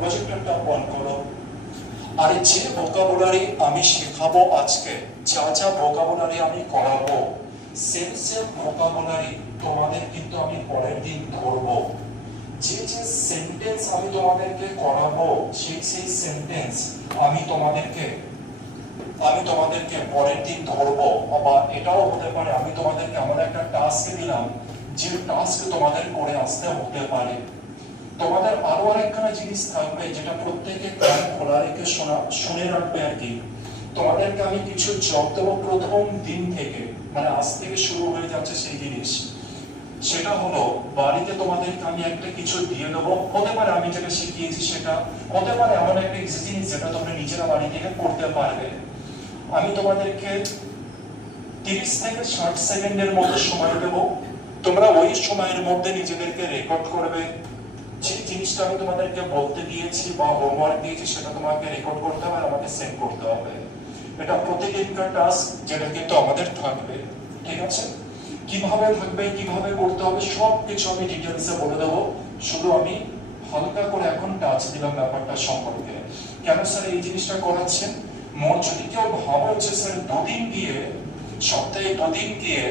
প্রজেক্টরটা on করো। আর যে vocabulary আমি শেখাবো আজকে, যা যা ভোকাবুলারি আমি করাবো, সেম সেম ভোকাবুলারি তোমাদের কিন্তু আমি পরের দিন ধরবো। যে যে সেন্টেন্স আমি তোমাদেরকে করাবো, সেই সেই সেন্টেন্স আমি তোমাদেরকে পরের দিন ধরবো। বা এটাও হতে পারে আমি তোমাদেরকে এমন একটা টাস্ক দিলাম, যে টাস্ক তোমাদের করে আসতে হতে পারে। তোমাদের আরো আরেকখানা জিনিস থাকবে, যেটা প্রত্যেকে কান খোলা রেখে শুনে রাখবে আর কি। তোমাদেরকে আমি কিছু জব দেবো প্রথম দিন থেকে, মানে আজ থেকে শুরু হয়ে যাচ্ছে সেই জিনিস। সেটা হলো, বাড়িতে তোমাদেরকে আমি একটা কিছু দিয়ে দেবো। হতে পারে আমি যেটা শিখিয়েছি সেটা, হতে পারে এমন একটা জিনিস যেটা তোমরা নিজেরা বাড়ি থেকে করতে পারবে। আমি তোমাদেরকে 30 থেকে 60 সেকেন্ডের মতো সময় দেবো। তোমরা ওই সময়ের মধ্যে নিজেদেরকে রেকর্ড করবে। যে জিনিসটা আমি তোমাদেরকে বলতে দিয়েছি বা হোমওয়ার্ক দিয়েছি, সেটা তোমাকে রেকর্ড করতে হবে আর আমাকে সেন্ড করতে হবে। এটা প্রতিদিনকার টাস্ক, যেটা কিন্তু আমাদের থাকবে। ঠিক আছে? কিভাবে থাকবে, কিভাবে করতে হবে, সবকিছু আমি ডিটেলসে বলে দেবো। শুধু আমি হালকা করে এখন টাচ দিলাম ব্যাপারটা সম্পর্কে। কেন স্যার এই জিনিসটা করাচ্ছেন? যদি কেউ ভাবো যে স্যার দুদিন গিয়ে, সপ্তাহে 2 দিন গিয়ে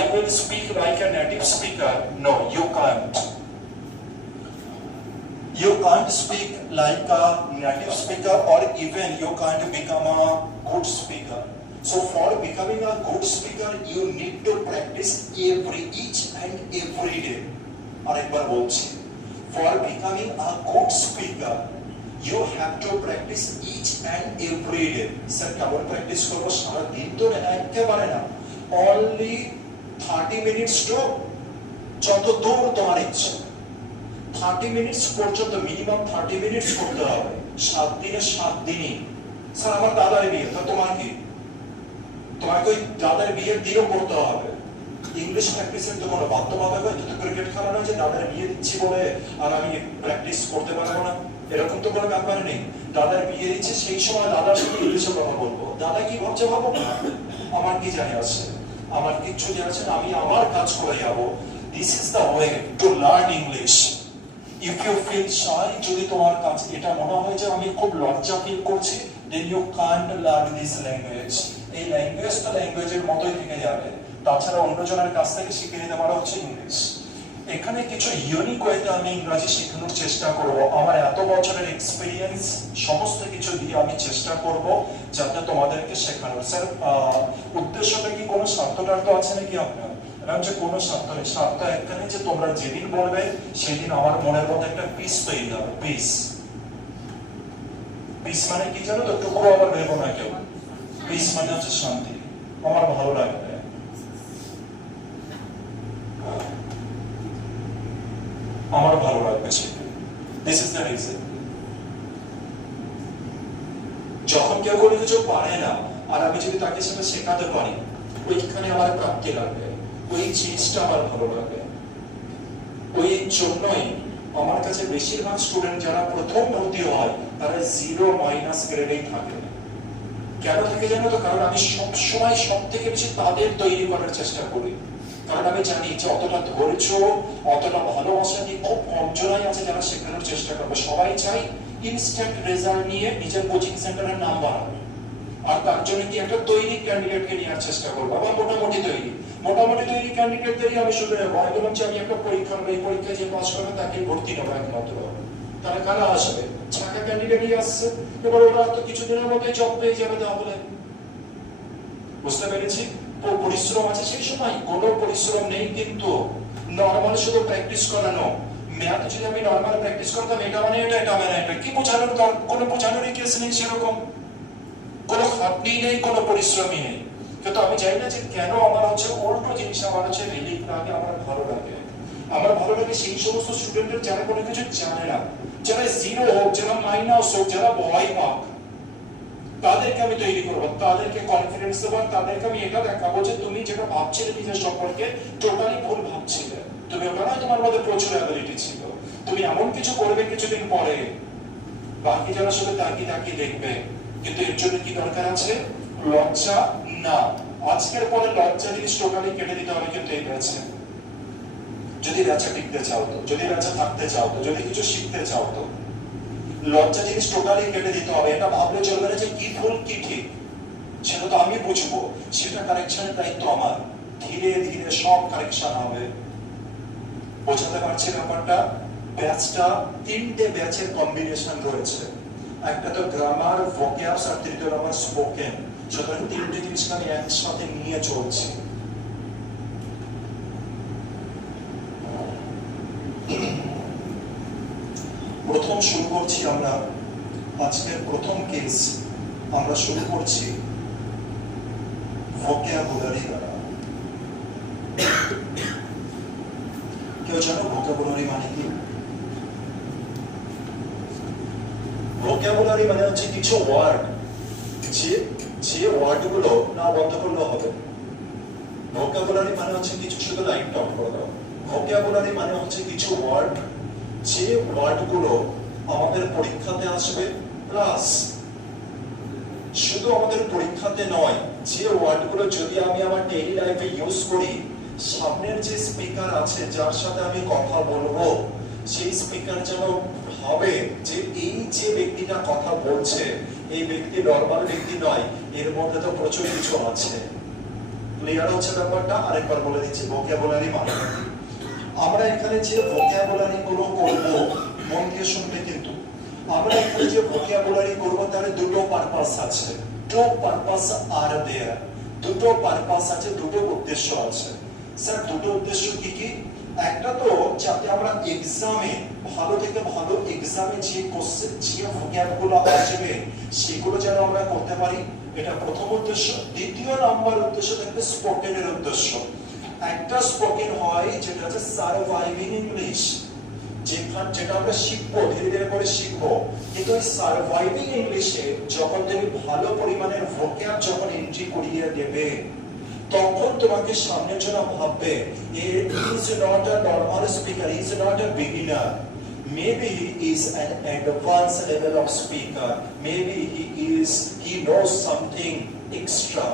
I will speak like a native speaker. No, you can't. You can't speak like a native speaker, or even you can't become a good speaker. So for becoming a good speaker, you need to practice each and every day. আরেকবার বলছি, for becoming a good speaker, you have to practice each and every day. Sir কেমন practice করবো? সারা দিন তো একেবারে না, only 30 minutes to যত দূর তোমার ইচ্ছা, 30 মিনিটস পর্যন্ত, মিনিমাম 30 মিনিটস করতে হবে 7 দিনে 7 দিনই। স্যার আমার দাদার বিয়ে, তা তোমার কি? তোমাকে ওই দাদার বিয়ের দিনও করতে হবে। ইংলিশ প্র্যাকটিসের তো কোনো বাধ্যবাধকতা হয়? তো ক্রিকেট খেলা নয় যে দাদার বিয়ে দিচ্ছি বলে আর আমি প্র্যাকটিস করতে পারবো না, এরকম তো কোনো ব্যাপার নেই। দাদার বিয়ে দিচ্ছে, সেই সময় দাদার সঙ্গে ইংলিশে কথা বলবো। দাদা কি ভাবছে ভাবো, আমার কি জানে আছে? আমার কিচ্ছু জানে আছে না, আমি আমার কাজ করে যাবো। This is the way to learn English. If you feel shy, যদি তোমার কাছে এটা মনে হয় যে আমি খুব লজ্জা ফিল করছি, then you can't learn this language. এই ল্যাঙ্গুয়েজটা ল্যাঙ্গুয়েজের মতোই থেকে যাবে। তাছাড়া অন্যজনের কাছ থেকে শিখে নিতে পারা হচ্ছে ইংলিশ। এখানে কিছু ইউনিক ওয়েতে আমি ইংরেজি শেখানোর চেষ্টা করব। আমার এত বছরের এক্সপিরিয়েন্স সমস্ত কিছু দিয়ে আমি চেষ্টা করব যাতে তোমাদেরকে শেখানোর। স্যার উদ্দেশ্যটা কি কোনো স্বার্থটার্থ আছে নাকি আপনার? যে কোনো স্বার্থ নেই, স্বার্থ একখানে যে তোমরা যেদিন বলবে সেদিন আমার মনের মধ্যে একটা পিস তৈরি হবে। পিস, পিস মানে কি জানো তো? টুকরো আবার ভেবো না কেউ। পিস মানে হচ্ছে শান্তি। আমার ভালো লাগবে, আমার ভালো লাগবে সেটা। This is the reason. যখন কেউ কোনো কিছু পারে না আর আমি যদি তাকে সেটা শেখাতে পারি, ওইখানে আমার প্রাপ্তি লাগবে, ওই জিনিসটা আমার ভালো লাগে। ওই জন্যই আমার কাছে বেশিরভাগ স্টুডেন্ট যারা প্রথম ভর্তি হয় তারা 0- গ্রেডেই থাকে। কেন থাকে জানো তো? কারণ আমি সবসময় সব থেকে বেশি তাদের তৈরি করার চেষ্টা করি। কারণ আমি জানি যে অতটা ধৈর্য, অতটা ভালোবাসা নিয়ে খুব কম জনাই আছে যারা শেখানোর চেষ্টা করবে। সবাই চাই ইনস্ট্যান্ট রেজাল্ট নিয়ে নিজের কোচিং সেন্টারের নাম বাড়াবে। আর তার জন্য কি একটা তৈরি ক্যান্ডিডেটকে নেওয়ার চেষ্টা করবো, বা মোটামুটি তৈরি ক্যান্ডিডেটদেরই আমি শুধু বললাম যে আমি একটা পরীক্ষা নেব, এই পরীক্ষা যে পাস করবে তাকে ভর্তি নেবো একমাত্র। তাহলে কারা আসবে? ছাকা ক্যান্ডিডেটই আসছে। এবার ওরা তো কিছুদিনের মধ্যে জব পেয়ে যাবে তাহলে। বুঝতে পেরেছি? পরিশ্রম আছে সেই সময়? কোনো পরিশ্রম নেই, কিন্তু নর্মাল শুধু প্র্যাকটিস করানো। ম্যাথ যদি আমি নর্মাল প্র্যাকটিস করতাম, এটা মানে এটা, এটা মানে এটা, কি বোঝানোর? কোনো বোঝানোরই কেস নেই সেরকম। কোনো খাটনি নেই, কোনো পরিশ্রমই নেই। কিন্তু আমি জানি না যে কেন আমার হচ্ছে উল্টো জিনিস। আমার হচ্ছে রিলিফ লাগে, আমার ভালো লাগে। আমার ভালো লাগে সেই সমস্ত স্টুডেন্টের যারা কোনো কিছু জানে না, যারা 0 হোক, যারা মাইনাস হোক, যারা ভয় পাক, তাদেরকে আমি তৈরি করবো, তাদেরকে কনফিডেন্স দেবো। তাদেরকে আমি এটা দেখাবো যে তুমি যেটা ভাবছিলে নিজের সম্পর্কে টোটালি ভুল ভাবছিলে। তুমি ওটা নয়, তোমার মধ্যে প্রচুর অ্যাবিলিটি ছিল। তুমি এমন কিছু করবে কিছুদিন পরে, বাকি যারা শুধু তাকিয়ে দেখবে। কিন্তু এর জন্য কি দরকার আছে? লজ্জা না। আজকের পরে লজ্জা জিনিস টোটালি কেটে দিতে হবে। কিন্তু এই ব্যাচে যদি ব্যাচে টিকতে চাও তো, যদি ব্যাচে থাকতে চাও তো, যদি কিছু শিখতে চাও তো, লজ্জা জিনিস টোটালি কেটে দিতে হবে। এটা ভাবলে চলবে না যে কি ভুল কি ঠিক, সেটা তো আমি বুঝবো, সেটা কারেকশনের দায়িত্ব আমার। ধীরে ধীরে সব কারেকশন হবে। বোঝাতে পারছি ব্যাপারটা? ব্যাচটা তিনটে ব্যাচের কম্বিনেশন রয়েছে, একটা তো গ্রামার, ভোক্যাবস, আর তৃতীয় নাম্বার স্পোকেন। সুতরাং তিনটে জিনিসকে আমি একসাথে নিয়ে চলছি। প্রথম শুরু করছি আমরা আজকের প্রথম কেস, আমরা শুরু করছি ভোক্যাবুলারি দ্বারা। কেউ জানো ভোক্যাবুলারি মানে কি? ভোক্যাবুলারি মানে হচ্ছে কিছু ওয়ার্ড, যে ওয়ার্ডগুলো না বন্ধ করলেও হবে। ভোক্যাবুলারি মানে হচ্ছে কিছু, শুধু লাইনটা অফ করে দাও। ভোক্যাবুলারি মানে হচ্ছে কিছু ওয়ার্ড, যে ওয়ার্ডগুলো আমাদের পরীক্ষাতে আসবে, প্লাস শুধু আমাদের পরীক্ষাতে নয়, যে ওয়ার্ডগুলো যদি আমি আমার ডেইলি লাইফে ইউজ করি, সামনের যে স্পিকার আছে যার সাথে আমি কথা বলবো, সেই স্পিকার যেন ভাবে যে এই যে ব্যক্তিটা কথা বলছে, এই ব্যক্তি নরমাল ব্যক্তি নয়, এর মধ্যে তো প্রচুর কিছু আছে। ক্লিয়ার হচ্ছে ব্যাপারটা? আরেকবার বলে দিচ্ছি ভোক্যাবুলারি মানে। আমরা এখানে যে ভোক্যাবুলারি গুলো করব, মন দিয়ে শুনবে কিন্তু, আমরা এখানে যে ভোক্যাবুলারি করব তার দুটো পারপাস আছে। টু পারপাস আর দেয়ার, দুটো পারপাস আছে, দুটো উদ্দেশ্য আছে। স্যার দুটো উদ্দেশ্য কি কি? একটা তো যাতে আমরা এক্সামে ভালো থেকে ভালো, এক্সামে যে কোশ্চেন, যে ভোক্যাবগুলো আসবে সেগুলো যেন আমরা করতে পারি, এটা প্রথম উদ্দেশ্য। দ্বিতীয় নাম্বার উদ্দেশ্য থাকবে স্পোকেনের উদ্দেশ্য। একটা স্পোকেন হয় যেটা হচ্ছে সারভাইভিং ইংলিশ, যেটা আমরা শিখবো, ধীরে ধীরে করে শিখবো। কিন্তু এই সারভাইভিং ইংলিশে যখন তুমি ভালো পরিমাণের ভোক্যাব যখন এন্ট্রি করিয়ে দেবে, তখন তোমাকে সামনের জন্য ভাববে he is not a normal speaker, he is not a beginner, maybe he is an advanced level of speaker, maybe he knows something extra।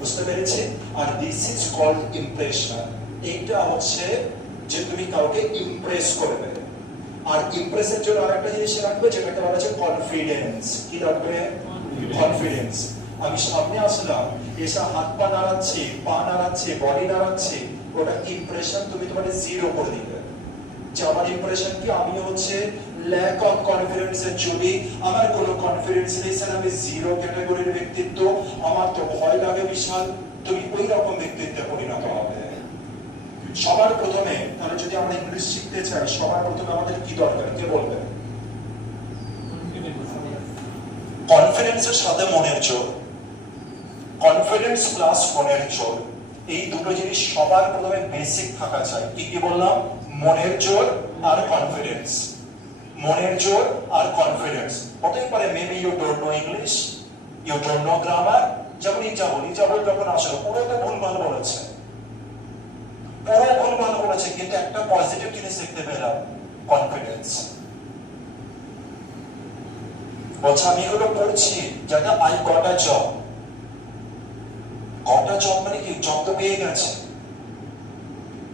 বুঝতে পেরেছি? আর দিস ইজ কল্ড ইমপ্রেশন। এটা হচ্ছে যে তুমি কাউকে ইমপ্রেস করবে। আর ইমপ্রেসের জন্য আরেকটা জিনিস রাখবে যেটাকে বলা হচ্ছে কনফিডেন্স। কি রাখবে? কনফিডেন্স। আমি সামনে আসলাম, এসে হাত পা নাড়াচ্ছি, পা নাড়াচ্ছি, বডি নাড়াচ্ছি, ওটা ইমপ্রেশন তুমি তোমার জিরো করে দিবে। যে আমার ইমপ্রেশন কি? আমি হচ্ছে ল্যাক অফ কনফিডেন্স এর ছবি, আমার কোনো কনফিডেন্স নেই স্যার, আমি জিরো ক্যাটাগরির ব্যক্তিত্ব, আমার তো ভয় লাগে বিশাল। তুমি ওই রকম ব্যক্তিত্বে পরিণত হবে। সবার প্রথমে, তাহলে যদি আমরা ইংলিশ শিখতে চাই, সবার প্রথমে আমাদের কি দরকার? কে বলবে? কনফিডেন্সের সাথে মনের জোর। কনফিডেন্স প্লাস মনের জোর, এই দুটো জিনিস সবার প্রথমে বেসিক থাকা চাই। কি কি বললাম? মনের জোর আর কনফিডেন্স। মনের জোর আর কনফিডেন্স। হতেই পারে maybe you don't know English, you don't know grammar. যেমন ইজাবল যখন আসলো পুরো তো ভুলভাল বলেছে, পুরো ভুলভাল বলেছে, কিন্তু একটা পজিটিভ জিনিস দেখতে পেলাম, কনফিডেন্স। বলছে আমি এগুলো পড়ছি যাতে I got a job. Got a job মানে কি? জব তো পেয়ে গেছে,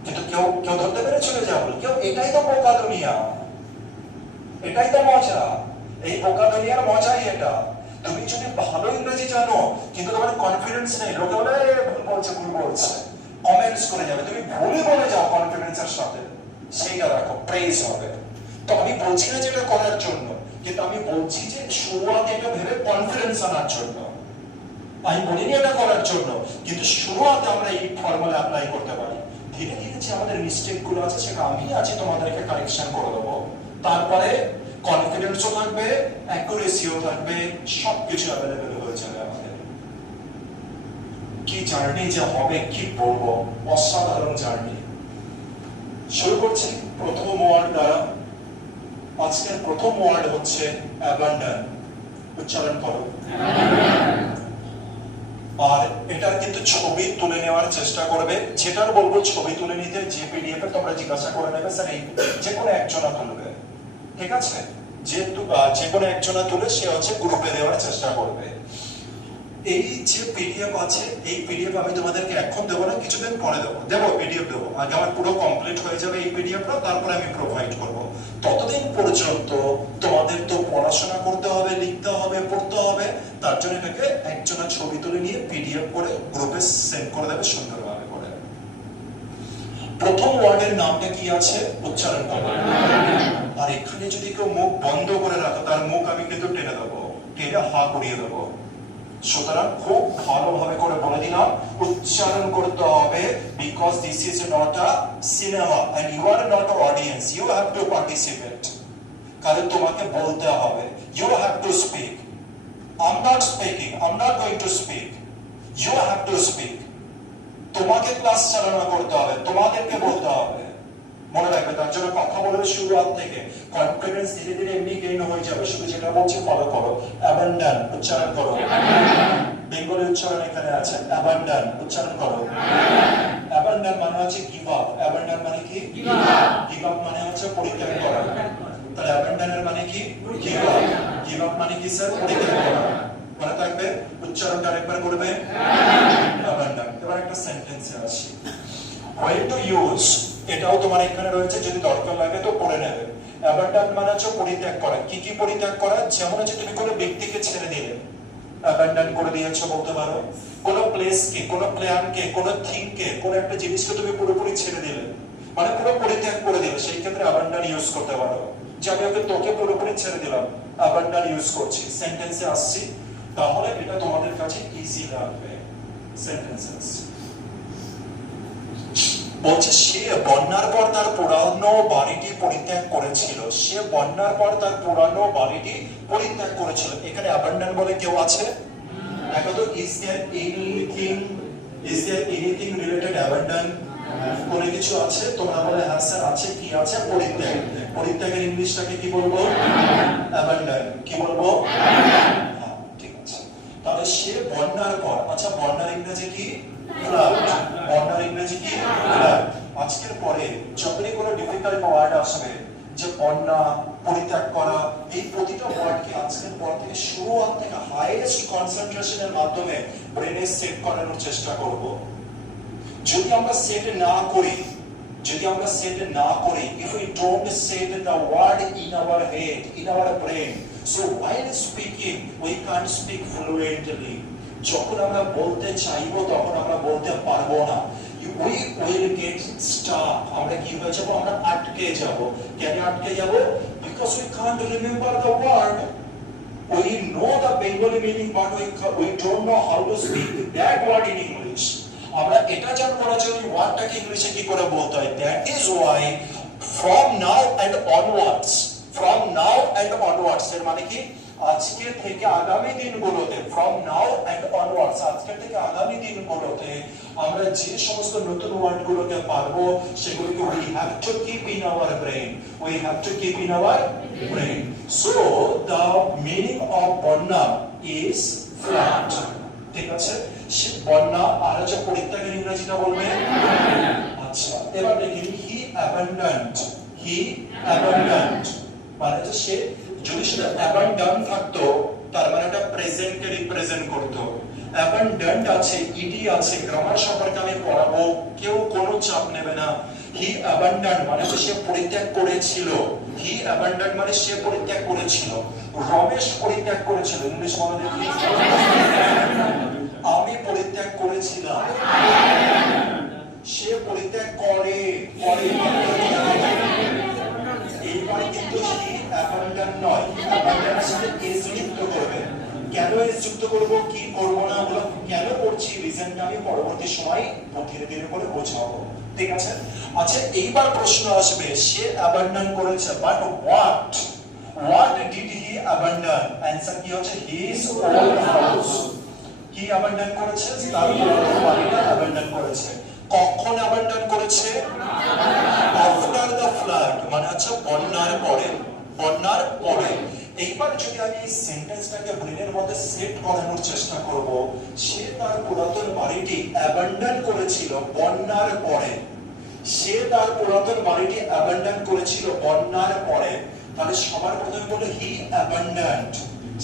কিন্তু কেউ ধরতে পেরে চলে যাবো কেউ। এটাই তো বোকা দুনিয়া, এটাই তো মজা। এই বোকা দুনিয়ার মজাই এটা। তুমি যদি ভালো ইংরেজি জানো কিন্তু তোমার কনফিডেন্স নেই, লোকে বলে ভুল বলছে, কমেন্টস করে যাবে। তুমি ভুলই বলে যাও কনফিডেন্সের সাথে, সেইটা রাখো, প্রেজ হবে। তো আমি বলছি না যে এটা করার জন্য, কিন্তু আমি বলছি যে শুরুয়াতে এটা ভেবে কনফিডেন্স আনার জন্য। আমি বলিনি এটা করার জন্য, কিন্তু শুরুয়াতে আমরা এই ফর্মুলা অ্যাপ্লাই করতে পারি। ধীরে ধীরে যে আমাদের মিস্টেক গুলো আছে সেটা আমি আছি তোমাদেরকে কারেকশন করে দেবো। তারপরে কনফিডেন্সও থাকবে, অ্যাকুরেসিও থাকবে, সবকিছু অ্যাভেলেবেল হয়ে যাবে আমাদের। কি জার্নি যে হবে কি বলবো, অসাধারণ জার্নি। শুরু করছি প্রথম ওয়ার্ড দ্বারা। আজকের প্রথম ওয়ার্ড হচ্ছে অ্যাবান্ডন। উচ্চারণ করো। আর এটার কিন্তু ছবি তুলে নেওয়ার চেষ্টা করবে। যেটার বলবো ছবি তুলে নিতে, যে পিডিএফ এ তোমরা জিজ্ঞাসা করে নেবে স্যার এই যে কোনো একজনা তুলবে, ঠিক আছে? যে কোনো একজনা তুলে সে হচ্ছে গ্রুপে দেওয়ার চেষ্টা করবে। এই যে পিডিএফ আছে, এই পিডিএফ আমি তোমাদেরকে এখন দেবো না, কিছুদিন পরে দেবো পিডিএফ দেবো। আগে আমার পুরো কমপ্লিট হয়ে যাবে এই পিডিএফটা, তারপরে আমি প্রোভাইড করব। ততদিন পর্যন্ত তোমাদের তো পড়াশোনা করতে হবে, লিখতে হবে, পড়তে হবে। তার জন্য এটাকে একজনের ছবি তুলে নিয়ে পিডিএফ করে গ্রুপে সেন্ড করে দেবে সুন্দরভাবে করে। প্রথম ওয়ার্ডের নামটা কি আছে উচ্চারণ করবে। আর এখানে যদি কেউ মুখ বন্ধ করে রাখো, তার মুখ আমি কিন্তু টেনে দেবো, টেনে হা করিয়ে দেবো। সুতরাং খুব ভালোভাবে করে বলে দিলাম, উচ্চারণ করতে হবে, because this is not a cinema and you are not a audience, you have to participate. কারণ তোমাকে বলতে হবে, you have to speak. I am not speaking, I am not going to speak, you have to speak. তোমাকে class চালনা করতে হবে, তোমাদেরকে বলতে হবে। মনে রাখবে, তার জন্য কথা বলবে শুরুয়াত থেকে। কনফিডেন্স ধীরে ধীরে এমনি গেইন হয়ে যাবে। শুধু যেটা বলছি ফলো করো। অ্যাবান্ডন উচ্চারণ করো। বেঙ্গলি উচ্চারণ এখানে আছে। অ্যাবান্ডন উচ্চারণ করো। অ্যাবান্ডন মানে হচ্ছে গিভ আপ। অ্যাবান্ডন মানে কি? Give up. গিভ আপ মানে হচ্ছে পরিত্যাগ করা। তাহলে অ্যাবান্ডনের মানে কি? Give up. গিভ আপ মানে কি স্যার? পরিত্যাগ করা। মনে থাকবে, উচ্চারণটা আরেকবার করবে। অ্যাবান্ডন। এবার একটা সেন্টেন্সে আসি। When to use, এটাও তোমার এখানে রয়েছে, যদি দরকার লাগে তো পড়ে নেবে। অ্যাবান্ডন মানে হচ্ছে পরিত্যাগ করা। কি কি পরিত্যাগ করা? যেমন হচ্ছে তুমি কোনো ব্যক্তিকে ছেড়ে দিলে, অ্যাবান্ডন করে দিয়েছো বলতে পারো। কোনো প্লেসকে, কোনো প্ল্যানকে, কোনো থিংকে, কোনো একটা জিনিসকে তুমি পুরোপুরি ছেড়ে দিলে, মানে পুরো পরিত্যাগ করে দিলে, সেই ক্ষেত্রে অ্যাবান্ডন ইউজ করতে পারো। যে আমি ওকে তোকে পুরোপুরি ছেড়ে দিলাম, অ্যাবান্ডন ইউজ করছি। সেন্টেন্সে আসছি, তাহলে এটা তোমাদের কাছে ইজি লাগবে। সেন্টেন্সে আসছি, বলছে সে বন্যার পর তার পুরানো বাড়িটি পরিত্যাগ করেছিল। সে বন্যার পর তার পুরানো বাড়িটি পরিত্যাগ করেছিল। এখানে অ্যাবান্ডন বলে কেউ আছে? দেখো তো, is there anything related abandon? কোনো কিছু আছে? তোমরা বলে হ্যাঁ স্যার আছে। কি আছে? পরিত্যাগ। পরিত্যাগের ইংলিশটাকে কি বলবো? অ্যাবান্ডন। কি বলবো? ঠিক আছে। তাহলে সে বন্যার পর, আচ্ছা বন্যার ইংরেজি কি? ফ্লাড। বন্যার ইংরেজি কি? ফ্লাড। আজকের পরে যখনই কোনো ডিফিকাল্ট ওয়ার্ড আসবে, যে বন্যা, পরিত্যাগ করা, এই প্রতিটা ওয়ার্ডকে আজকের পর থেকে শুরুয়াত থেকে হাইয়েস্ট কনসেন্ট্রেশনের মাধ্যমে ব্রেনে সেট করানোর চেষ্টা করব। যদি আমরা সেট না করি, if we don't set the word in our head, in our brain, so while speaking we can't speak fluently. যখন আমরা বলতে চাইবো তখন আমরা বলতে পারবো না। We will get stuck. আমরা কি হয়ে যাবো? আমরা আটকে যাব। কেন আটকে যাব? Because we can't remember the word. We know the Bengali meaning, but we don't know how to speak that word in English. আমরা এটা জানবো না যে ওই ওয়ার্ডটাকে ইংলিশে কি করে বলতে হয়। That is why from now and onwards এর মানে কি? আজকে থেকে আগামী দিনগুলোতে, from now and onwards, আজকে থেকে আগামী দিনগুলোতে আমরা যে সমস্ত নতুন ওয়ার্ডগুলোকে পারবো, সেগুলোকে we have to keep in our brain. So the meaning of বন্যা is flood. ঠিক আছে? সে বন্যা, আর হচ্ছে পরিত্যাগের ইংরেজিটা বলবে। আচ্ছা, এবার দেখি, he abandoned মানে হচ্ছে সে, যদি সেটা abandon থাকতো তার মানে এটা প্রেজেন্টকে রিপ্রেজেন্ট করতো। abandoned আছে, ইডি আছে, গ্রামার সম্পর্কে আমি পড়াবো, কেউ কোনো চাপ নেবে না। he abandoned মানে সে পরিত্যাগ করেছিল। he abandoned মানে সে পরিত্যাগ করেছিল। রমেশ পরিত্যাগ করেছিল। ইংলিশ বলো দেখি। আমি পরিত্যাগ করেছিলাম। সে পরিত্যাগ করে। এইবার কিন্তু he abandoned নয়, abandon এর সাথে is যুক্ত করবে। কেন is যুক্ত করব, কি করব না, ওগুলো কেন করছি, রিজনটা আমি পরবর্তী সময় ধীরে ধীরে করে বোঝাবো। ঠিক আছে? আচ্ছা, এইবার প্রশ্ন আসবে, সে abandon করেছে, but what did he abandon? Answer কি হচ্ছে? his old house. কি abandon করেছে? তার পুরনো বাড়িটা abandon করেছে। কখন abandon করেছে? after the flood মানে হচ্ছে বন্যার পরে। এইবার যদি আমি এই সেন্টেন্সটাকে ব্রেনের মধ্যে সেট করানোর চেষ্টা করব, সে তার পুরাতন বাড়িটি abandon করেছিল বন্যার পরে। তাহলে সবার প্রথমে বলে he abandoned,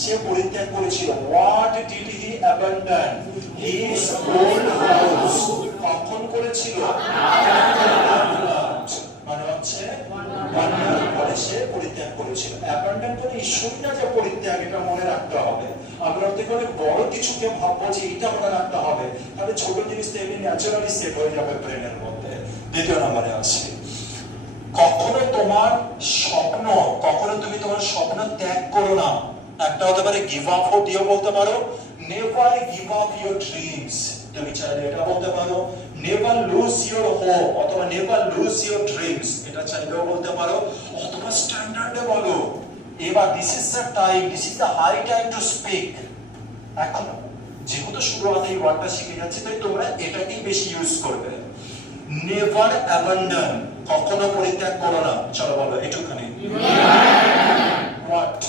সে পরিত্যাগ করেছিল। What did he abandon? His old house. কখন করেছিল? মানে হচ্ছে পরে সে পরিত্যাগ করেছিল। abandon মানে ঈশ্বরই না যে পরিত্যাগ, এটা মনে রাখতে হবে। আমরা থেকে অনেক বড় কিছুকে ভাববো যে এটা মনে রাখতে হবে, তাহলে ছোট জিনিসটা এমনি ন্যাচারালি সেট হয়ে যাবে ব্রেনের মধ্যে। দ্বিতীয় নম্বরে আসছি, কখনো তোমার স্বপ্ন, কখনো তুমি তোমার স্বপ্ন ত্যাগ করো না। একটা হতে পারে গিভ আপ দিও বলতে পারো, never give up your dreams. তুমি চাইলে এটা বলতে পারো নেভার লুজ ইওর হোপ, অথবা নেভার লুজ ইওর ড্রিমস, এটা চাইলেও বলতে পারো। অথবা স্ট্যান্ডার্ডে বলো, এবার this is the time, this is the high time to speak. এখন যেহেতু শুরুতে এই ওয়ার্ডটা শিখে যাচ্ছে, তাই তোমরা এটাকেই বেশি ইউজ করবে। নেভার অ্যাবান্ডন, কখনো পরিত্যাগ করো না। চলো বলো এটুখানি। হোয়াট?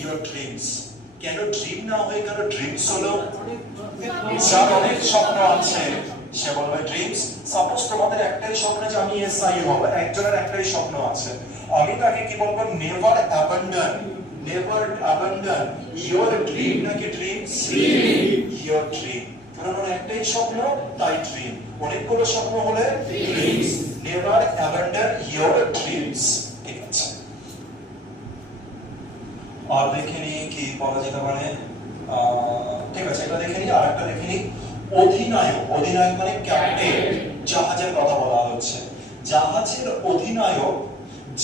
Your dreams. কেন ড্রিম না হয়ে কেন ড্রিমস হলো? যার অনেক স্বপ্ন আছে সে বলবে ড্রিমস। সাপোজ তোমাদের একটাই স্বপ্ন যে আমি এসআই হব, একজনের একটাই স্বপ্ন আছে, আমি তাকে কি বলবো? Never abandon, never abandon your dream, নাকি ড্রিমস? Your dream. কারণ একটাই স্বপ্ন, তাই ড্রিম। অনেকগুলো স্বপ্ন হলে dreams. Never abandon your dreams. ঠিক আছে, আর দেখে নি কি বলা যেতে পারে। ঠিক আছে, এটা দেখে নি। আর একটা দেখে নি, অধিনায়ক। অধিনায়ক মানে ক্যাপ্টেন। জাহাজের কথা বলা হচ্ছে। জাহাজের অধিনায়ক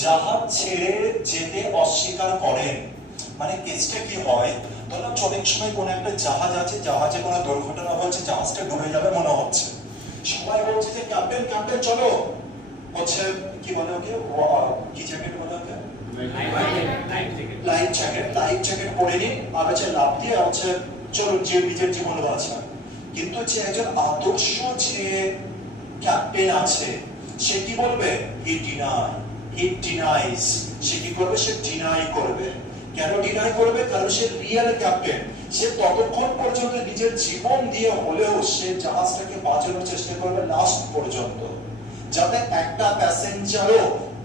জাহাজ ছেড়ে যেতে অস্বীকার করেন। মানে কেসটা কি হয়, ধরো অনেক সময় কোন একটা জাহাজ আছে, জাহাজে কোনো দুর্ঘটনা হচ্ছে, জাহাজটা ডুবে যাবে মনে হচ্ছে, সবাই বলছে যে ক্যাপ্টেন ক্যাপ্টেন চলো, হচ্ছে কি বলে ওকে, কি জ্যাকেট বলে ওকে, লাইফ জ্যাকেট। লাইফ জ্যাকেট পরে নিন, আর হচ্ছে লাফ দিয়ে হচ্ছে চলো, যে নিজের জীবন বাঁচান। কিন্তু যে একজন আদর্শ যে ক্যাপ্টেন আছে, সে কি বলবে? হি ডিনাই, হি ডিনাইজ। সে কি করবে? সে ডিনাই করবে। কেন ডিনাই করবে? কারণ সে রিয়েল ক্যাপ্টেন। সে ততক্ষণ পর্যন্ত নিজের জীবন দিয়ে হলেও সে জাহাজটাকে বাঁচানোর চেষ্টা করবে লাস্ট পর্যন্ত, যাতে একটা প্যাসেঞ্জারও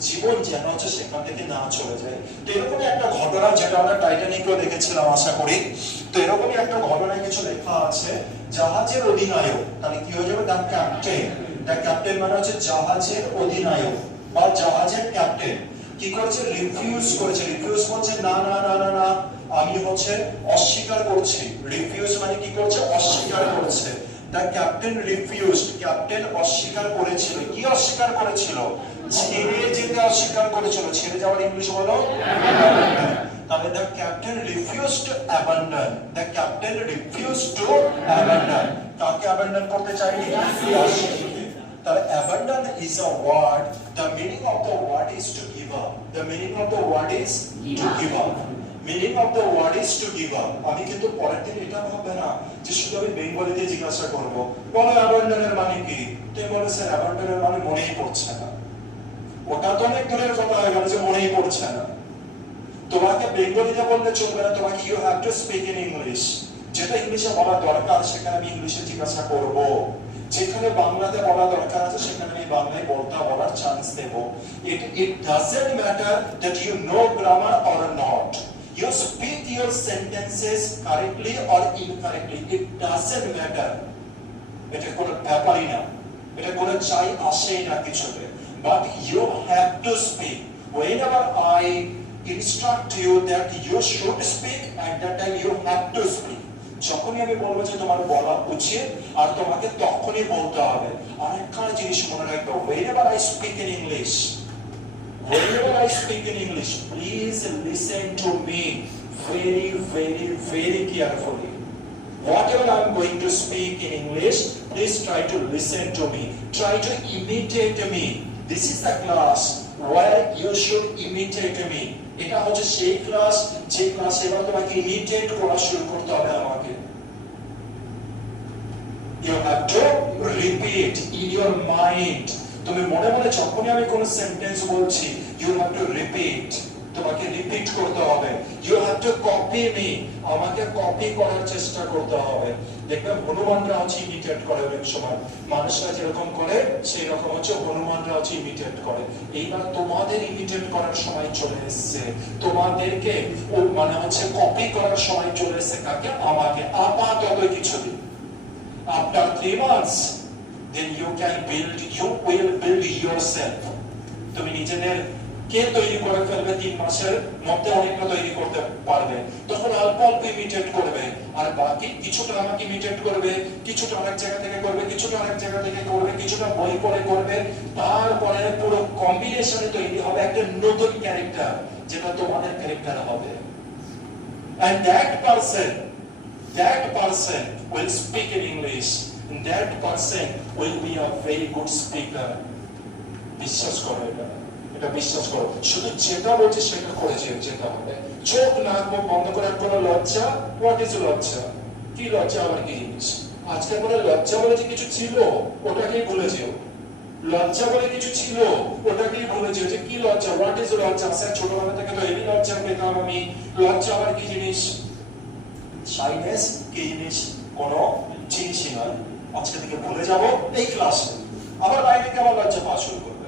জীবন যেন হচ্ছে সেখান থেকে না চলে যায়। তো এরকমই একটা ঘটনা, যেটা আমরা টাইটানিকও দেখেছিলাম আশা করি। তো এরকমই একটা ঘটনায় কিছু লেখা আছে, জাহাজের অধিনায়ক, তাহলে কি হয়ে যাবে? The captain. দ্য ক্যাপ্টেন মানে হচ্ছে জাহাজের অধিনায়ক বা জাহাজের ক্যাপ্টেন। কি করেছে? রিফিউজ করেছে। রিফিউজ বলছে না না না না না, আমি হচ্ছে অস্বীকার করছি। রিফিউজ মানে কি করছে? অস্বীকার করছে। দ্য ক্যাপ্টেন রিফিউজড, ক্যাপ্টেন অস্বীকার করেছিল। কি অস্বীকার করেছিল? ছেড়ে যেতে অস্বীকার করেছিল। ছেড়ে যাওয়ার ইংলিশ বলো। তাহলে the captain refused two abandon. The captain refused two abandon. কাকে অ্যাবান্ডন করতে চাইনি? তাহলে abandon is a word, the meaning of the word is to give up. The meaning of the word is to give up. Meaning of the word is to give up. আমি কিন্তু পরের দিন এটা ভাববে না যে শুধু আমি বেঙ্গলিতে জিজ্ঞাসা করব, বলো abandon এর মানে কি? তুমি বলে স্যার abandon এর মানে মনেই পড়ছে না। ওটা তো অনেক দূরের কথা হয়ে গেল যে মনেই পড়ছে না। তোমাকে বেঙ্গলিতে বললে চলবে না, তোমাকে you have to speak in English. যেটা ইংলিশে বলা দরকার সেখানে আমি ইংলিশে জিজ্ঞাসা করব, যেখানে বাংলাতে বলা দরকার আছে সেখানে আমি বাংলায় বলার চান্স দেব। It doesn't matter that you know grammar or not. You speak your sentences correctly or incorrectly. It doesn't matter. এটা কোনো ব্যাপারই না, এটা কোনো চাই আসেই না কিছুতে। But you have to speak. Whenever I instruct you that you should speak, at that time you have to speak. যখনই আমি বলবো যে তোমার বলা উচিত, আর তোমাকে তখনই বলতে হবে। আরেকটা জিনিস মনে রাখবে, whenever I speak in English, whenever I speak in English, please listen to me very, very, very carefully. Whatever I'm going to speak in English, please try to listen to me. Try to imitate me. This is the class where you should imitate me. এটা হচ্ছে সেই class যে ক্লাসে এবার তোমাকে imitate করা শুরু করতে হবে আমাকে। You have to repeat in your mind. তুমি মনে মনে যখনই আমি কোন সেন্টেন্স বলছি, you have to repeat. তোমাকে রিপিট করতে হবে। You have to copy me, আমাকে কপি করার চেষ্টা করতে হবে। দেখবে হনুমানরা হচ্ছে ইমিটেট করে অনেক সময়, মানুষরা যেরকম করে সেই রকম হচ্ছে হনুমানরা হচ্ছে ইমিটেট করে। এইবার তোমাদের ইমিটেট করার সময় চলে এসেছে, তোমাদেরকে মানে হচ্ছে কপি করার সময় চলে এসেছে। কাকে? আমাকে। আপাতত কিছুদিন, after 3 months then you will build yourself। তুমি নিজেদের কে তৈরি করে ফেলবে 3 মাসের মধ্যে, অনেকটা তৈরি করতে পারবে। তখন অল্প অল্প ইমিটেট করবে, আর বাকি কিছুটা আমাকে ইমিটেট করবে, কিছুটা অনেক জায়গা থেকে করবে, কিছুটা অনেক জায়গা থেকে করবে, কিছুটা বই পড়ে করবে। তারপরে পুরো কম্বিনেশনে তৈরি হবে একটা নতুন ক্যারেক্টার, যেটা তোমাদের ক্যারেক্টার হবে। and that person will speak in English, and that person will be a very good speaker। বিশ্বাস করো, এটা বিশ্বাস করো। শুধু যেটা বলছে সেটা করে যেতে হবে। চোখ নাক মুখ বন্ধ করে কোনো লজ্জা, হোয়াট ইজ লজ্জা? কি লজ্জা আবার কি জিনিস? আজকে বলে লজ্জা বলে যে কিছু ছিল, ওটাকেই ভুলে যেও। লজ্জা বলে কিছু ছিল, ওটাকেই ভুলে যেও যে কি লজ্জা, হোয়াট ইজ লজ্জা? স্যার ছোটবেলা থেকে তো এই লজ্জা পেতাম আমি। লজ্জা আবার কি জিনিস? শাইনেস কি জিনিস? কোনো জিনিসই নয়। আজকে থেকে ভুলে যাবো এই ক্লাসে, আবার বাইরে থেকে আবার লজ্জা পাওয়া শুরু করবে,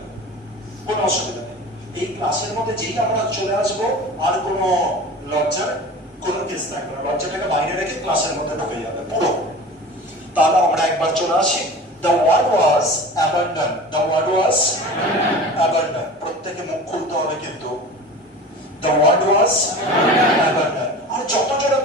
কোনো অসুবিধা নেই। এই ক্লাসের মধ্যে যেই আমরা চলে আসবো, আর কোনো লজ্জার কোনো কেস থাকবে না। লজ্জাটাকে বাইরে রেখে ক্লাসের মধ্যে ঢুকে যাবে পুরো। তাহলে আমরা একবার চলে আসি। The word was abandoned. The word was abandoned. প্রত্যেকে মুখ খুলতে হবে কিন্তু। The word was abandoned. আর যত জোরে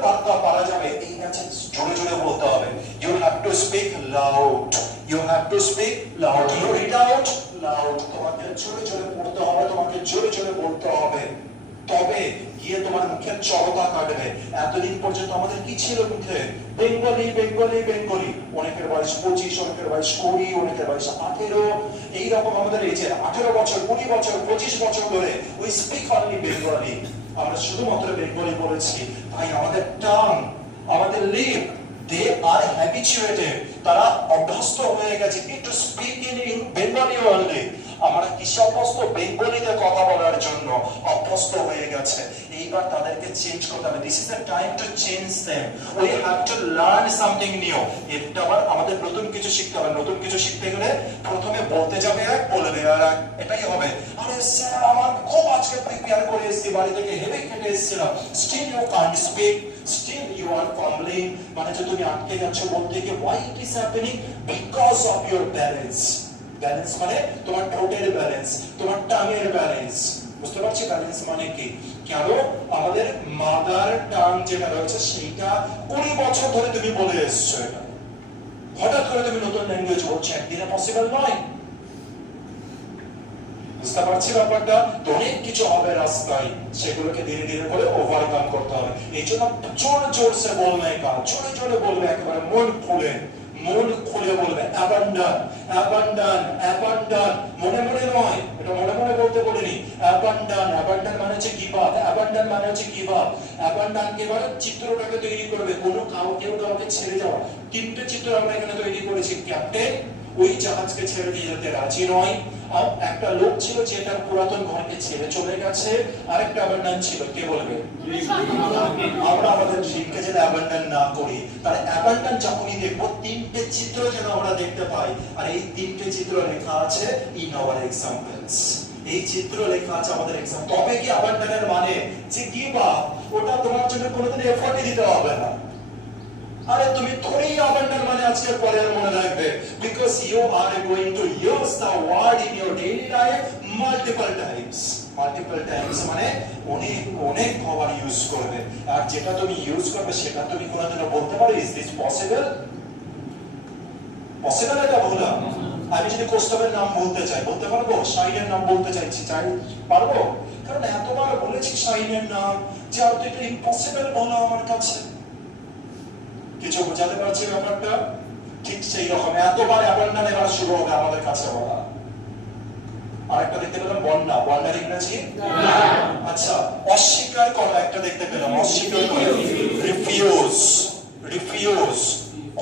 পারা যাবে এই ম্যাচে জোরে জোরে বলতে হবে। You have to speak loud. You have to speak loud. You read out loud. তোমাকে জোরে জোরে পড়তে হবে, তোমাকে জোরে জোরে বলতে হবে, তবে গিয়ে তোমার মুখের চড়তা কাটবে। এতদিন পর্যন্ত আমাদের কি ছিল মুখে? Bengali Bengali Bengali. অনেকের বয়স 25, অনেকের বয়স 20, অনেকের বয়স 18। এইরকম আমাদের এই যে 18 বছর, 20 বছর, 25 বছর ধরে উই স্পিক অনলি বেঙ্গলি। আমরা শুধুমাত্র বেঙ্গলি বলেছি। তাই আমাদের টাং, আমাদের লিপ, they are habituated, তারা অভ্যস্ত হয়ে গেছে to speak in Bengali only। আমরা কিসে অভ্যস্ত? বেঙ্গলিতে কথা বলার জন্য অভ্যস্ত হয়ে গেছে। এইবার তাদেরকে চেঞ্জ করতে হবে। This is the time to change them. We have to learn something new. এটা আবার আমাদের নতুন কিছু শিখতে হবে। নতুন কিছু শিখতে গেলে প্রথমে বলতে যাবে এক, বলবে আর এক, এটাই হবে। আরে স্যার আমার খুব আজকে প্রিপেয়ার করে এসেছি, বাড়ি থেকে হেভি খেটে এসেছিলাম, still you can't speak, still you are fumbling। মানে যে তুমি আটকে যাচ্ছ বলতে গিয়ে। why it is happening? because of your balance। Balance মানে তোমার ঠোঁটের ব্যালেন্স, তোমার টাঙের ব্যালেন্স। বুঝতে পারছি ব্যালেন্স মানে কি? কেন? আমাদের মাদার টাং যেটা রয়েছে সেইটা 20 বছর ধরে তুমি বলে এসছো, এটা হঠাৎ করে তুমি নতুন ল্যাঙ্গুয়েজ বলছো, একদিনে পসিবল নয়। বুঝতে পারছি ব্যাপারটা? অনেক কিছু হবে রাস্তায়, সেগুলোকে ধীরে ধীরে করে ওভারকাম করতে হবে। এই জন্য জোর জোরসে বলবে, জোরে জোরে বলবে, একেবারে মন খুলে বলবে। abandon abandon abandon, মনে মনে নয়, এটা মনে মনে বলতে বলিনি। abandon মানে হচ্ছে give up, abandon মানে হচ্ছে give up। abandon কে বলে চিত্রটাকে তৈরি করবে, কোনো কাউকে ছেড়ে যাওয়া। 3টে চিত্র আমরা এখানে তৈরি করেছি। ক্যাপ্টেন ওই জাহাজকে ছেড়ে দিয়ে যেতে রাজি নয়, আর একটা লোক ছিল যে তার পুরাতন ঘরকে ছেড়ে চলে গেছে, আরেকটা অ্যাবান্ডন ছিল। কে বলবে? আমরা আমাদের ড্রিমকে যেন অ্যাবান্ডন না করি। তার অ্যাবান্ডন যখনই দেখবো 3টে চিত্র যেন আমরা দেখতে পাই, আর এই 3টে চিত্র লেখা আছে ইন আওয়ার এক্সাম্পলস। এই চিত্র লেখা আছে আমাদের এক্সাম্পল। তবে কি অ্যাবান্ডনের মানে যে গিভ আপ? ওটা তোমার জন্য কোনোদিন এফর্টই দিতে হবে না। আরে তুমি থোড়ি abandon মানে আজকে পরে আর মনে রাখবে, because you are going to use the word in your daily life multiple times মানে অনেক ভাবার ইউজ করবে। আর যেটা তুমি ইউজ করবে সেটা তুমি কোনোদিনও বলতে পারো is this possible? এটা বলা। আমি যদি কোস্টাবের নাম বলতে চাই, বলতে পারবো? শাহিনের নাম বলতে চাইছি, পারবো? কারণ এতবার বলেছি শাহিনের নাম যে আর তো এটা ইম্পসিবল বলা আমার কাছে। কিছু বোঝাতে পারছি ব্যাপারটা? ঠিক সেই রকম এতবার অ্যাবান্ডন এবার শুরু হবে আমাদের কাছে বলা। আরেকটা দেখতে পেলাম বন্যার ইংরেজি। আচ্ছা, অস্বীকার করা একটা দেখতে পেলাম। অস্বীকার করে রিফিউজ।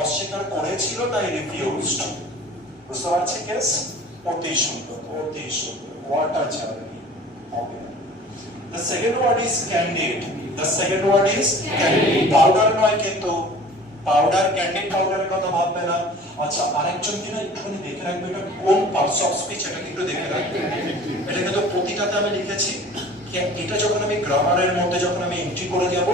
অস্বীকার করেছিল তাই রিফিউজড। বুঝতে পারছি কেস? অতি সুন্দর। ওয়াটার জার্নি হবে। The second word is candid. The second word is candid. Powder নয় কিন্তু পাউডার, ক্যান্ডিড পাউডারের কথা ভাববে না। আচ্ছা, আরেকজন কিনা একটুখানি দেখে রাখবে এটা কোন পার্টস অফ স্পিচ, এটা কিন্তু দেখে রাখবে। এটা কিন্তু প্রতিটাতে আমি লিখেছি। এটা যখন আমি গ্রামারের মধ্যে যখন আমি এন্ট্রি করে যাব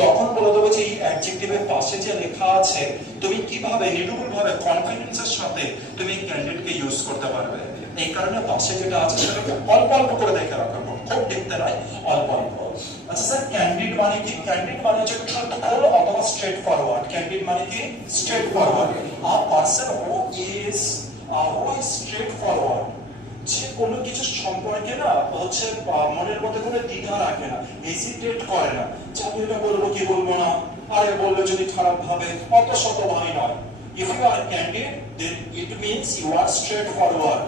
তখন বলে দেবো যে এই অ্যাডজেক্টিভের পাশে যে লেখা আছে তুমি কিভাবে নির্ভুল ভাবে কনফিডেন্সের সাথে তুমি ক্যান্ডিডকে ইউজ করতে পারবে। এই কারণে পাশে যেটা আছে সেটাকে অল্প অল্প করে দেখে রাখবো, খুব দেখতে নয়, অল্প অল্প। আচ্ছা স্যার, ক্যান্ডিড মানে কি? ক্যান্ডিড মানে হচ্ছে ট্রুথফুল অথবা স্ট্রেট ফরওয়ার্ড। ক্যান্ডিড মানে কি? Straight forward. A person who is straight forward, যে কোনো কিছু সম্পর্কে না হচ্ছে মনের মধ্যে কোনো দ্বিধা রাখে না, হেজিটেট করে না, যে আমি এটা বলবো কি বলবো না, আরে বললে যদি খারাপ ভাবে, অত শতভাবী নয়। If you are candid, then it means you are straightforward.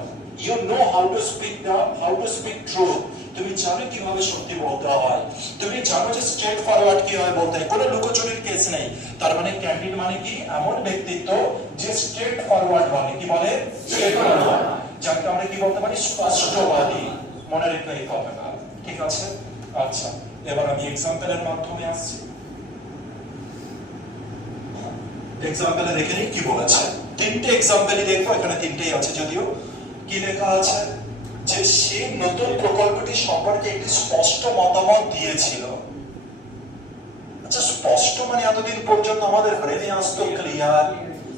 You know how to speak truth. তুমি জানো কিভাবে সত্যি বলতে হয়, তুমি জানো যে স্ট্রেট ফরওয়ার্ড কি হয় বলতে হয়, কোনো লুকোচুরির কেস নেই। তার মানে ক্যান্ডিড মানে কি? এমন ব্যক্তিত্ব যে স্ট্রেট ফরওয়ার্ড বলে, কি বলে? স্ট্রেট ফরওয়ার্ড, যাকে আমরা কি বলতে পারি? স্পষ্টবাদী। মনে রেখো এই কথাটা, ঠিক আছে? আচ্ছা, এবার আমি এক্সাম্পলের মাধ্যমে আসছি। এক্সাম্পলে দেখে নিই কি বলেছে। তিনটে এক্সাম্পলই দেখবো, এখানে তিনটেই আছে যদিও। কি লেখা আছে? যে সে নতুন প্রকল্পটি সম্পর্কে একটি স্পষ্ট মতামত দিয়েছিল। আচ্ছা, স্পষ্ট মানে এতদিন পর্যন্ত আমাদের ব্রেনে আসতো ক্লিয়ার।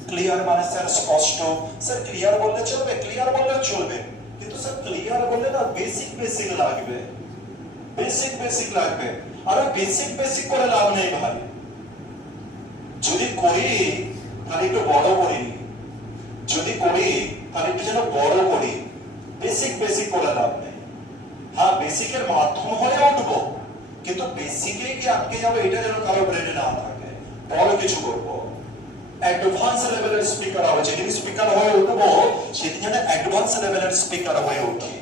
ক্লিয়ার মানে স্যার স্পষ্ট। স্যার ক্লিয়ার বললে চলবে? ক্লিয়ার বললে চলবে, কিন্তু স্যার ক্লিয়ার বললে না বেসিক বেসিক লাগবে, বেসিক বেসিক লাগবে। আর বেসিক বেসিক করে লাভ নেই ভাই। যদি করি তাহলে একটু বড় করি, যদি করি তাহলে একটু যেন বড় করি, বেসিক বেসিক করে লাভ নেই। হ্যাঁ, বেসিকের মাধ্যম হয়ে উঠবো, কিন্তু বেসিকে কি আটকে যাবো এটা যেন কারো ব্রেনে না থাকে। বড় কিছু করবো, অ্যাডভান্স লেভেলের স্পিকার হবে। যেদিন স্পিকার হয়ে উঠবো সেদিন যেন অ্যাডভান্স লেভেলের স্পিকার হয়ে উঠি।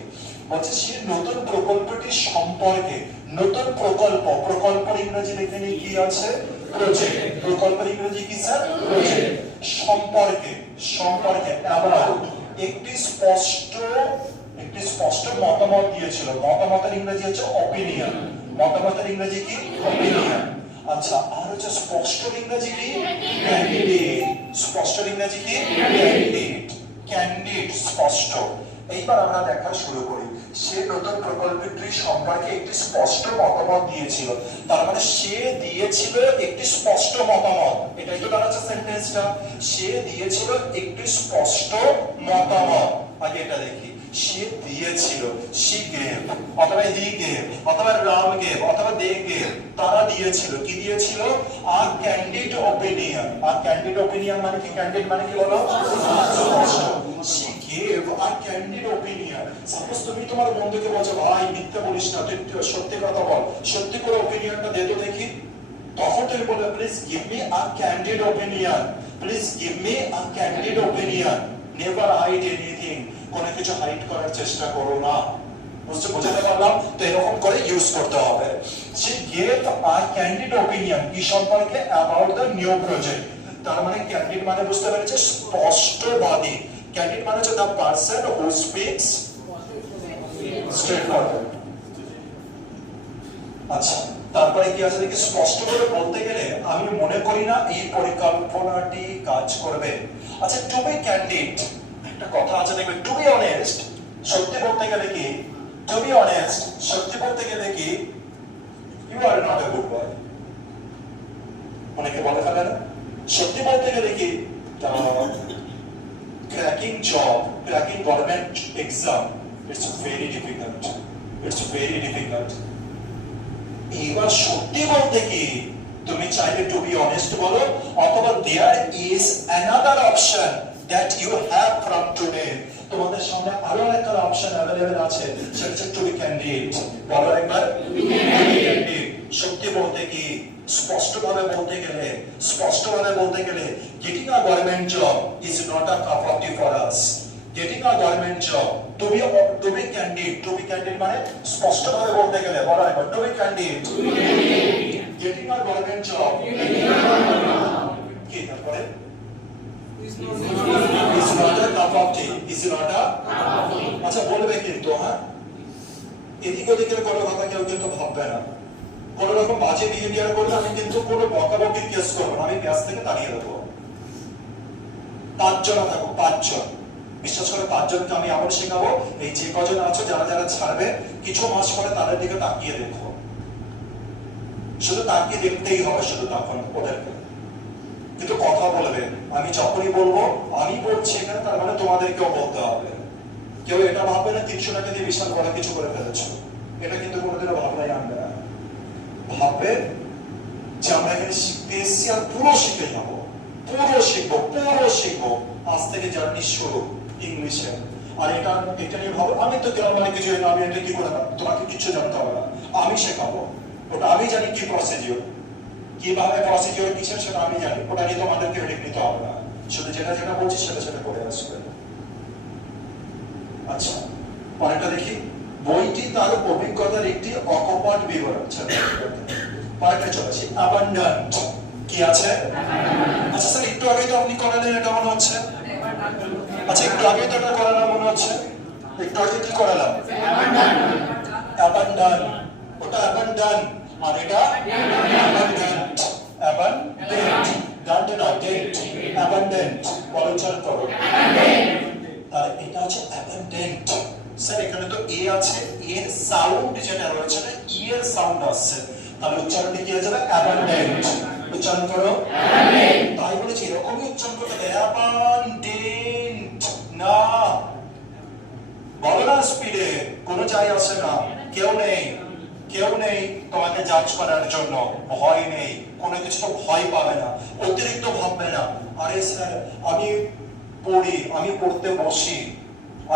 বলছে সে নতুন প্রকল্পটি সম্পর্কে, নতুন প্রকল্প, প্রকল্পের ইংরেজি লিখে নিয়ে কি আছে? প্রজেক্ট। প্রকল্পের ইংরেজি কি স্যার? প্রজেক্ট। সম্পর্কে, সম্পর্কে অ্যাবাউট একটি স্পষ্ট মতামত দিয়েছিল। মতামতের ইংরেজি হচ্ছে অপিনিয়ন। মতামতের ইংরেজি কি? অপিনিয়ন। আচ্ছা, আর হচ্ছে স্পষ্ট ইংরেজি কি? ক্যান্ডিড। স্পষ্ট ইংরেজি কি? ক্যান্ডিড। ক্যান্ডিড, স্পষ্ট। এইবার আমরা দেখা শুরু করি। সে নতুন প্রকল্পটি সম্পর্কে একটি স্পষ্ট মতামত দিয়েছিল। তার মানে সে দিয়েছিল একটি স্পষ্ট মতামত। এটাই তো দাঁড়াচ্ছে সেন্টেন্সটা। সে দিয়েছিল একটি স্পষ্ট মতামত। আগে এটা দেখি। সে দিয়েছিল, she gave, অথবা he gave, অথবা রাম gave, অথবা they gave, তারা দিয়েছিল। কি দিয়েছিল? a candid opinion। a candid opinion মানে কি? ক্যান্ডিড মানে কি বলো? she gave a candid opinion। Suppose তুমি তোমার বন্ধুকে বলছো, ভাই মিথ্যে বলিস না, তুই সত্যি কথা বল, সত্যি করে অপিনিয়নটা দে তো দেখি। তখন তুমি বলবে, please give me a candid opinion, please give me a candid opinion, never hide anything। কোনো কিছু হাইড করার চেষ্টা করো না। বুঝতে পারলাম? তো এরকম করে ইউজ করতে হবে। সে গেভ আ ক্যান্ডিড অপিনিয়ন কি সম্পর্কে? About the new project. তার মানে ক্যান্ডিড মানে বুঝতে পেরেছে স্পষ্টবাদী। ক্যান্ডিড মানে হচ্ছে the person who স্পিকস straight forward. আচ্ছা, তারপরে কি আছে দেখি। স্পষ্ট করে বলতে গেলে আমি মনে করি না এই পরিকল্পনাটি কাজ করবে। আচ্ছা, টু বি ক্যান্ডিড, একটা কথা আছে দেখবে, টু বি অনেস্ট, সত্যি বলতে গেলে কি? টু বি অনেস্ট, সত্যি বলতে গেলে কি? You are not a good boy. অনেকে বলে ফেলে না, সত্যি বলতে গেলে কি? Cracking job, cracking government exam, it's very difficult, it's very difficult. এবার সত্যি বলতে কি? তুমি চাইলে টু বি অনেস্ট বলো, অথবা there is another option that you have from today। তোমাদের সামনে আরো একটা অপশন अवेलेबल আছে, সেটা হচ্ছে টু বি ক্যান্ডিড। বলো একবার, ক্যান্ডিড। সত্যি বলতে কি? স্পষ্টভাবে বলতে গেলে, getting a government job is not a cup of tea for us। getting a government job, to be candid মানে স্পষ্টভাবে বলতে গেলে, বলো একবার, to be candid, getting a government job কি তারপরে? is not a cup of tea, is not a, আচ্ছা বলবে কিন্তু, হ্যাঁ এদিক ওদিকের কোনো কথা কেউ কিন্তু ভাববে না। কোন রকম বাজে বিহেভিয়ার করলে আমি কিন্তু কোনো বকাবকির কেস করবো না, আমি পেঁয়াজ থেকে তাড়িয়ে দেবো। 5 জন থাকো, 5 জন, বিশেষ করে 5 জনকে আমি এমন শেখাবো, এই যে কজন আছো যারা যারা ছাড়বে কিছু মাস পরে তাদের দিকে তাকিয়ে দেখো, শুধু তাকিয়ে দেখতেই হবে, শুধু তখন ওদেরকে, কিন্তু কথা বলবে। আমি যখনই বলবো আমি বলছি এখানে, তার মানে তোমাদেরকেও বলতে হবে। কেউ এটা ভাববে না 300 টাকা দিয়ে বিশাল বড় কিছু করে ফেলেছো, এটা কিন্তু কোনোদিনও ভাবনাই আনবে না। ভাববে যে আমরা এখানে শিখতে এসেছি আর পুরো শিখে যাবো, পুরো শিখবো, পুরো শিখবো। আজ থেকে জার্নি শুরু ইংলিশে। আর এটা নিয়ে ভাবো আমি তো গ্রামারে কিছু জানি না, আমি এটা কি করে, তোমাকে কিছু জানতে হবে না, আমি শেখাবো। ওটা আমি জানি কি প্রসিডিওর, কিভাবে প্রসিডিওর কিসের, সেটা আমি জানি। ওটা নিয়ে তোমাদেরকে হেডেক নিতে হবে না, শুধু যেটা যেটা বলছি সেটা সেটা করে আসবে। আচ্ছা, পরেরটা দেখি। বইটি তার অভিজ্ঞতার একটি অকপট বিবরণ। পরেরটা চলে আসি। অ্যাবান্ডন্ট কি আছে? আচ্ছা স্যার, একটু আগে তো আপনি করালেন, এটা মনে হচ্ছে। আচ্ছা, একটু আগে তো এটা করালাম মনে হচ্ছে, একটু আগে কি করালাম? অ্যাবান্ডন্ট। ওটা অ্যাবান্ডন্ট আর এটা অ্যাবান্ডন্ট। অ্যাবান্ডন্ট, ডান্ট না, ডেন্ট। অ্যাবান্ডন্ট বলো, উচ্চারণ করো। তাহলে এটা হচ্ছে অ্যাবান্ডন্ট। স্যার এখানে তো এ আছে, এর সাউন্ড যেটা রয়েছে না, ই এর সাউন্ড আসছে, তাহলে উচ্চারণটা কি হয়ে যাবে? অ্যাবান্ডন্ট। উচ্চারণ করো। তাই বলেছি এরকমই উচ্চারণ করতে হবে, অ্যাবান্ডন্ট না। বলো না স্পিডে, কোনো যাই আসে না, কেউ নেই, কেউ নেই তোমাকে জাজ করার জন্য, ভয় নেই, কোনো কিছু তো ভয় পাবে না, অতিরিক্ত ভাববে না। আরে স্যার আমি পড়ি, আমি পড়তে বসি,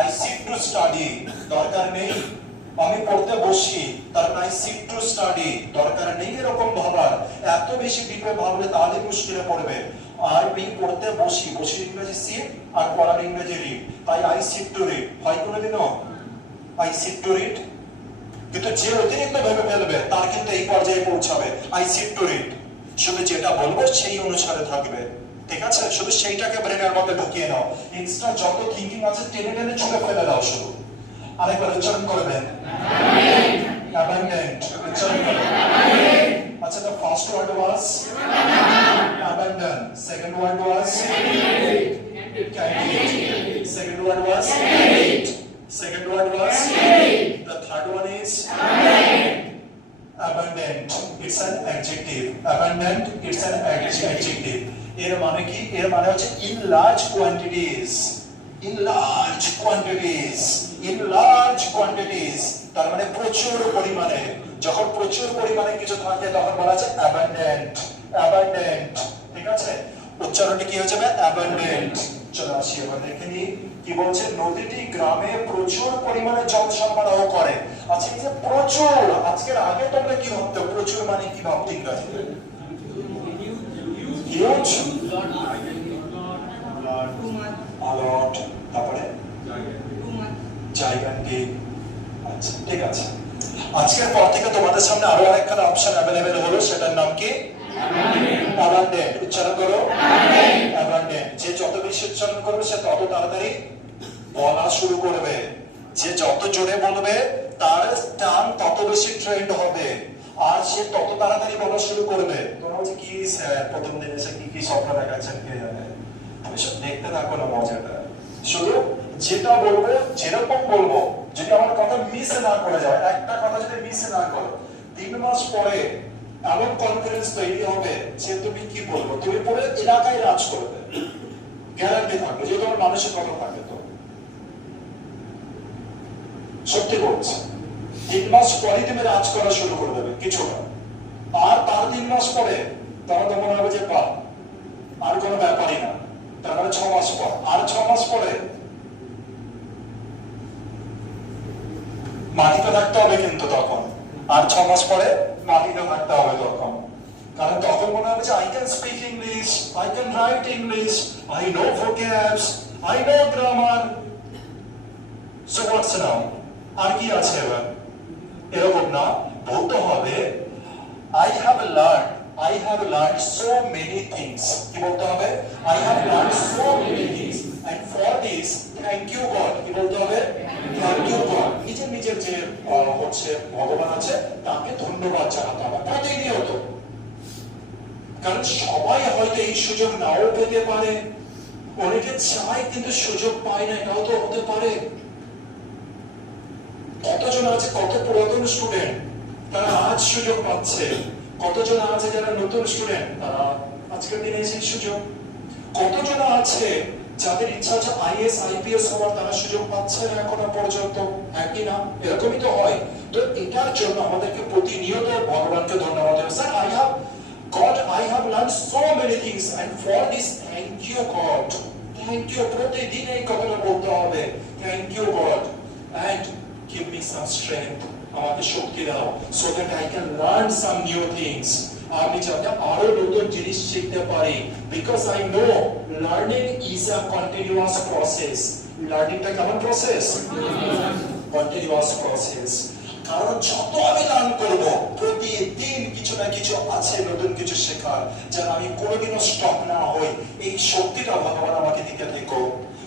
I sit to study, দরকার নেই। আমি পড়তে বসি, তার I sit to study, দরকার নেই এরকম ভাবার। এত বেশি ডিপে ভাবলে তাহলে মুশকিলে পড়বে। আর আমি পড়তে বসি, বসির ইংরেজি সিট আর পড়ার ইংরেজি রিড, তাই I sit to read। হয় কোনোদিনও I sit to read? কিন্তু যে অতিরিক্ত ভেবে ফেলবে তার কিন্তু এই পর্যায়ে পৌঁছাবে I sit to read। শুধু যেটা বলবো সেই অনুসারে থাকবে, ঠিক আছে? শুধু সেইটাকে ব্রেনের মধ্যে ঢুকিয়ে নাও, এক্সট্রা যত থিংকিং আছে টেনে টেনে ছুঁড়ে ফেলে দাও শুধু। আরেকবার উচ্চারণ করবেন, অ্যাবান্ডন্ট। উচ্চারণ করবেন। আচ্ছা, the first word was abandon, second word was candidate, second word was candidate, second word was candidate, the third one is abandoned. It's an adjective. Abandoned, it's an adjective. এর মানে কি? এর মানে হচ্ছে in large quantities, in large quantities, in large quantities, তার মানে প্রচুর পরিমাণে। যখন প্রচুর পরিমাণে কিছু থাকে তখন বলা যায় abundant, abundant, ঠিক আছে? উচ্চারণটা কি হয়ে যাবে? abundant। চলো আসি এবার দেখে নিই কি বলছে। নদীটি গ্রামে প্রচুর পরিমাণে জল সরবরাহ করে। আচ্ছা, এই যে প্রচুর, আজকের আগে তোমরা কি ভাবতে? প্রচুর মানে কি ভাবতে ইংরেজিতে? হিউজ, লট, তারপরে জাইগান্টিক। আচ্ছা ঠিক আছে, আজকের পর থেকে তোমাদের সামনে আরো আরেকখানা অপশন অ্যাভেলেবেল হলো, সেটার নাম কি? অ্যাবান্ডেন্ট। উচ্চারণ করো, অ্যাবান্ডেন্ট। যে যত বেশি উচ্চারণ করবে সে তত তাড়াতাড়ি বলা শুরু করবে, যে যত জোরে বলবে তার টান তত বেশি ট্রেন্ড হবে, আর সে তত তাড়াতাড়ি বলা শুরু করবে। তোমরা বলছে কি স্যার প্রথম দিন এসে কি কি স্বপ্ন দেখাচ্ছেন কে জানে। আমি সব দেখতে থাকো না মজাটা, শুধু যেটা বলবো যেরকম বলবো, যদি আমার কথা মিস না করে যায়, একটা কথা যদি মিস না করো, 3 মাস পরে এমন কনফিডেন্স তৈরি হবে যে তুমি কি বলবো, তুমি পুরো এলাকায় রাজ করবে, গ্যারান্টি থাকবে, যে তোমার মানুষের কথা থাকবে। তো সত্যি বলছি, 3 মাস পরে তুমি রাজ করা শুরু করে দেবে কিছুটা, আর তার 3 মাস পরে তখন তো মনে হবে যে পা আর কোনো ব্যাপারই না। তারপরে 6 মাস পর, আর 6 মাস পরে মাটিতে থাকতে হবে, কিন্তু তখন আর 6 মাস পরে মাটিতে থাকতে হবে তখন, কারণ তখন মনে হবে যে I can speak English, I can write English, I know vocabs, I know grammar, so what's now. আর কি আছে এবার? এরকম না, বলতে হবে I have learned so many things। কি বলতে হবে? I have learned so many things, and for this thank you God। কি বলতে হবে? থ্যাংক ইউ গড, নিজের নিজের যে হচ্ছে ভগবান আছে তাকে ধন্যবাদ জানাতে হবে প্রতিনিয়ত। কারণ সবাই হয়তো এই সুযোগ নাও পেতে পারে, অনেকে চায় কিন্তু সুযোগ পায় না, এটাও তো হতে পারে। কতজন আছে, কত পুরাতন স্টুডেন্ট তারা আজ সুযোগ পাচ্ছে, কতজন আছে যারা নতুন স্টুডেন্ট তারা আজকের দিনে সেই সুযোগ, কতজন আছে যাদের ইচ্ছা আছে আইএস আইপিএস হওয়ার, তারা সুযোগ পাচ্ছে না এখনো পর্যন্ত, একই না, এরকমই তো হয়। তো এটার জন্য আমাদেরকে প্রতিনিয়ত ভগবানকে ধন্যবাদ দেব। Sir I have God, I have learned so many things and for this thank you God, thank you, প্রতিদিন এই কথাটা বলতে হবে, thank you God and give me some strength, আমাকে শক্তি দাও so that I can learn some new things, আমি যাতে আরো নতুন জিনিস শিখতে পারি, because I know learning is a continuous process. লার্নিংটা কেমন প্রসেস? Continuous process. কারণ যত আমি লার্ন করব প্রতিদিন কিছু না কিছু আছে নতুন কিছু শেখার, যেন আমি কোনোদিনও স্টপ না হই, এই শক্তিটা ভগবান আমাকে দিতে থেকো।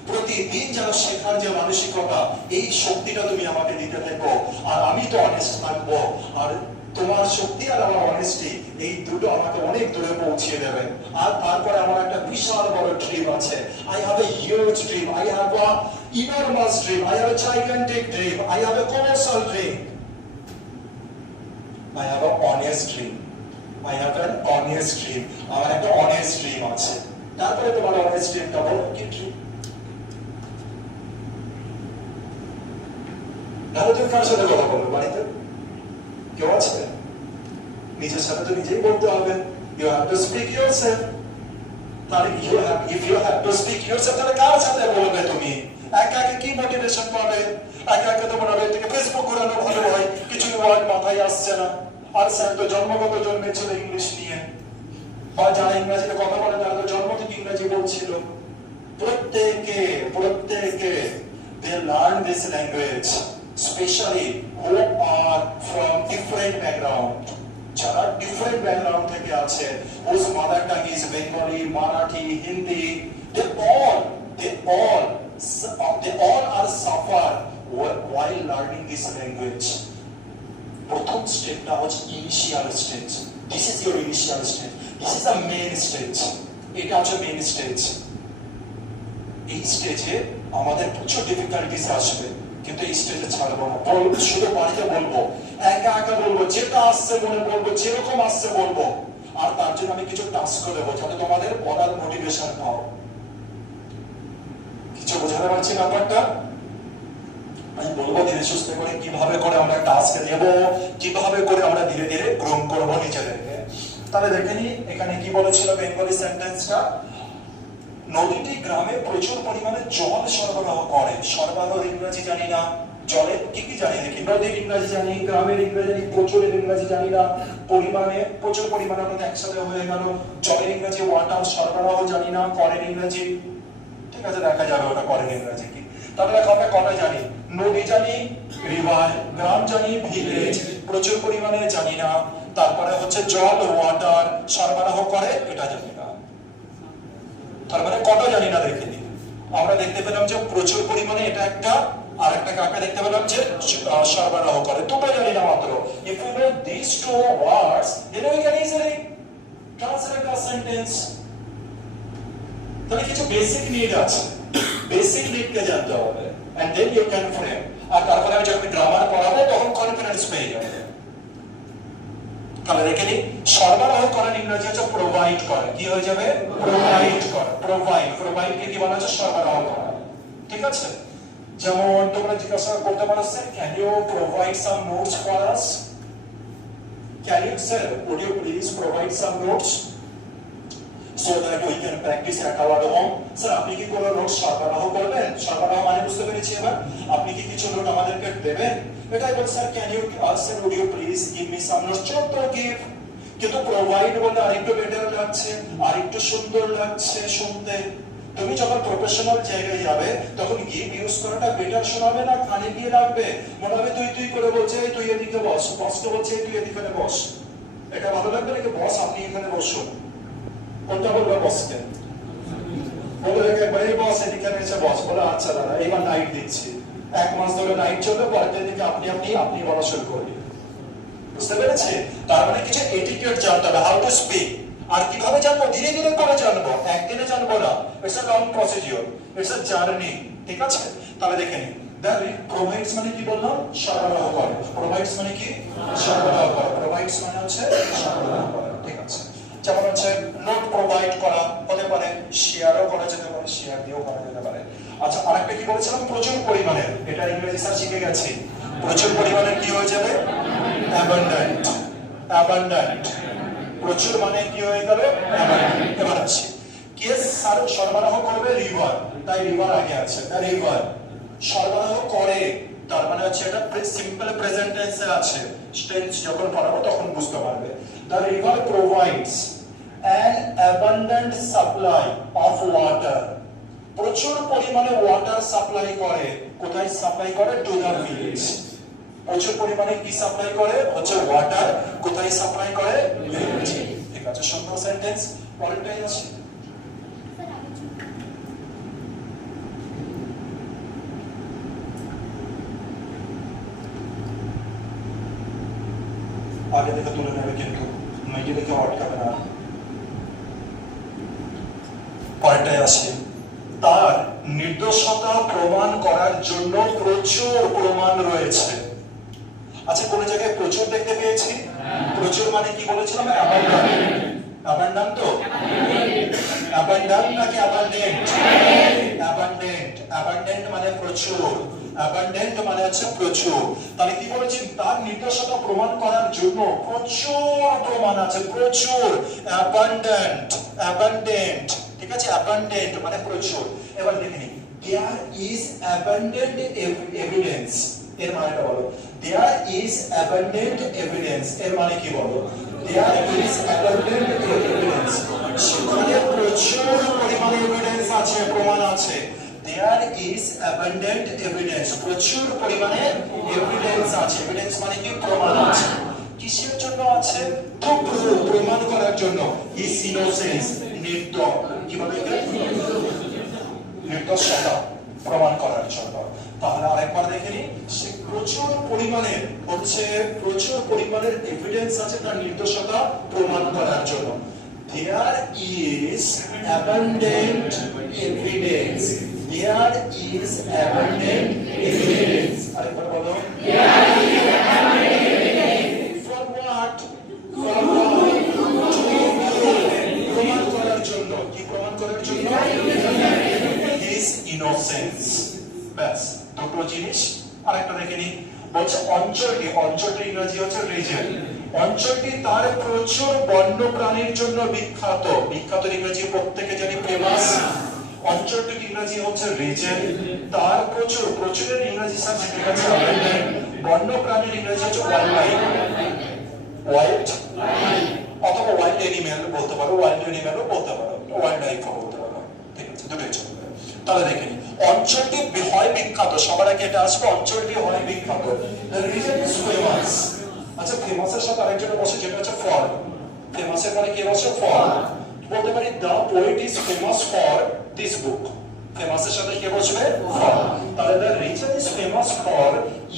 প্রতিদিন যেন শেখার যে মানসিকতা, এই শক্তিটা তুমি আমাকে দিতে থেকো, আর আমি তো অনেস্ট থাকবো, আর তোমার শক্তি আর আমার অনেস্টি এই দুটো আমাকে অনেক দূরে পৌঁছে দেবে। আর তারপরে আমার একটা বিশাল বড় ড্রিম আছে, I have a huge dream, I have a enormous dream, I have a gigantic dream, I have a colossal dream, I have a honest dream, I have an honest dream, আমার একটা honest dream আছে। তারপরে তোমার honest dreamটা বলো কি dream? তাহলে তুমি কার সাথে কথা বলবে বাড়িতে? কেউ আছে? নিজের সাথে তো নিজেই বলতে হবে, you have to speak yourself। তাহলে if you have to speak yourself, তাহলে কার সাথে বলবে তুমি? একা একা কি মোটিভেশন পাবে? একা একা তো মনে হবে থেকে ফেসবুক ঘোরানো ভালো হয়, কিছু ওয়ার্ড মাথায় আসছে না। আর স্যার তো জন্মগত জন্মেছিল ইংলিশ নিয়ে, বা যারা ইংরেজিতে কথা বলে তারা তো জন্ম থেকে ইংরেজি বলছিল। প্রত্যেকে they learn this language, especially who are from different background, যারা ডিফারেন্ট ব্যাকগ্রাউন্ড থেকে আছে, whose mother tongue is Bengali, Marathi, Hindi, they all are suffer while learning this language. প্রথম স্টেপটা হচ্ছে initial stage, this is your initial stage, this is the main stage, এটা হচ্ছে main stage. এই স্টেজে আমাদের প্রচুর ডিফিকাল্টিস আসবে, কিন্তু এই স্টেজে ছাড়বো না, শুধু বাড়িতে বলবো, একা একা বলবো, যেটা আসছে মনে বলবো, যেরকম আসছে বলবো। আর তার জন্য আমি কিছু টাস্ক দেবো যাতে তোমাদের বলার মোটিভেশন পাও। কিছু বোঝাতে পারছি ব্যাপারটা? আমি বলবো ধীরে সুস্থে করে কিভাবে করে আমরা টাস্ক দেব, কিভাবে করে আমরা ধীরে ধীরে গ্রোম করবো নিজেদেরকে। তাহলে দেখে নি এখানে কি বলেছিল বেঙ্গলি সেন্টেন্সটা, নদীটি গ্রামে প্রচুর পরিমাণে জল সরবরাহ করে। সরবরাহ ইংরেজি জানি না, জলের কি কি জানি দেখি, নদীর ইংরেজি জানি, গ্রামের ইংরেজি জানি, প্রচুরের ইংরেজি জানি না, পরিমাণে প্রচুর পরিমাণে আমাদের একসাথে হয়ে গেল। জলের ইংরেজি ওয়াটার, সরবরাহ জানি না, করের ইংরেজি, ঠিক আছে দেখা যাবে ওটা করের ইংরেজি কি। তাহলে দেখো আমরা কটা জানি, নদী জানি রিভার, গ্রাম জানি ভিলেজ, প্রচুর পরিমাণে জানি না, তারপরে হচ্ছে জল ওয়াটার, সরবরাহ করে এটা জানি না। তার মানে কটা জানি না দেখে নিই। আমরা দেখতে পেলাম যে প্রচুর পরিমাণে এটা একটা, আর একটা কাকে দেখতে পেলাম যে সরবরাহ করে, দুটো জানি না মাত্র। If you know these two words, then we can easily translate a sentence. তাহলে কিছু বেসিক নিড আছে, বেসিক নিডকে জানতে হবে, and then you can frame। আর তারপরে আমি যখন গ্রামার পড়াবো তখন কনফিডেন্স পেয়ে যাবে। তাহলে দেখে নিই, সরবরাহ করার ইংরেজি হচ্ছে প্রোভাইড করা। কি হয়ে যাবে? প্রোভাইড করা। প্রোভাইড কে কি বলা হচ্ছে? সরবরাহ করা। ঠিক আছে, যেমন তোমরা জিজ্ঞাসা করতে পারো, sir can you provide some notes for us? Can you sir would you please provide some notes so that we can practice at our home? Sir আপনি কি কোনো নোট সরবরাহ করবেন? সরবরাহ মানে বুঝতে পেরেছি এবার, আপনি কি কিছু নোট আমাদেরকে দেবেন? এটাই বল, sir can you sir would you please give me some notes? চট গিভ। কিন্তু প্রোভাইড বলতে আরেকটু বেটার লাগছে, আরেকটু সুন্দর লাগছে শুনতে। তুমি যখন প্রফেশনাল জায়গায় যাবে তখন গিভ ইউজ করাটা বেটার শোনাবে না, কানে গিয়ে লাগবে, মনে হবে তুই তুই করে বলছে তুই এদিকে বস, বসকে বলছে তুই এদিকে বস। এটা ভালো লাগবে নাকি বস আপনি এখানে বসুন? কোনটা বলবে বসকে? বলে রেখে একবার এই বস এদিকে এসে বস, বলে আচ্ছা দাদা এইবার নাইট দিচ্ছি, 1 মাস ধরে নাইট চলবে, পরের দিন থেকে আপনি বলা শুরু করবেন। বুঝতে পেরেছে? তার মানে কিছু এটিকেট জানতে হবে, হাউ টু স্পিক। আর কিভাবে জানবো? ধীরে ধীরে করে জানবো, একদিনে জানবো না। It's a long procedure, it's a journey. ঠিক আছে? তাহলে দেখে নিন। প্রোভাইডস মানে কি বললাম? সরবরাহ করে। প্রোভাইডস মানে কি? সরবরাহ করে। প্রোভাইডস মানে হচ্ছে সরবরাহ করা। ঠিক আছে? যেমন হচ্ছে নোট প্রোভাইড করা, হতে পারে শেয়ারও করা যেতে পারে, শেয়ার দিয়েও করা যেতে পারে। আচ্ছা, আরেকটা কি বলেছিলাম? প্রচুর পরিমাণে। এটা ইংরেজি স্যার শিখে গেছি। প্রচুর পরিমাণে কি হয়ে যাবে? অ্যাবান্ডেন্ট। অ্যাবান্ডেন্ট। প্রচুর মানে কি হয়ে গেল? অ্যাবান্ডেন্ট। এবার আছে কেস সরবরাহ করবে রিভার, তাই রিভার আগে আছে। রিভার সরবরাহ করে, তার মানে হচ্ছে এটা সিম্পল প্রেজেন্ট টেন্সে আছে। টেন্স যখন পড়াবো তখন বুঝতে পারবে। The river provides an abundant supply of water. প্রচুর পরিমাণে ওয়াটার সাপ্লাই করে। কোথায় সাপ্লাই করে? To the village. প্রচুর পরিমাণে কি সাপ্লাই করে? হচ্ছে ওয়াটার। কোথায় সাপ্লাই করে? ভিলেজ। ঠিক আছে, সুন্দর সেন্টেন্স। পরেরটাই আছে। আগে থেকে তুলে নেবে, কিন্তু মেয়েটি দেখে আটকাবে না। পরেরটাই আসে। তার নির্দোষতা প্রমাণ করার জন্য প্রচুর প্রমাণ রয়েছে। আচ্ছা, কোন জায়গায় প্রচুর দেখতে পেয়েছি? প্রচুর মানে কি বলেছিলাম? অ্যাবান্ডেন্ট। অ্যাবান্ডেন্ট তো? অ্যাবান্ডেন্ট নাকি অ্যাবান্ডেন্ট? অ্যাবান্ডেন্ট। অ্যাবান্ডেন্ট মানে প্রচুর। অ্যাবান্ডেন্ট মানে হচ্ছে প্রচুর। তাহলে কি বলেছি? তার নির্দোষতা প্রমাণ করার জন্য প্রচুর প্রমাণ আছে। প্রচুর। অ্যাবান্ডেন্ট। অ্যাবান্ডেন্ট। ঠিক আছে? অ্যাবান্ডেন্ট মানে প্রচুর। এবার দেখে নিই। There is abundant evidence. এর মানেটা বলো। দেয়ার ইজ অ্যাবান্ডেন্ট এভিডেন্স এর মানে কি বলো? দেয়ার ইজ অ্যাবান্ডেন্ট এভিডেন্স, সেখানে প্রচুর পরিমাণে এভিডেন্স আছে, প্রমাণ আছে। দেয়ার ইজ অ্যাবান্ডেন্ট এভিডেন্স, প্রচুর পরিমাণে এভিডেন্স আছে। এভিডেন্স মানে কি? প্রমাণ আছে। কিসের জন্য আছে? তো প্রমাণ করার জন্য। হিজ ইনোসেন্স, নির্দোষ। কিভাবে? নির্দোষতা প্রমাণ করার জন্য। তাহলে আরেকবার দেখে নিই। সে প্রচুর পরিমাণে হচ্ছে প্রচুর পরিমাণের এভিডেন্স আছে তার নির্দোষতা প্রমাণ করার জন্য। There is abundant evidence. There is abundant evidence. আরেকবার বলো। There is abundant evidence. For what? For what? প্রমাণ করার জন্য। কি প্রমাণ করার জন্য? His innocence. ব্যাস, দুটো জিনিস। আরেকটা দেখে নিই। বলছে অঞ্চলটি, অঞ্চলটি ইংরেজি হচ্ছে রিজন। অঞ্চলটি তার প্রচুর বন্য প্রাণীর জন্য বিখ্যাত। বিখ্যাত ইংরেজি প্রত্যেকে জানি ফেমাস। অঞ্চলটি ইংরেজি হচ্ছে রিজন। তার প্রচুর, প্রচুরের ইংরেজি স্যার শিখে গেছে অ্যাবান্ডেন্ট। বন্য প্রাণীর ইংরেজি হচ্ছে ওয়াইল্ড লাইফ। ওয়াইল্ড অথবা ওয়াইল্ড অ্যানিমেল বলতে পারো, ওয়াইল্ড অ্যানিমেলও বলতে পারো, ওয়াইল্ড লাইফও বলতে পারো। ঠিক আছে, দুটোই চলবে। তাহলে দেখে নিই। অঞ্চলটি হয় বিখ্যাত, সবার আগে এটা আসবে। অঞ্চলটি হয় বিখ্যাত। The region is famous. আচ্ছা, ফেমাসের সাথে আরেকজনের বসে, যেটা হচ্ছে ফর। ফেমাসের পরে কি বসে? ফর। বলতে পারি the poet is famous for this book. ফেমাসের সাথে কি বসবে? ফর। তাহলে the region is famous for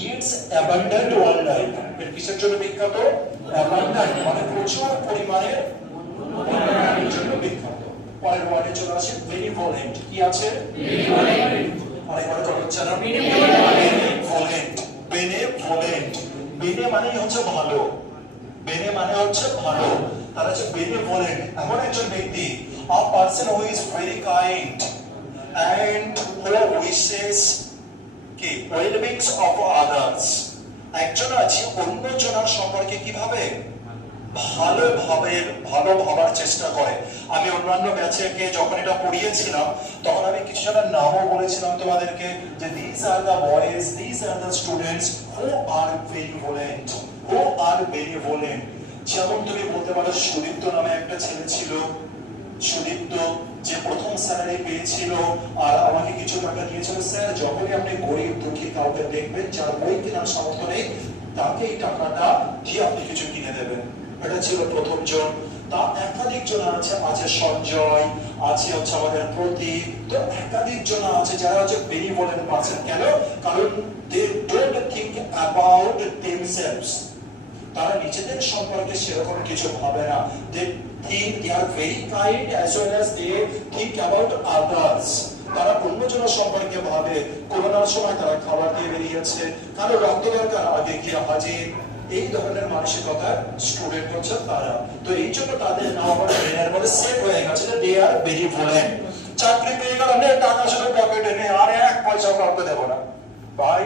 its abundant wildlife. এর কিসের জন্য বিখ্যাত? abundant মানে প্রচুর পরিমাণে বন্যপ্রাণীর জন্য বিখ্যাত। পরের ওয়ার্ডে চলে আসে বেনিভোলেন্ট। কি আছে? বেনিভোলেন্ট। আরেকবার তো হচ্ছে না? বেনিভোলেন্ট। বেনিভোলেন্ট। বেনে মানে হচ্ছে ভালো। বেনে মানে হচ্ছে ভালো। তার হচ্ছে বেনিভোলেন্ট, এমন একজন ব্যক্তি, a person who is very kind and who wishes কি well-being of others। একজন আছে অন্য জনের সম্পর্কে কিভাবে ভালো ভাবার চেষ্টা করে। আমি অন্যান্য ব্যাচেকে যখন এটা পড়িয়েছিলাম তখন আমি কিছু জনের নামও বলেছিলাম তোমাদেরকে, যে these are the boys, these are the students who are benevolent, who are benevolent। যেমন তুমি বলতে পারো সুদীপ্ত নামে একটা ছেলে ছিল। সুদীপ্ত যে প্রথম স্যালারি পেয়েছিল আর আমাকে কিছু টাকা দিয়েছিল। স্যার, যখনই আপনি গরিব দুঃখী কাউকে দেখবেন যার বই কেনার সামর্থ্য নেই, তাকে এই টাকাটা দিয়ে আপনি কিছু কিনে দেবেন। এটা ছিল প্রথম জন। তা একাধিক জন আছে, আছে সঞ্জয়, আছে হচ্ছে আমাদের প্রতীক, তো একাধিক জন আছে যারা হচ্ছে বেনিভোলেন্ট পারসন। কেন? কারণ they don't think about themselves, তারা নিজেদের সম্পর্কে সেরকম কিছু ভাবে না। They think they are very kind as well as they think about others. তারা অন্যজনের সম্পর্কে ভাবে। করোনার সময় তারা খাবার দিয়ে বেরিয়েছে, কারো রক্ত দরকার আগে গিয়ে হাজির, এই ধরনের মানসিকতার স্টুডেন্ট হচ্ছে তারা। তো এই জন্য তাদের নাম আমার ব্রেনের মধ্যে সেট হয়ে গেছে যে দে আর বেনিভোলেন্ট। চাকরি পেয়ে গেল, নে টাকা শুধু পকেটে নে, আর এক পয়সা কাউকে দেবো না। ভাই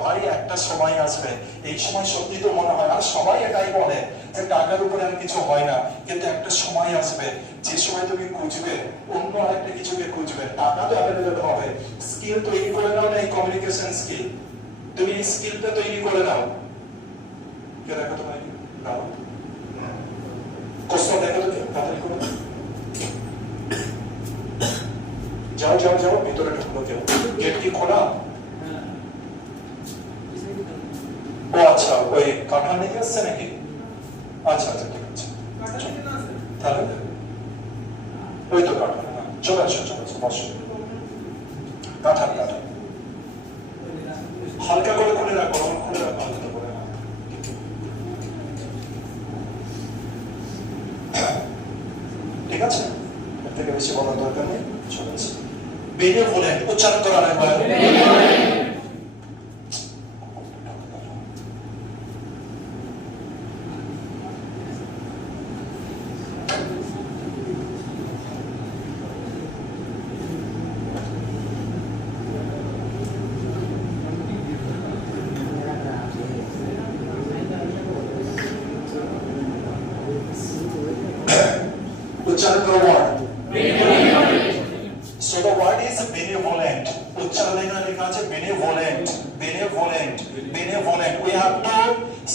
ভাই একটা সময় আসবে, এই সময় সত্যি তো মনে হয়, আর সবাই এটাই বলে যে টাকার উপরে আর কিছু হয় না, কিন্তু একটা সময় আসবে যে সময় তুমি খুঁজবে অন্য আরেকটা কিছুকে খুঁজবে। টাকা তো অ্যাভেলেবল হবে, স্কিল তৈরি করে নাও না, এই কমিউনিকেশন স্কিল, তুমি এই স্কিলটা তৈরি করে নাও। কে দেখো তোমায় নাও কষ্ট দেখো তো তাড়াতাড়ি করো, যাও যাও যাও, ভিতরে ঢুকলো কেউ? গেট কি খোলা? ও আচ্ছা, ওই কাঁঠাল নিয়ে আসছে নাকি? আচ্ছা আচ্ছা, ঠিক আছে, তাহলে ওই তো কাঁঠাল, চলে আসো চলে আসো, বসো। কাঁঠাল কাঁঠাল হালকা করে খুলে রাখো, খুলে রাখো হালকা করে। ঠিক আছে, এর থেকে বেশি বলার দরকার নেই, চলে আসো। বেনিভোলেন্ট উচ্চারণ করা একবার। So the word is benevolent. Uchcharanena lekha ache benevolent, benevolent, benevolent. We have to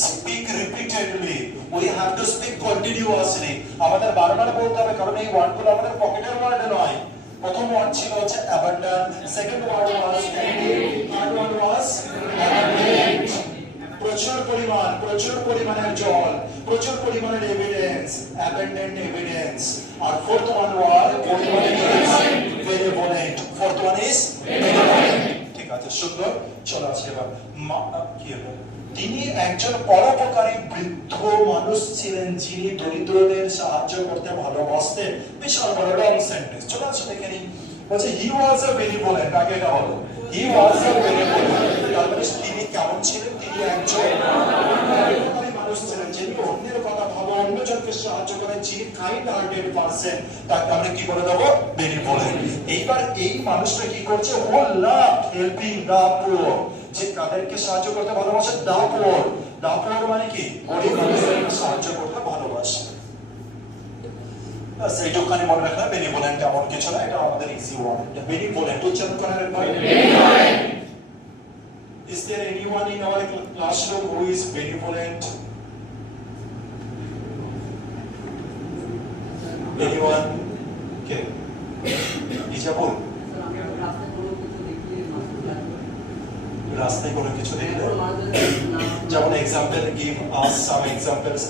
speak repeatedly. We have to speak continuously. আমাদের বারবার বলতে হবে, কারণ এই ওয়ার্ডগুলো আমাদের পকেটের ওয়ার্ড নয়। প্রথম ওয়ার্ড ছিল হচ্ছে abundant, second word was negative, third word was abundant. প্রচুর পরিমাণের জল, প্রচুর পরিমাণের এভিডেন্স, অ্যাবেন্ডেন্ট এভিডেন্স। আর fourth one was benevolent, fourth one is benevolent. ঠিক আছে, সুন্দর। চলো আজকে এবার কি হবে? তিনি একজন পরোপকারী বৃদ্ধ মানুষ ছিলেন যিনি দরিদ্রদের সাহায্য করতে ভালোবাসতেন। বিশাল বড় লং সেন্টেন্স, চলো আসো দেখে নিই। বলছে হি ওয়াজ আ বেনিভোলেন্ট, আগে এটা বলো, হি ওয়াজ আ বেনিভোলেন্ট। তার মানে তিনি কেমন ছিলেন? তিনি একজন পরোপকারী মানুষ ছিলেন যিনি অন্যের কথা ভাবে, অন্যজনকে সাহায্য করে, যিনি কাইন্ড হার্টেড পারসন, তাকে আমরা কি বলে দেবো? বেনিভোলেন্ট। এইবার এই মানুষটা কি করছে? Who loved helping the poor, যে কাদেরকে সাহায্য করতে ভালোবাসে? The poor. দ্য পুয়ার মানে কি? গরিব মানুষদেরকে সাহায্য করতে ভালোবাসে। এইটুখানি মনে রাখলাম, বেনিভোলেন্ট এমন কিছু না, এটা আমাদের ইজি ওয়ার্ড। বেনিভোলেন্ট উচ্চারণ করার একবার। Is there anyone in our classroom who is benevolent? Anyone? Okay. Ijabul. রাস্তায় কোনো কিছু দেখলে, যেমন example, give us some examples,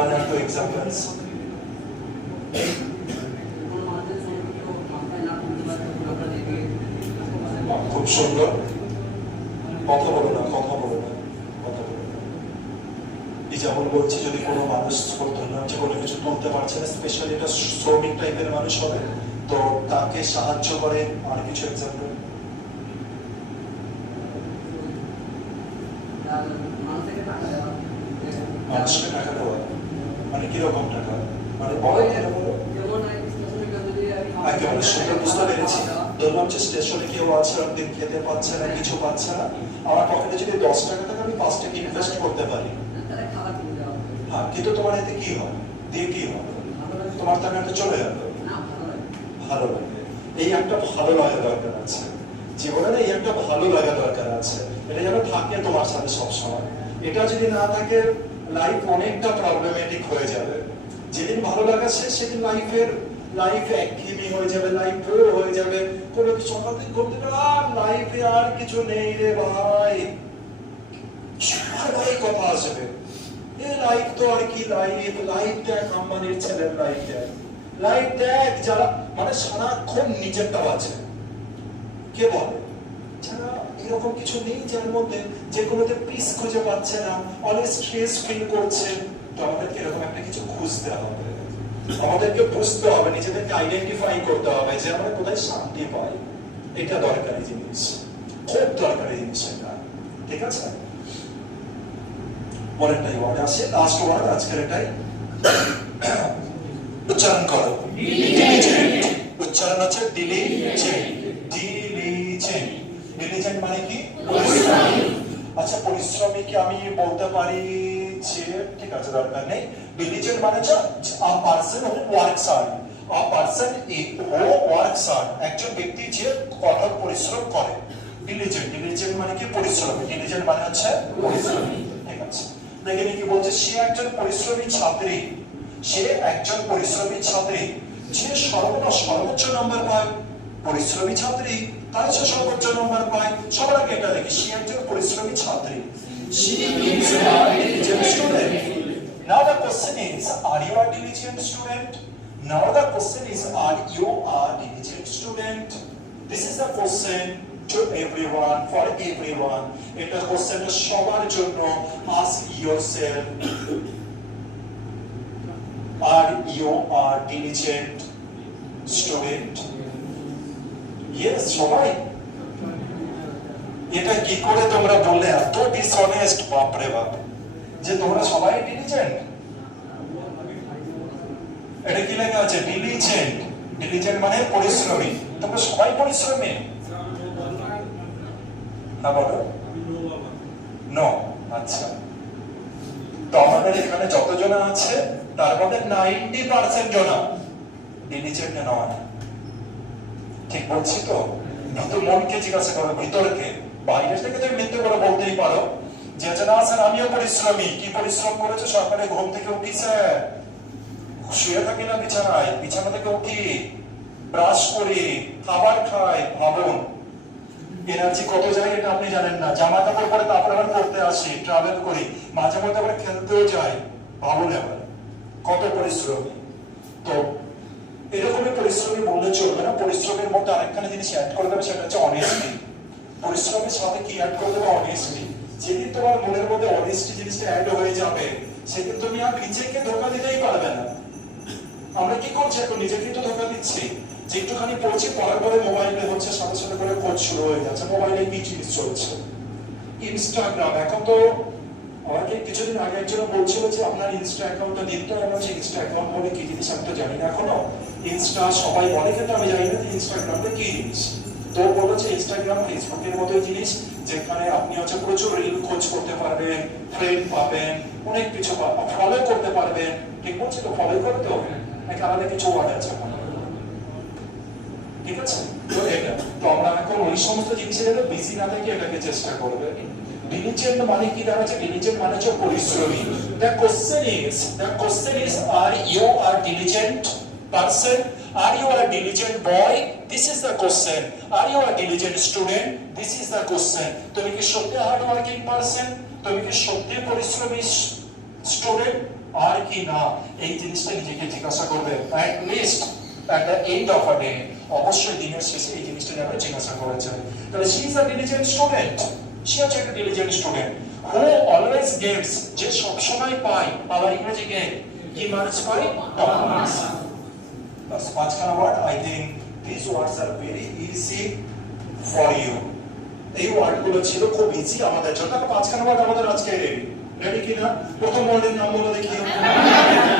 one or two examples. খুব সুন্দর, কথা বলো না, কথা বলো না, কথা বলো না। এই যেমন বলছি, যদি কোনো মানুষ ধরলাম যে কোনো কিছু তুলতে পারছে না, স্পেশালি এটা শ্রমিক টাইপের মানুষ হবে, তো তাকে সাহায্য করে। আর কিছু এক্সাম্পল? মানুষকে টাকা দেওয়া মানে কিরকম টাকা? মানে বড় টাকা বলো, একেবারে সুন্দর, বুঝতে পেরেছি। ধরলাম যে স্টেশনে কেউ আছে, একদিন খেতে পাচ্ছে না, কিছু পাচ্ছে না, আমার পকেটে যদি 10 টাকা থাকে, আমি 5 টাকা ইনভেস্ট করতে পারি। হ্যাঁ, কিন্তু তোমার এতে কি হবে? দিয়ে কি হবে? তোমার টাকাটা চলে যাবে, ভালো লাগে। এই একটা ভালো লাগা দরকার আছে জীবনে, এই একটা ভালো লাগা দরকার আছে, এটা যেন থাকে তোমার সাথে সবসময়। এটা যদি না থাকে, লাইফ অনেকটা প্রবলেমেটিক হয়ে যাবে। যেদিন ভালো লাগা শেষ, সেদিন লাইফ একঘেয়েমি হয়ে যাবে, লাইফ বোর হয়ে যাবে। কোনো সকাল থেকে ঘুম থেকে আর লাইফে আর কিছু নেই রে ভাই, সবার ভাই কথা আসবে, লাইভ তো আর কি, লাইভ দেখ আম্বানির ছেলের লাইভ দেখ যারা মানে সারাক্ষণ নিজেরটা বাঁচে। কে বলে যারা এরকম কিছু নেই, যার মধ্যে যে কোনোতে পিস খুঁজে পাচ্ছে না, অনেক স্ট্রেস ফিল করছে, তো আমাদেরকে এরকম একটা কিছু খুঁজতে হবে, আমাদেরকে বুঝতে হবে, নিজেদেরকে আইডেন্টিফাই করতে হবে যে আমরা কোথায় শান্তি পাই। এটা দরকারি জিনিস, খুব দরকারি জিনিস এটা, ঠিক আছে? পরেরটাই ওয়ার্ড আসে, লাস্ট ওয়ার্ড আজকের এটাই, উচ্চারণ করো। উচ্চারণ হচ্ছে ডিলিজেন্ট। ডিলিজেন্ট মানে কি? আচ্ছা, পরিশ্রমীকে আমি বলতে পারি যে, ঠিক আছে দরকার নেই। ডিলিজেন্ট মানে হচ্ছে আ person who works hard, a person who works hard, একজন ব্যক্তি যে কঠোর পরিশ্রম করে। ডিলিজেন্ট মানে কি? পরিশ্রমী। ডিলিজেন্ট মানে হচ্ছে পরিশ্রমী, ঠিক আছে? দেখেন কি বলছে, সে একজন পরিশ্রমী ছাত্রী, সে একজন পরিশ্রমী ছাত্রী যে সর্বোচ্চ নম্বর পায়। পরিশ্রমী ছাত্রী তাই সে সর্বোচ্চ নম্বর পায়। সবার আগে এটা দেখি, সে একজন পরিশ্রমী ছাত্রী। She is a diligent student. Now the question is, are you a diligent student? Now the question is, are you a diligent student? This is the question to everyone, for everyone. এটা কোশ্চেনটা সবার জন্য। Ask yourself, are you a diligent student? Yes, সবাই। এটা কি করে তোমরা বললে এত ডিসঅনেস্ট, বাপ রে বাপ, যে তোমরা সবাই ডিলিজেন্ট? এটা কি লেখা আছে? ডিলিজেন্ট। ডিলিজেন্ট মানে পরিশ্রমী। তোমরা সবাই পরিশ্রমী? না বলো নো। আচ্ছা, তো আমাদের এখানে যতজন আছে তার মধ্যে 90% জন ডিলিজেন্ট নয়। ঠিক বলছি তো? কিন্তু মনকে জিজ্ঞাসা করো, ভিতরকে। বাইরে থেকে তুমি মিথ্যে করে বলতেই পারো যে না স্যার আমিও পরিশ্রমী। কি পরিশ্রম করেছে? সকালে ঘুম থেকে উঠি স্যার, শুয়ে থাকি না বিছানায়, বিছানা থেকে উঠি, ব্রাশ করি, খাবার খাই। ভাবুন এনার্জি কত যায় এটা আপনি জানেন না। জামা কাপড় পরে তারপরে আবার পড়তে আসি, ট্রাভেল করি, মাঝে মধ্যে আবার খেলতেও যাই। ভাবুন এবার কত পরিশ্রমী। তো এরকমই পরিশ্রমী বললে চলবে না। পরিশ্রমের মধ্যে আরেকখানে জিনিস অ্যাড করে দেবে, সেটা হচ্ছে অনেস্টি। পরিশ্রমের সাথে কি অ্যাড করে দেবে? অনেস্টি। যেদিন তোমার মনের মধ্যে অনেস্টি জিনিসটা অ্যাড হয়ে যাবে, সেদিন তুমি আর নিজেকে ধোঁকা দিতেই পারবে না। আমরা কি করছি এখন? নিজেকে তো ধোঁকা দিচ্ছি। যে একটুখানি পড়ছি, পড়ার পরে মোবাইলে হচ্ছে সাথে সাথে করে খোঁজ শুরু হয়ে যাচ্ছে, মোবাইলে কি জিনিস চলছে। ইনস্টাগ্রাম, এখন তো আমাকে কিছুদিন আগে একজন বলছিল যে আপনার ইনস্টা অ্যাকাউন্টটা দিন। তো আমি বলছি ইনস্টা অ্যাকাউন্ট বলে কি জিনিস আমি তো জানি না এখনো। ইনস্টা সবাই বলে কিন্তু আমি জানি না যে ইনস্টাগ্রামটা কি জিনিস। তো বলেছে ইনস্টাগ্রাম ফেসবুকের মতো জিনিস, যেখানে আপনি হচ্ছে প্রচুর রিল খোঁজ করতে পারবেন, ফ্রেন্ড পাবেন, অনেক কিছু ফলো করতে পারবেন। ঠিক বলছি তো? ফলো করতে হবে নাকি আলাদা কিছু ওয়ার্ড আছে? ঠিক আছে, তো এটা তো আমরা এখন ওই সমস্ত জিনিসের বেশি না থেকে এটাকে চেষ্টা করবে। ডিলিজেন্ট মানে কি দাঁড়াচ্ছে? ডিলিজেন্ট মানে হচ্ছে পরিশ্রমী। The question is, are you a diligent person? Are you a diligent boy? This is the question. Are you a diligent student? This is the question. তুমি কি সত্যি হার্ড ওয়ার্কিং পারসন? তুমি কি সত্যি পরিশ্রমী স্টুডেন্ট আর কি না? এই জিনিসটা নিজেকে জিজ্ঞাসা করবে। At least at the end of a day, অবশ্যই দিনের শেষে এই জিনিসটা যাবে জিজ্ঞাসা করা যায়। তাহলে she is a diligent student. সে হচ্ছে একটা diligent student who always gets, যে সবসময় পায়, আবার ইংরেজি কি মার্কস পায়? Top marks. বাস পাঁচখানা word. I think this words are very easy for you. এই ওয়ার্ডগুলো ছিল খুব ইজি আমাদের জন্য। পাঁচখানা ওয়ার্ড আমাদের আজকে রেডি। রেডি কিনা? প্রথম ওয়ার্ডের নাম বলে দেখি।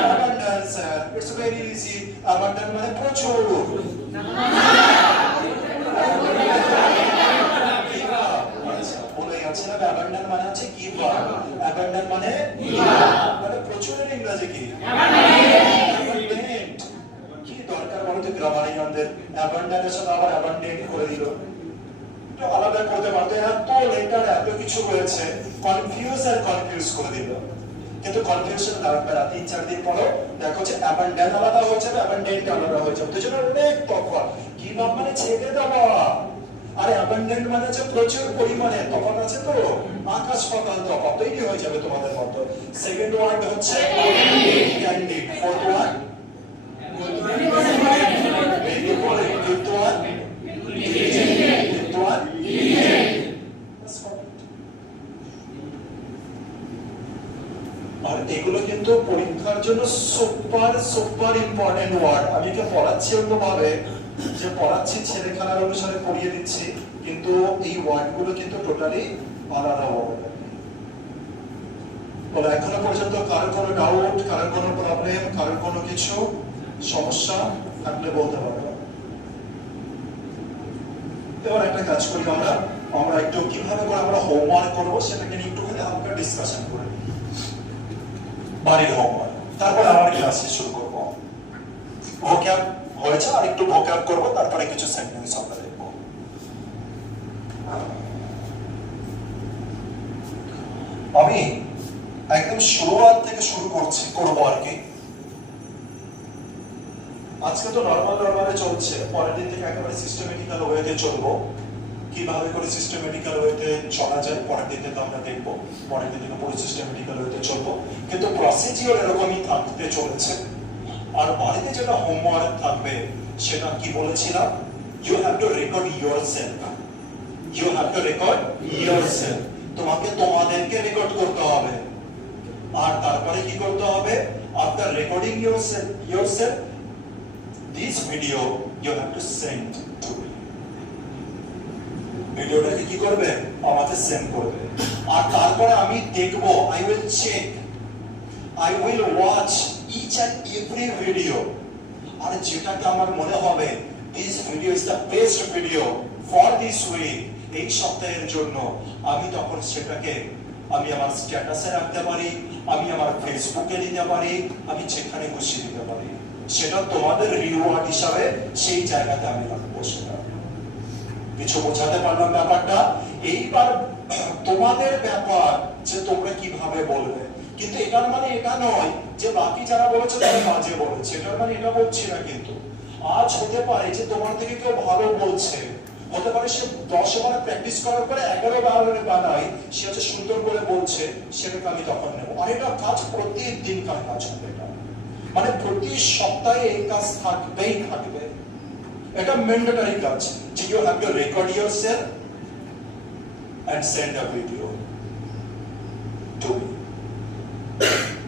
Abundance. It's very easy. Abundance মানে প্রচুর। অ্যাবান্ডন মানে হচ্ছে গিভ আপ। অ্যাবান্ডন মানে প্রচুরের ইংরেজি কি? অ্যাবান্ডেন্ট। কি দরকার বলো তো গ্রামারিয়ানদের? অ্যাবান্ডনের সাথে আবার অ্যাবান্ডেন্ট করে দিল। তো আলাদা করতে পারতো। এত লেটার, এত কিছু রয়েছে, কনফিউজ করে দিল। কিন্তু কনফিউশন লাগবে না। 3-4 দিন পরে দেখো যে অ্যাবান্ডন আলাদা হয়ে যাবে, অ্যাবান্ডেন্ট আলাদা হয়ে যাবে। দুজনের অনেক তফাৎ। গিভ আপ মানে ছেড়ে দেওয়া, আরে অ্যাবান্ডেন্ট মানে হচ্ছে প্রচুর পরিমাণে, তফাৎ আছে তো, আকাশ পাতাল তফাৎ তৈরি হয়ে যাবে তোমাদের মতো। সেকেন্ড ওয়ার্ড হচ্ছে ক্যান্ডিড। ফোর্থ ওয়ার্ড আর এগুলো কিন্তু পরীক্ষার জন্য সুপার সুপার ইম্পর্টেন্ট ওয়ার্ড। আমি একে পড়াচ্ছি অন্যভাবে, যে পড়াচ্ছি ছেলে খেলার অনুসারে পড়িয়ে দিচ্ছি, কিন্তু এই ওয়ার্ডগুলো কিন্তু টোটালি আলাদা ওয়ার্ড। বলে এখনো পর্যন্ত কারোর কোনো ডাউট, কারোর কোনো প্রবলেম, কারোর কোনো কিছু সমস্যা থাকলে বলতে পারো। এবার একটা কাজ করি আমরা একটু কিভাবে করে আমরা হোমওয়ার্ক করবো সেটাকে নিয়ে একটুখানি হালকা ডিসকাশন করে নিই, বাড়ির হোমওয়ার্ক। তারপর আমার ক্লাসে শুরু করবো। ভোক্যাব হয়েছে, আর একটু ভোক্যাব করবো, তারপরে কিছু সেন্টেন্স আমরা দেখবো। আমি একদম শুরুয়াত থেকে শুরু করবো আর কি। আজকে তো নরমালে চলছে, পরের দিন থেকে একেবারে সিস্টেমেটিক্যাল ওয়েতে চলবো। কিভাবে করে সিস্টেমেটিক্যাল ওয়েতে চলা যায় পরের দিন থেকে আমরা দেখবো, পরের দিন থেকে পুরো সিস্টেমেটিক্যাল ওয়েতে চলবো, কিন্তু প্রসিডিওর এরকমই থাকতে চলেছে। আর বাড়িতে যেটা হোমওয়ার্ক থাকবে সেটা কি বলেছিলাম, you have to record yourself. You have to record yourself, তোমাকে তোমাদেরকে রেকর্ড করতে হবে। আর তারপরে কি করতে হবে, after recording yourself this video you have to send to me। ভিডিওটাকে কি করবে, আমাকে সেন্ড করবে। আর তারপরে আমি দেখব, I will check, I will watch each and every video। আর যেটাকে আমার মনে হবে this video is the best video for this week, এই সপ্তাহের জন্য, আমি তখন সেটাকে আমি আমার স্ট্যাটাসে রাখতে পারি, আমি আমার ফেসবুকে দিতে পারি, আমি যেখানে খুশি দিতে পারি। সেটা তোমাদের রিওয়ার্ড হিসাবে সেই জায়গাতে আমি রাখবো। সেটা কিছু বোঝাতে পারলাম ব্যাপারটা? এইবার তোমাদের ব্যাপার যে তোমরা কিভাবে বলবে। কিন্তু এটার মানে এটা নয় যে বাকি যারা বলেছে তারা বাজে বলেছে, এটার মানে এটা বলছি না। কিন্তু আজ হতে পারে যে তোমার থেকে কেউ ভালো বলছে, হতে পারে সে 10 বার প্র্যাকটিস করার পরে 11 বার বানায়, সে হচ্ছে সুন্দর করে বলছে, সেটাকে আমি তখন নেব। আর এটা কাজ প্রতিদিন কাজ হবে, এটা মানে প্রতি সপ্তাহে এই কাজ থাকবেই থাকবে। এটা ম্যান্ডেটরি কাজ যে you have to record yourself and send a video to me.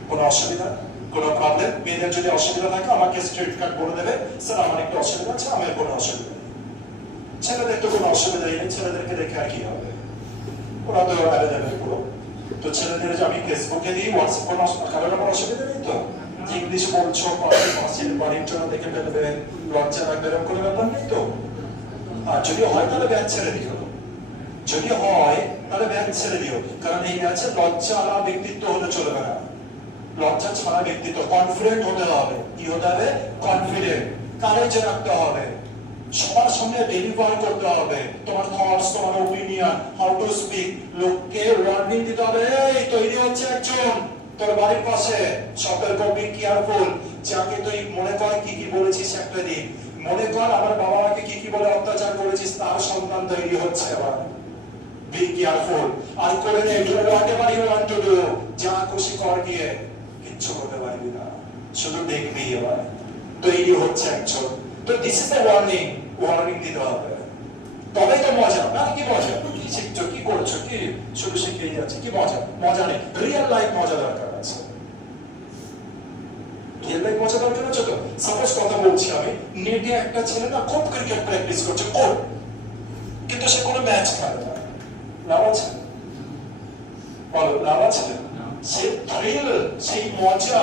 কোনো অসুবিধা, কোনো প্রবলেম? মেয়েদের যদি অসুবিধা থাকে আমাকে স্ট্রেট কাট বলে দেবে, স্যার আমার একটু অসুবিধা আছে, আমার কোনো অসুবিধা নেই। ছেলেদের তো কোনো অসুবিধাই নেই, ছেলেদেরকে দেখে আর কি হবে, ওরা তো অ্যাভেলেবেল পুরো। তো ছেলেদের আমি ফেসবুকে দিই, হোয়াটসঅ্যাপ কোনো কারোর কোনো অসুবিধা নেই তো। ইংলিশ বলছো, মাসির বাড়ির জন্য দেখে ফেলবে, লজ্জা রাখবে, এরকম কোনো ব্যাপার নেই তো। আর যদি হয় তাহলে ব্যাগ ছেড়ে দিও, যদি হয় তাহলে ব্যাগ ছেড়ে দিও। কারণ এই আছে লজ্জা আলা ব্যক্তিত্ব হলে চলবে না, লজ্জা ছাড়া ব্যক্তিত্ব। কনফিডেন্ট হতে হবে, কি হতে হবে? কনফিডেন্ট, কারেজ রাখতে হবে, সবার সামনে ডেলিভার করতে হবে তোমার থটস, তোমার ওপিনিয়ন, হাউ টু স্পিক। লোককে ওয়ার্নিং দিতে হবে, এই তৈরি হচ্ছে একজন তোর বাড়ির পাশে, সতর্ক, বি কেয়ারফুল। যাকে তুই মনে কর কি কি বলেছিস একটা দিন, মনে কর আমার বাবা মাকে কি কি বলে অত্যাচার করেছিস, তার সন্তান তৈরি হচ্ছে আবার। Be careful. আর করে নে, do whatever you want to do, যা খুশি কর গিয়ে, কিচ্ছু করতে পারবি না, শুধু দেখবি এবার তৈরি হচ্ছে একজন। তো this is the warning, warning দিতে হবে, তবেই তো মজা। না কি মজা, কি শিখছো, কি করছো, কি শুধু শিখিয়ে যাচ্ছে, কি মজা? মজা নেই, রিয়েল লাইফ মজা দরকার আছে। রিয়েল লাইফ মজা দরকার আছে তো। সাপোজ কথা বলছি আমি, নেটে একটা ছেলে না খুব ক্রিকেট প্র্যাকটিস করছে, খুব, কিন্তু সে কোনো ম্যাচ খেলে না, লাভ আছে? বলো লাভ আছে? সে থ্রিল, সেই মজা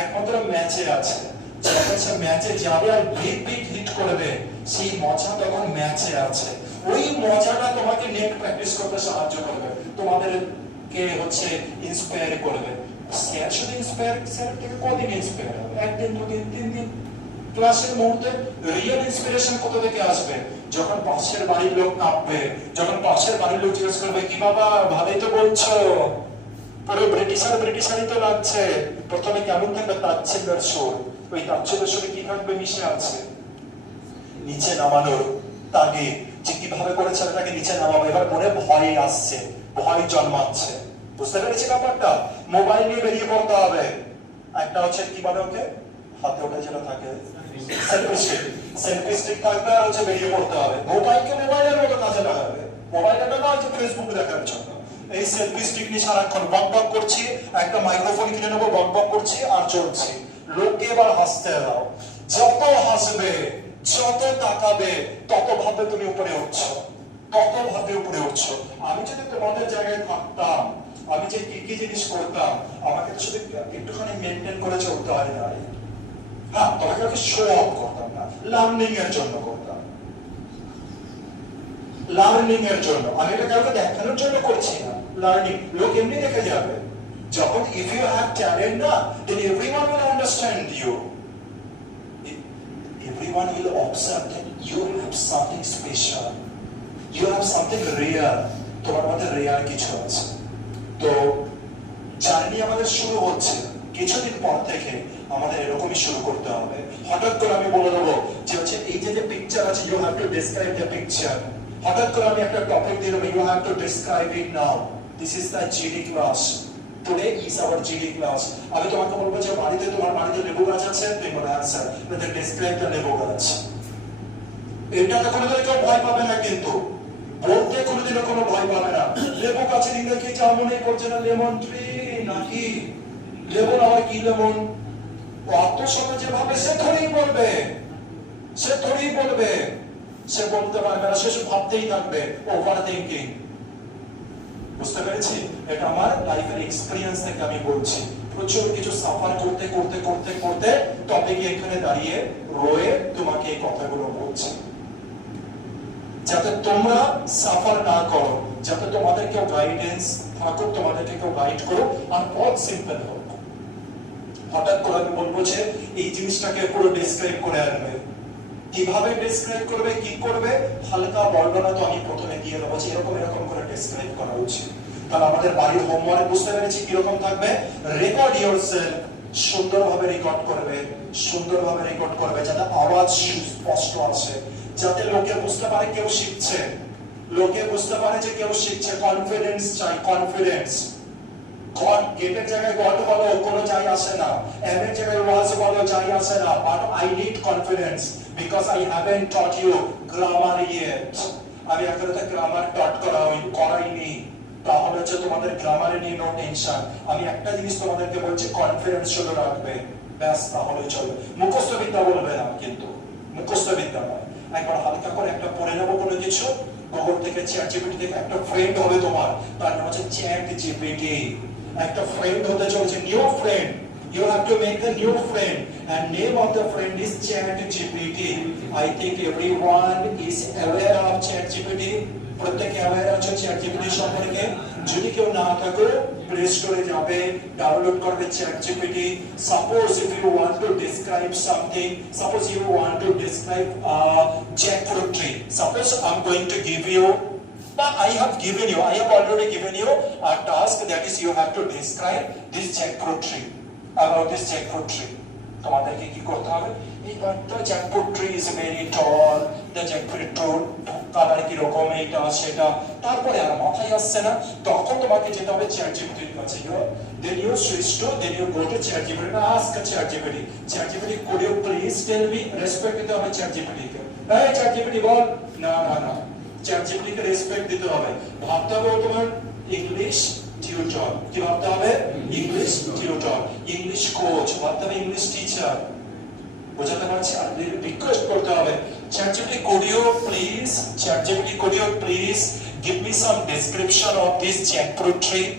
একমাত্র ম্যাচে আছে। যখন সে ম্যাচে যাবে আর বিগ বিগ হিট করবে, সেই মজা তখন ম্যাচে আছে। ওই মজাটা তোমাকে নেট প্র্যাকটিস করতে সাহায্য করবে, তোমাদের কে হচ্ছে ইন্সপায়ার করবে। স্যার শুধু ইন্সপায়ার, স্যার থেকে কদিন ইন্সপায়ার হবে? একদিন, দুদিন, 3 দিন। ক্লাসের মুহূর্তে রিয়েল ইন্সপিরেশন কোথা থেকে আসবে? যখন পাশের বাড়ির লোক কাঁপবে, যখন পাশের বাড়ির লোক জিজ্ঞেস করবে, কি বাবা ভালোই তো বলছো, পুরো ব্রিটিশারই তো লাগছে। প্রথমে কেমন থাকবে? তাচ্ছিল্যের সুর। ওই তাচ্ছিল্যের সুরে কি থাকবে? মিশে আছে নিচে নামানোর তাগিদ, যে কিভাবে করে ছেলেটাকে নিচে নামাবো, এবার মনে ভয় আসছে, ভয় জন্মাচ্ছে। বুঝতে পেরেছি ব্যাপারটা? মোবাইল নিয়ে বেরিয়ে পড়তে হবে। একটা হচ্ছে কি বলে ওকে, হাতে ওটা যেটা থাকে সেলফি স্টিক, সেলফি স্টিক থাকবে আর হচ্ছে বেরিয়ে পড়তে হবে। মোবাইলকে মোবাইলের মতো কাজে লাগাবে, মোবাইলটা না হচ্ছে ফেসবুক দেখার জন্য। এই সেলফি স্টিক নিয়ে সারাক্ষণ বক বক করছি, একটা মাইক্রোফোন কিনে নেবো, বক বক করছি আর চলছি। লোককে এবার হাসতে দাও। যত হাসবে, যত তাকাবে, তত ভাবে তুমি উপরে উঠছো, তত ভাবে উপরে উঠছো। আমি যদি তোমাদের জায়গায় থাকতাম, আমি যে কি কি জিনিস করতাম, আমাকে তো শুধু একটুখানি মেনটেন করে চলতে হয় না। হ্যাঁ, তোমাকে আমি শো অফ করতাম না, লার্নিং এর জন্য করতাম, লার্নিং এর জন্য। আমি এটা কাউকে দেখানোর জন্য করছি না, লার্নিং। লোক এমনি দেখে যাবে। যখন ইফ ইউ হ্যাভ ট্যালেন্ট না, then everyone will understand you, everyone will observe that you have something special, you have something rare, তোমার মধ্যে রেয়ার কিছু আছে। তো জার্নি আমাদের শুরু হচ্ছে, কিছুদিন পর থেকে আমাদের এরকমই শুরু করতে হবে। হঠাৎ করে আমি বলে দেবো যে হচ্ছে এই যে পিকচার আছে, you have to describe the picture. হঠাৎ করে আমি একটা টপিক দিয়ে দেবো, you have to describe it now. This is the GD class, today is our GD class. আমি তোমাকে বলবো যে বাড়িতে, তোমার বাড়িতে লেবু গাছ আছে, তুমি বলে আনসার, ডেসক্রাইব দ্য লেবু গাছ। এটাতে কোনোদিন কেউ ভয় পাবে না, কিন্তু বলতে কোনোদিনও কোনো ভয় পাবে না। লেবু গাছের ইংরেজি যা মনে করছে না, লেমন ট্রি নাকি লেমন, আবার কি লেমন, অত সময় যেভাবে সে থোড়েই বলবে, সে থোড়েই বলবে, সে বলতে পারবে না, সে শুধু ভাবতেই থাকবে, ওভার থিংকিং। বুঝতে পেরেছি? এটা আমার লাইফের এক্সপেরিয়েন্স থেকে আমি বলছি। প্রচুর কিছু সাফার করতে করতে করতে করতে টপিকে এখানে দাঁড়িয়ে রয়ে তোমাকে এই কথাগুলো বলছি, যাতে তোমরা সাফার না করো, যাতে তোমাদের কেউ গাইডেন্স থাকুক, তোমাদেরকে কেউ গাইড করো, আর পথ সিম্পল হোক। হঠাৎ করে আমি বলবো যে এই জিনিসটাকে পুরো ডেসক্রাইব করে আনবে। কিভাবে ডেসক্রাইব করবে, কি করবে, হালকা বর্ণনা তো আমি প্রথমে দিয়ে দেবো যে এরকম এরকম করে ডেসক্রাইব করা উচিত। তাহলে আমাদের বাড়ির হোমওয়ার্ক বুঝতে পেরেছি কিরকম থাকবে। রেকর্ড ইয়োরসেলফ, সুন্দরভাবে রেকর্ড করবে, সুন্দরভাবে রেকর্ড করবে, যাতে আওয়াজ স্পষ্ট আসে, যাতে লোকে বুঝতে পারে কেউ শিখছে, লোকে বুঝতে পারে যে কেউ শিখছে। কনফিডেন্স চাই, কনফিডেন্স। গড, গেটের জায়গায় গড বলো, কোনো যাই আসে না। এম এর জায়গায় ওয়াজ বলো, যাই আসে না। But I need confidence because I haven't taught you grammar yet. আমি এখনো তো গ্রামার টট করাইনি। তাহলে হচ্ছে তোমাদের গ্রামারে নিয়ে নো টেনশন। আমি একটা জিনিস তোমাদেরকে বলছি, কনফিডেন্স শুধু রাখবে, ব্যাস, তাহলে চলবে। মুখস্থ বিদ্যা বলবে না, কিন্তু মুখস্থ বিদ্যা নয়। একবার হালকা করে একটা পড়ে নেবো কোনো কিছু, গুগল থেকে, চ্যাট জিপিটি থেকে। একটা ফ্রেন্ড হবে তোমার, তার নাম হচ্ছে চ্যাট জিপিটি। একটা ফ্রেন্ড হতে চলেছে, new friend. You have to make a new friend, and name of the friend is ChatGPT. I think everyone is aware of ChatGPT. প্রত্যেকে aware আছে ChatGPT সম্পর্কে। যদি কেউ না থাকে, প্লে স্টোরে যাবে, ডাউনলোড করবে ChatGPT. Suppose if you want to describe something, suppose you want to describe a jackfruit tree. Suppose I'm going to give you, I have already given you a task, that is you have to describe this jackfruit tree, about this jackfruit tree. তোমাদেরকে কি করতে হবে, the jackfruit tree is very tall, the jackfruit colour কি রকম, এটা সেটা। তারপরে আর মাথায় আসছে না, তখন তোমাকে যেতে হবে ChatGPT এর কাছে। Then you switch to, then you go to ChatGPT and ask ChatGPT, ChatGPT, could you please tell me, respect দিতে হবে ChatGPT কে। এই ChatGPT বল, না না না, ChatGPT কে রেসপেক্ট দিতে হবে। ভাবতে হবে তোমার ইংলিশ টিউটর, কি ভাবতে হবে, ইংলিশ টিউটর, ইংলিশ কোচ, ভাবতে হবে ইংলিশ টিচার। বোঝাতে পারছি? আর রিকোয়েস্ট করতে হবে, ChatGPT, could you please give me some description of this jackfruit tree,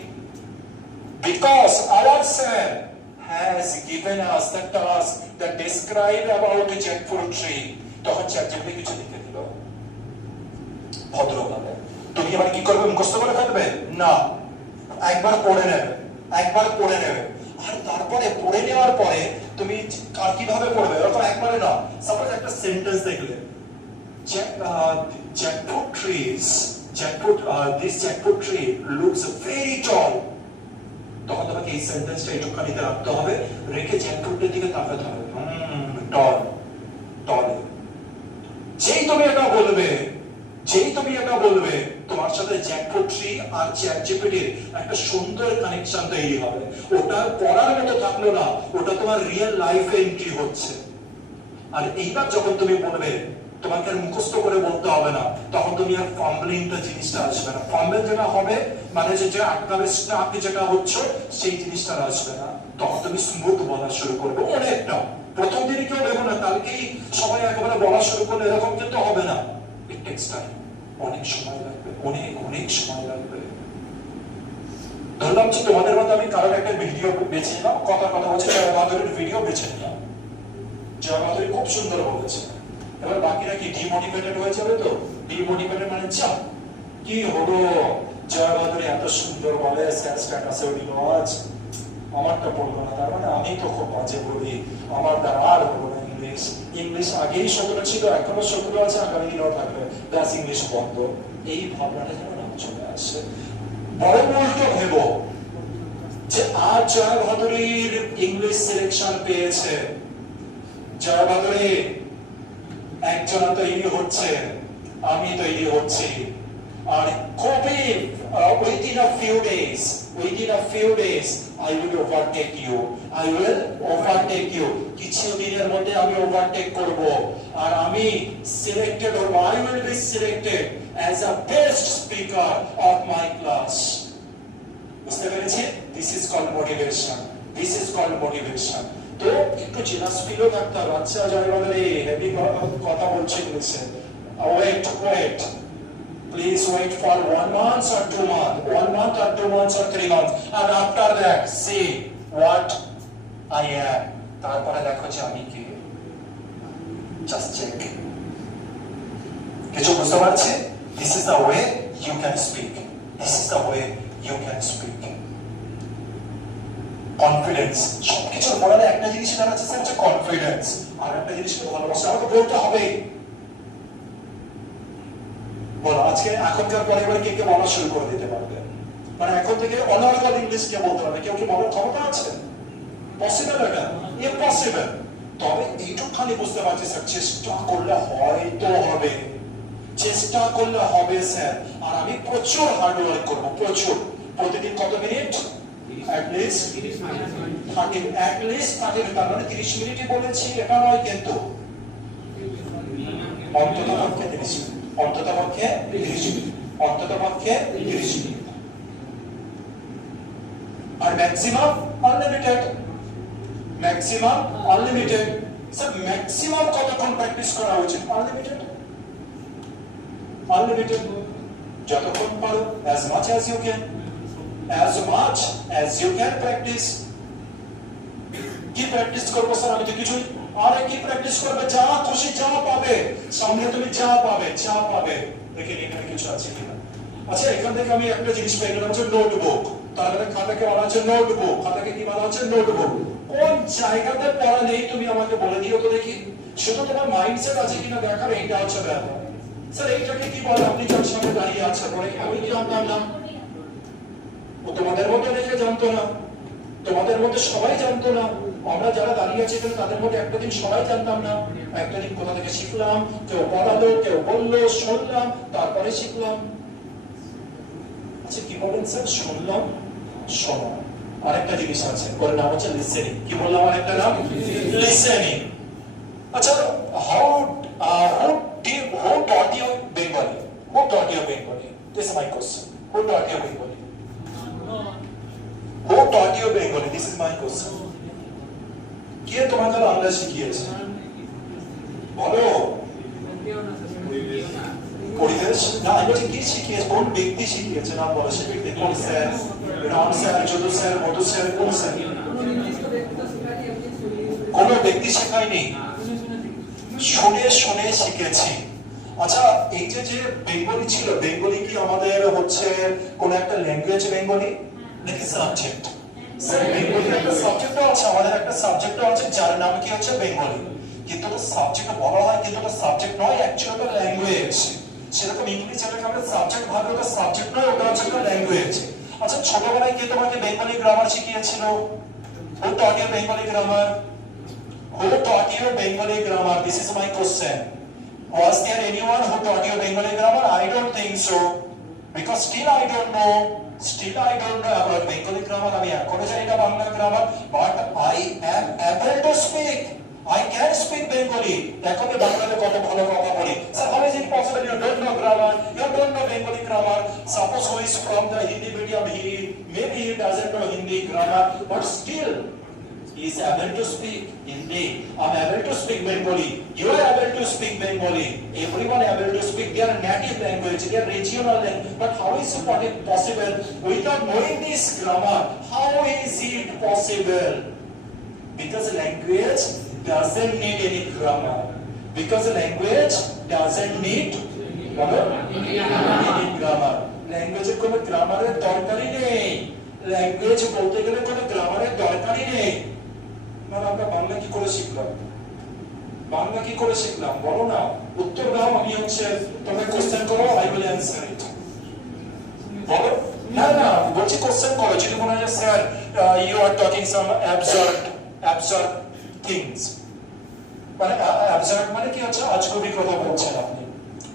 because our sir has given us the task that describe about the jackfruit tree. তখন ChatGPT কিছু লিখে দিল ভদ্রভাবে। তুমি এবার কি করবে, মুখস্থ করে ফেলবে না, একবার পড়ে নেবে, একবার পড়ে নেবে। আর তারপরে পড়ে নেওয়ার পরে তুমি কিভাবে পড়বে, ওরকম একবারে না। সাপোজ একটা সেন্টেন্স দেখলে, this jackfruit tree looks very tall, তখন তোমাকে এই সেন্টেন্সটা একটুখানিতে রাখতে হবে, রেখে জ্যাকফ্রুটের দিকে তাকাতে হবে। টল, টল। যেই তুমি এটা বলবে, যেই আর চ্যাট জিপিটির একটা সুন্দর কানেকশন তৈরি হবে। ওটা পড়ার মতো থাকলো না, ওটা তোমার রিয়েল লাইফে এন্ট্রি হচ্ছে। আর এইবার যখন তুমি বলবে, তোমাকে আর মুখস্থ করে বলতে হবে না, তখন তুমি আর ফাম্বলিংটা জিনিসটা আসবে না। ফাম্বল যেটা হবে মানে যে আটকাবে আপনি যেটা হচ্ছে সেই জিনিসটা আসবে না, তখন তুমি স্মুথ বলা শুরু করবে। অনেকটা প্রথম দিনই কেউ ভেবো না কালকেই সবাই একেবারে বলা শুরু করলে, এরকম কিন্তু হবে না। ইট টেকস টাইম, অনেক সময় লাগবে, অনেক অনেক সময় লাগবে। ধরলাম যে তোমাদের মধ্যে আমি কারোর একটা ভিডিও বেছে নিলাম, কথা বলছে, জয়া বাহাদুরের ভিডিও বেছে নিলাম, জয়া বাহাদুরি খুব সুন্দর বলেছে। এবার বাকিরা কি ডিমোটিভেটেড হয়ে যাবে? তো ডিমোটিভেটেড মানে যা কি হলো, জয়া বাহাদুরি এত সুন্দর বলে, স্যার স্ট্যাটাসে দিল, আজ আমারটা পড়লো না, তার মানে আমি তো খুব বাজে বলি, আমার দ্বারা আর হলো না। ইংলিশ ইংলিশ আগেই শত্রু ছিল, এখনো শত্রু আছে, আগামী দিনেও থাকবে, ব্যাস ইংলিশ বন্ধ। এই ভাবনাটা যেন না চলে আসে। বড় উল্টো ভেবো যে আজ জয়া বাহাদুরির ইংলিশ সিলেকশন পেয়েছে, জয়া বাহাদুরি একজন তৈরি হচ্ছে, আমি তৈরি হচ্ছি, আর খুবই within a few days I will overtake you, কিছু দিনের মধ্যে আমি ওভারটেক করব, আর আমি সিলেক্টেড হব, I will be selected as a best speaker of my class। বুঝতে পেরেছি? This is called motivation। তো একটু জিনাস ফিলও থাকতে হবে। আচ্ছা জয় বাদরে হেভি কথা বলছে ইংলিশে, wait please wait for 1 month or 2 months, 1 month or 2 months or 3 months, and after that see what I am। তারপরে দেখো যে আমি কি, just check। কিছু বুঝতে পারছি? This is the way you can speak, confidence. সবকিছুর বলার একটা জিনিস দাঁড়াচ্ছে স্যার হচ্ছে কনফিডেন্স, আর একটা জিনিসকে ভালোবাসা। আমাকে বলতে হবে, বলো আজকে এখনকার পরে এবার কে বলা শুরু করে দিতে পারবে? মানে এখন থেকে অনার্গাল ইংলিশ কে বলতে হবে, কেউ কি বলার ক্ষমতা আছে? পসিবল? এটা ইম্পসিবল। তবে এইটুকখানি বুঝতে পারছি স্যার, চেষ্টা করলে হয়তো হবে, চেষ্টা করলে হবে স্যার। আর আমি প্রচুর হার্ড ওয়ার্ক করবো, প্রচুর। প্রতিদিন কত মিনিট? at least 30, তার মানে 30 মিনিটই বলেছি এটা নয়, কিন্তু অন্ততপক্ষে 30 মিনিট, অন্ততপক্ষে 30 মিনিট। আর ম্যাক্সিমাম আনলিমিটেড। স্যার ম্যাক্সিমাম কতক্ষণ প্র্যাকটিস করা উচিত? আনলিমিটেড, যতক্ষণ পারো, as much as you can practice। কি প্র্যাকটিস করবো স্যার? আমি তো কিছুই, আরে কি প্র্যাকটিস করবে? যা খুশি যা পাবে সামনে, তুমি যা পাবে। দেখে এখানে কিছু আছে কিনা। আচ্ছা এখান থেকে আমি একটা জিনিস পেয়ে গেলাম যে নোটবুক। তাহলে খাতাকে বলা হচ্ছে নোটবুক, খাতাকে কি বলা হচ্ছে? নোটবুক। কোন জায়গাতে পড়া নেই তুমি আমাকে বলে দিও তো দেখি। শুধু তোমার মাইন্ডসেট আছে কিনা দেখার, এইটা হচ্ছে ব্যাপার। স্যার এইটাকে কি বলে? আপনি যার সামনে দাঁড়িয়ে আছেন, আমি কি জানতাম না, ও তোমাদের মধ্যে দেখে জানতো না, তোমাদের মধ্যে সবাই জানতো না, আমরা যারা দাঁড়িয়ে আছি তাদের মধ্যে একটা দিন সবাই জানতাম না। একটা দিন কোথা থেকে শিখলাম, কেউ পড়ালো, কেউ বললো, শুনলাম, তারপরে শিখলাম। আচ্ছা কি বলেন স্যার? শুনলাম, শোনো। আরেকটা জিনিস আছে, ওর নাম হচ্ছে লিসেনিং। কি বললাম? আরেকটা নাম লিসেনিং। আচ্ছা how taught you Bengali? This is my question. Who taught you Bengali? This is my question. কে তোমাকে বাংলা শিখিয়েছে? বলো। পরিবেশ না, আমি বলছি কি শিখিয়েছে, কোন ব্যক্তি শিখিয়েছে? না বলো সে ব্যক্তি কোন sir? Ram sir, Jadu sir, Madhu sir, কোন স্যার? কোন ব্যক্তি শেখায়নি, শুনে শিখেছি। আচ্ছা এই যে বেঙ্গলি ছিল, বেঙ্গলি কি আমাদের হচ্ছে কোন একটা ল্যাঙ্গুয়েজ বেঙ্গলি নাকি সাবজেক্ট? স্যার বেঙ্গলি একটা সাবজেক্ট আছে, আমাদের একটা সাবজেক্ট আছে যার নাম কি হচ্ছে বেঙ্গলি, কিন্তু তো সাবজেক্ট বলা হয় কিন্তু তো সাবজেক্ট নয়, অ্যাকচুয়ালি তো ল্যাঙ্গুয়েজ। সেরকম ইংলিশ যেটাকে আমরা সাবজেক্ট ভাবি, ওটা সাবজেক্ট নয়, ওটা হচ্ছে একটা ল্যাঙ্গুয়েজ। আচ্ছা ছোটবেলায় কে তোমাকে বেঙ্গলি গ্রামার শিখিয়েছিল? Who taught you Bengali grammar? This is my question. Was there anyone who taught you Bengali grammar? I don't think so, because still I don't know about Bengali grammar. আমি এখনো জানি না Bangla grammar, but I am able to speak. I can speak Bengali. দেখো আমি বাংলাতে কত ভালো কথা বলি। Sir, how is it possible you don't know grammar? You don't know Bengali grammar? Suppose who is from the Hindi medium, maybe he doesn't know Hindi grammar, but still he is able to speak Hindi. I'm able to speak Bengali. You are able to speak Bengali. Everyone able to speak their native language, their regional language. But how is it possible without knowing this grammar? How is it possible? Because language doesn't need any grammar. Because language doesn't need any grammar. Language এর কোনো গ্রামারের দরকারই নেই। Language বলতে গেলে কোনো গ্রামারের দরকারই নেই। মানে আমরা বাংলা কি করে শিখলাম? বাংলা কি করে শিখলাম বলো না, উত্তর দাও। আমি হচ্ছে তোমরা কোশ্চেন করো, আই উইল অ্যানসার ইট। বলো না না, বলছি কোশ্চেন করো। যদি মনে হয় sir you are talking some absurd things, মানে অ্যাবসার্ড মানে কি হচ্ছে আজগুবি কথা বলছেন আপনি,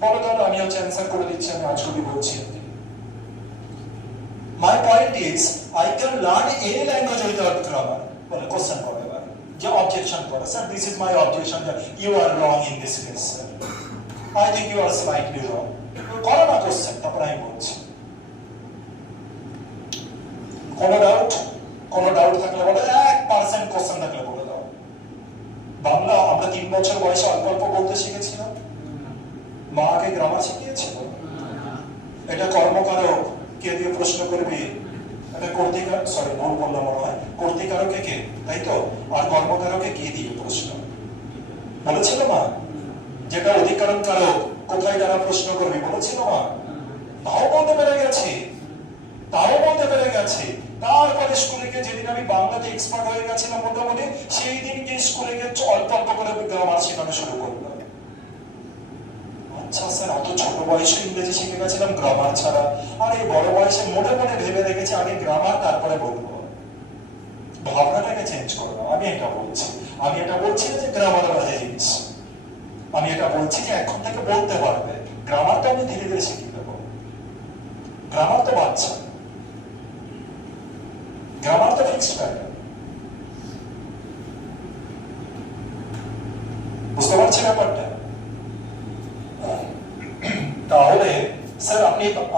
বলো তাহলে আমি হচ্ছে অ্যানসার করে দিচ্ছি আমি আজগুবি বলছি। My point is I can learn any language without grammar. বলে কোশ্চেন করো এবার, যে অবজেকশন করো, sir this is my objection that you are wrong in this case sir, I think you are slightly wrong. করো না question, তারপর আমি বলছি। কোনো ডাউট থাকলে বলো, 1% কোশ্চেন থাকলে বলে দাও। বাংলা আমরা 3 বছর বয়সে অল্প অল্প বলতে শিখেছিলাম, মা আগে গ্রামার শিখিয়েছিল। এটা কর্মকারক কে দিয়ে প্রশ্ন করবি, এটা কর্তৃকার, সরি ভুল বললাম মনে হয়, কর্তৃকারকে কে, তাই তো, আর কর্মকারকে কে দিয়ে প্রশ্ন বলেছিল মা? যেটা অধিকরণ কারক কোথায় দ্বারা প্রশ্ন করবি বলেছিল মা? তাও বলতে পেরে গেছি। তারপরে স্কুলে গিয়ে যেদিন আমি বাংলাতে এক্সপার্ট হয়ে গেছিলাম মোটামুটি, সেই দিন গিয়ে স্কুলে গিয়ে অল্প অল্প করে গ্রামার শেখানো শুরু করলাম। আচ্ছা স্যার, অত ছোট বয়সে ইংরেজি শিখে গেছিলাম গ্রামার ছাড়া, আর এই বড় বয়সে মনে মনে ভেবে রেখেছি আগে গ্রামার তারপরে বলবো। ভাবনাটাকে চেঞ্জ করো। আমি এটা বলছি না যে গ্রামার বাজে জিনিস, আমি এটা বলছি যে এখন থেকে বলতে পারবে। গ্রামারটা আমি ধীরে ধীরে শিখিয়ে দেবো। গ্রামার তো বাচ্চা, গ্রামার তো ফিক্সড প্যাটার্ন। বুঝতে পারছি ব্যাপারটা? তাহলে স্যার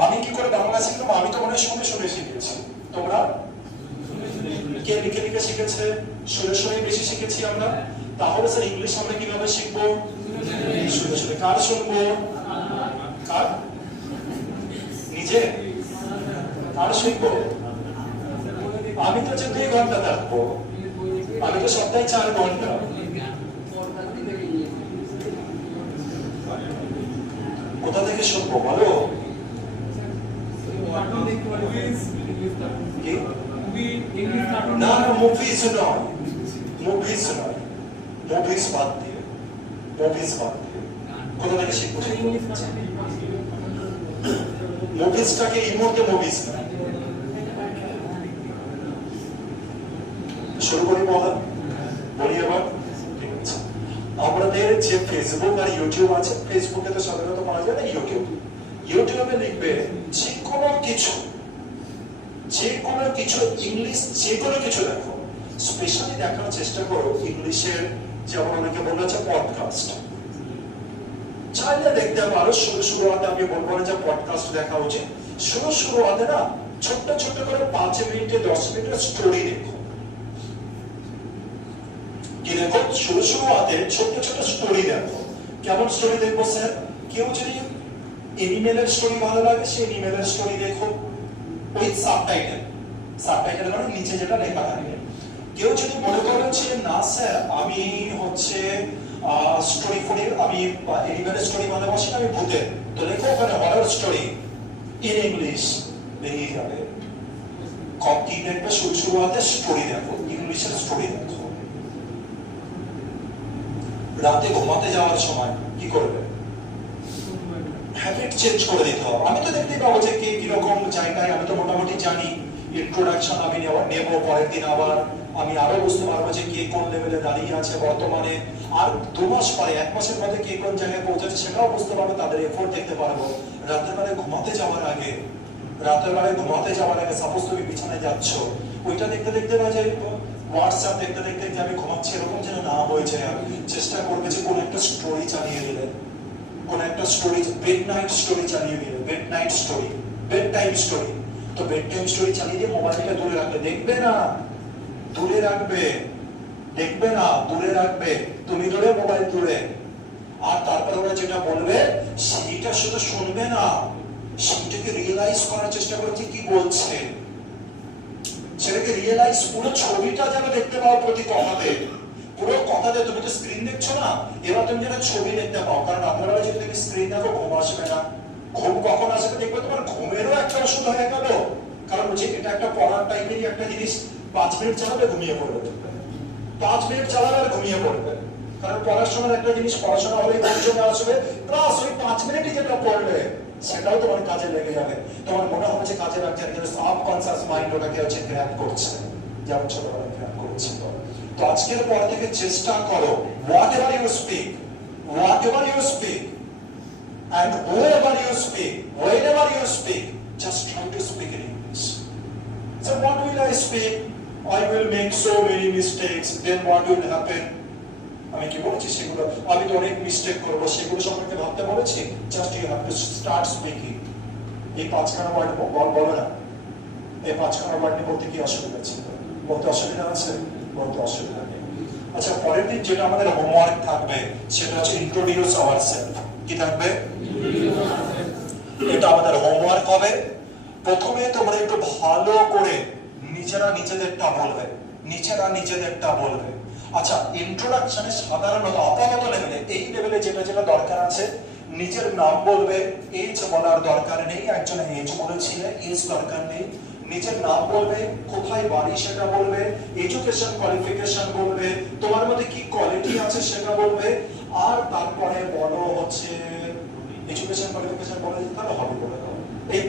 আমি কি করে বাংলা শিখলাম? আমি তো মনে হয় শুনে শিখেছি। তোমরা কে লিখে শিখেছে? শুনে বেশি শিখেছি আমরা। তাহলে স্যার ইংলিশ আমরা কিভাবে শিখবো? শুনে। কার শুনবো? কার? নিজে? কার শিখবো? আমি তো 2 ঘন্টা থাকবো, আমি তো সপ্তাহে 4 ঘন্টা। কোথা থেকে শুনবো বলো? না মুভিজ নয়, মুভিজ বাদ দিয়ে কোথা থেকে শিখবো? মুভিজটাকে এই মুহূর্তে মুভিজ না, শুরু করি বলি এবার। ঠিক আছে, আমাদের যে ফেসবুক আর ইউটিউব আছে, ফেসবুকে তো সাধারণত পাওয়া যায় না, ইউটিউবে লিখবে যে কোনো কিছু ইংলিশ, যে কোনো কিছু দেখো। স্পেশালি দেখার চেষ্টা করো ইংলিশের, যেমন অনেকে বললো যে পডকাস্ট, চাইলে দেখতে পারো। শুরুতে আমি বলবো না যে পডকাস্ট দেখা উচিত। শুরুতে না ছোট্ট করে 5 মিনিটে 10 মিনিটের স্টোরি দেখো। কি দেখো? শুরুতে ছোট স্টোরি দেখো। কেমন স্টোরি দেখবো স্যার? কেউ যদি এনিমেলের স্টোরি ভালো লাগে, সে এনিমেলের স্টোরি দেখো উইথ সাবটাইটেল মানে নিচে যেটা লেখা থাকে। কেউ যদি মনে করেন যে না স্যার আমি হচ্ছে আমি এনিমেলের স্টোরি ভালোবাসি না, আমি ভূতের, তো লেখো ওখানে হরর স্টোরি ইন ইংলিশ, বেরিয়ে যাবে। কি দেখবে? শুরুতে স্টোরি দেখো, ইংলিশের স্টোরি দেখো। রাতে ঘুমাতে যাওয়ার সময় কি করবে? হ্যাবিট চেঞ্জ করে দিতে হবে। আমি তো দেখতেই পাবো যে কে কিরকম জায়গায়, আমি তো মোটামুটি জানি। ইন্ট্রোডাকশন আমি নেব, পরের দিন আবার আমি আরো বুঝতে পারবো যে কে কোন লেভেলে দাঁড়িয়ে আছে বর্তমানে, আর 2 মাস পরে 1 মাসের মধ্যে কে কোন জায়গায় পৌঁছেছে সেটাও বুঝতে পারবো, তাদের এফোর্ট দেখতে পারবো। রাতের বেলায় ঘুমাতে যাওয়ার আগে সাপোজ তুমি বিছানায় যাচ্ছ, ওইটা দেখতে দেখতে না যে হোয়াটসঅ্যাপ দেখতে দেখতে যে আমি ঘুমাচ্ছি এরকম যেন না হয়ে যায়। চেষ্টা করবে যে কোন একটা স্টোরি চালিয়ে দিলে, কোন একটা স্টোরি, বেড নাইট স্টোরি চালিয়ে দিলে, bed night story, bed time story. তো বেড টাইম স্টোরি চালিয়ে দিয়ে মোবাইলটা দূরে রাখবে, দেখবে না, দূরে রাখবে, দেখবে না, দূরে রাখবে, তুমি দূরে, মোবাইল দূরে। আর তারপরে ওরা যেটা বলবে সেইটা শুধু শুনবে না, সেটাকে রিয়েলাইজ করার চেষ্টা করছে কি বলছে, সেটাকে রিয়েলাইজ, পুরো ছবিটা যেন দেখতে পাও প্রতি কথাতে, পুরো কথাতে। তুমি তো স্ক্রিন দেখছো না, এবার তুমি যেটা ছবি দেখতে পাও, কারণ আপনারা যদি তুমি স্ক্রিন দেখো ঘুম আসবে না। ঘুম কখন আসবে দেখবে তোমার ঘুমেরও একটা ওষুধ হয়ে গেল, কারণ যে এটা একটা পড়ার টাইপেরই একটা জিনিস। 5 মিনিট চালাবে ঘুমিয়ে পড়বে, 5 মিনিট চালাবে আর ঘুমিয়ে পড়বে, কারণ পড়াশোনার একটা জিনিস, পড়াশোনা হলে মনোযোগ আসবে, প্লাস ওই 5 মিনিটই যেটা পড়বে সেটাও তোমার কাজে লেগে যাবে। তোমার মনে হবে যে কাজে লাগছে, কিন্তু সাবকনসিয়াস মাইন্ড ওটাকে হচ্ছে গ্র্যাব করছে, যেমন ছোটবেলায় গ্র্যাব করেছিল। তো আজকের পর থেকে চেষ্টা করো, whatever you speak and whoever you speak, whenever you speak, just try to speak in English. So what will I speak? I will make so many mistakes, then what will happen? আমি কি বলেছি সেগুলো, আমি তো অনেক mistake করব, সেগুলো সম্পর্কে ভাবতে বলেছি। Just you have to start speaking. এই 5খানা ওয়ার্ড বলো না, এই 5খানা ওয়ার্ড নিয়ে বলতে কি অসুবিধা আছে? বলতে অসুবিধা আছে? বলতে অসুবিধা নেই। আচ্ছা, পরের দিন যেটা আমাদের হোমওয়ার্ক থাকবে সেটা হচ্ছে ইন্ট্রোডিউস আওয়ারসেলফ। কি থাকবে? এটা আমাদের হোমওয়ার্ক হবে। প্রথমে তোমরা একটু ভালো করে নিজেরা নিজেদেরটা বলবে। আচ্ছা, ইন্ট্রোডাকশনে সাধারণত আপাতত লেভেলে, এই লেভেলে যেটা যেটা দরকার আছে, নিজের নাম বলবে, এজ বলার দরকার নেই, একজন এজ বলেছিল, এজ দরকার নেই। নিজের নাম বলবে, কোথায় বাড়ি সেটা বলবে, এডুকেশন কোয়ালিফিকেশন বলবে, তোমার মধ্যে কি কোয়ালিটি আছে সেটা বলবে। আর তারপরে বলো হচ্ছে এডুকেশন কোয়ালিফিকেশন বলে তাহলে হবে বলে দাও। এই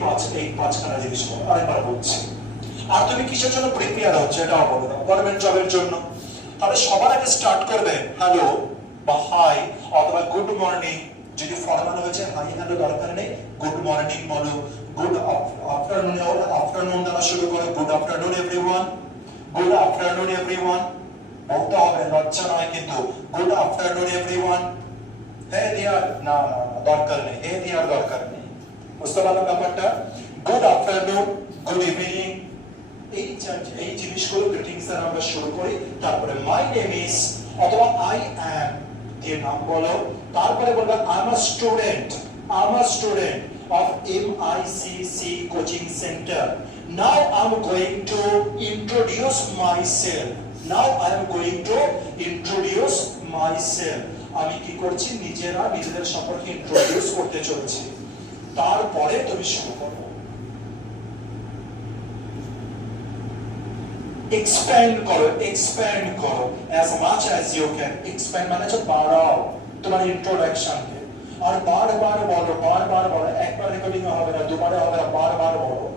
5খানা জিনিস আরেকবার বলছি। আর তুমি কিসের জন্য প্রিপেয়ার হচ্ছে এটাও বলে দাও, গভর্নমেন্ট জবের জন্য। তাহলে সবার আগে স্টার্ট করবে হ্যালো বা হাই অথবা গুড মর্নিং। যদি ফর্মাল হয়েছে হাই হ্যালো দরকার নেই, গুড মর্নিং বলো। গুড আফটারনুন দেওয়া শুরু করো, good afternoon everyone, good afternoon everyone বলতে হবে, লজ্জা নয় কিন্তু। Good afternoon everyone. Hey dear, না না দরকার নেই, হে ডিয়ার দরকার নেই। বুঝতে পারলাম ব্যাপারটা? গুড আফটারনুন, গুড ইভিনিং, এই জিনিসগুলো গ্রিটিংস এর আমরা শুরু করি। তারপরে মাই নেম ইজ অথবা আই অ্যাম দিয়ে নাম বলো। তারপরে বলবে I am a student of MICC coaching center. Now I am going to introduce myself. আমি কি করছি? নিজেদের সম্পর্কে ইন্ট্রোডিউস করতে চলেছি। তারপরে তুমি শুরু করো। expand করো as much as you can. expand মানে হচ্ছে বাড়াও তোমার ইন্ট্রোডাকশনকে। আর বারবার বলো, একবার রেকর্ডিং হবে না, দুবারে হবে না, বারবার বলো।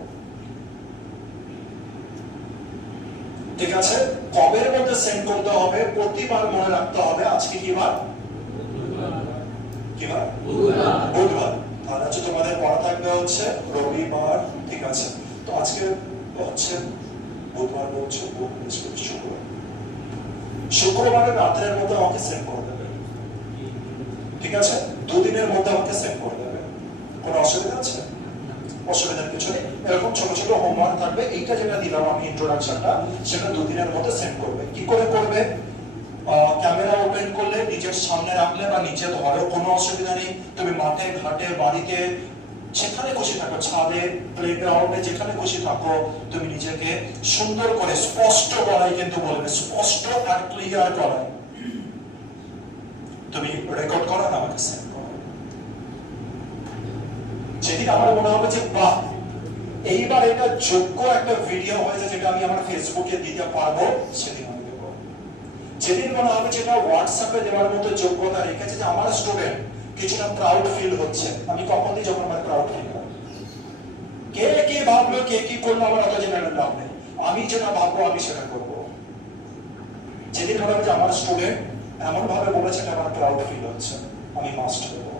ঠিক আছে? কবের মধ্যে সেন্ড করতে হবে প্রতিবার মনে রাখতে হবে। আজকে কি বার? বুধবার। তাহলে হচ্ছে তোমাদের পড়া থাকবে হচ্ছে রবিবার। ঠিক আছে? তো আজকে হচ্ছে বুধবার, বলছো বুধ, বৃহস্পতি, শুক্রবারের রাতের মধ্যে আমাকে সেন্ড করে দেবে। ঠিক আছে? 2 দিনের মধ্যে আমাকে সেন্ড করে দেবে। কোনো অসুবিধা আছে? অসুবিধার কিছু নেই। এরকম ছোট ছোট হোমওয়ার্ক থাকবে। এইটা যেটা দিলাম আমি ইন্ট্রোডাকশনটা, সেটা 2 দিনের মধ্যে সেন্ড করবে। কি করে করবে? ক্যামেরা ওপেন করলে নিজের সামনে রাখলে বা নিচে ধরো, কোনো অসুবিধা নেই। তুমি মাঠে ঘাটে বাড়িতে যেখানে খুশি থাকো, ছাদে, প্লেগ্রাউন্ডে, যেখানে খুশি থাকো, তুমি নিজেকে সুন্দর করে স্পষ্ট গলায় কিন্তু বলবে, স্পষ্ট আর ক্লিয়ার গলায় তুমি রেকর্ড করো, আমাকে সেন্ড করো। যেদিন আমার মনে হবে যে বাহ, এইবার এটা যোগ্য একটা ভিডিও হয়েছে যেটা আমি আমার ফেসবুকে দিতে পারবো, সেদিন আমি দেবো। যেদিন মনে হবে যেটা হোয়াটসঅ্যাপে দেওয়ার মতো যোগ্যতা রেখেছে, যে আমার স্টুডেন্ট কিছুটা প্রাউড ফিল হচ্ছে, আমি কখন দিই? যখন আমার প্রাউড ফিল হয়। কে কি ভাবলো, কে কি করলো, আমার অত জেনে লাভ নেই। আমি যেটা ভাববো আমি সেটা করবো। যেদিন হলো যে আমার স্টুডেন্ট এমন ভাবে বলেছে এটা আমার প্রাউড ফিল হচ্ছে, আমি মাস্ট দেবো।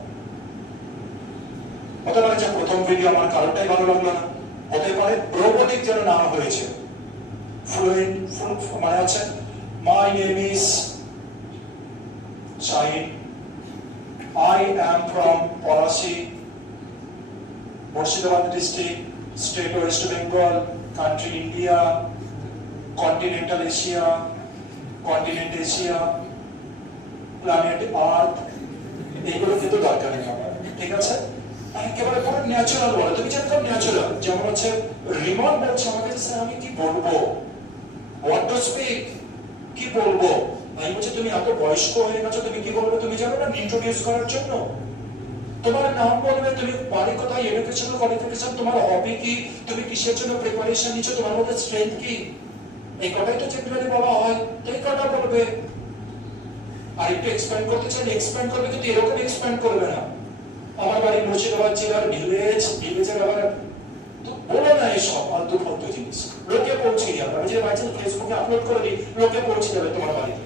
হতে পারে যে প্রথম ভিডিও আমার কারোটাই ভালো লাগলো না, হতে পারে রোবোটিক যেন নাম হয়েছে ফ্লুয়েন্ট, মানে হচ্ছে my name is Shahin, I am from Parashi, Murshidabad district, state West Bengal, country India, continental Asia, continent Asia, planet Earth, এগুলো কিন্তু দরকার নেই আমার, ঠিক আছে? একেবারে পুরো ন্যাচারাল বলো, তুমি যেরকম ন্যাচারাল, যেমন হচ্ছে রিমন বলছে আমাকে স্যার আমি কি বলবো, হোয়াট টু স্পিক, কি বলবো, আমি বলছি তুমি এত বয়স্ক হয়ে গেছো, তুমি কি বলবে তুমি জানো না ইন্ট্রোডিউস করার জন্য, তোমার নাম বলবে, তুমি বাড়ি কোথায়, এডুকেশনাল কোয়ালিফিকেশন, তোমার হবি কি, তুমি কিসের জন্য প্রিপারেশন নিচ্ছ, তোমার মধ্যে স্ট্রেংথ কি, এই কথাই তো জেনারেলি বলা হয়, এই কথা বলবে। আর একটু এক্সপ্যান্ড করতে চাইলে এক্সপ্যান্ড করবে, কিন্তু এরকম এক্সপ্যান্ড করবে না আমার বাড়ি মুর্শিদাবাদ জেলার ভিলেজের আবার তো বলো না এইসব ফালতু ফালতু জিনিস, লোকে পৌঁছে যাবে। আমি যে বাইচান্স ফেসবুকে আপলোড করে দিই, লোকে পৌঁছে যাবে তোমার বাড়িতে,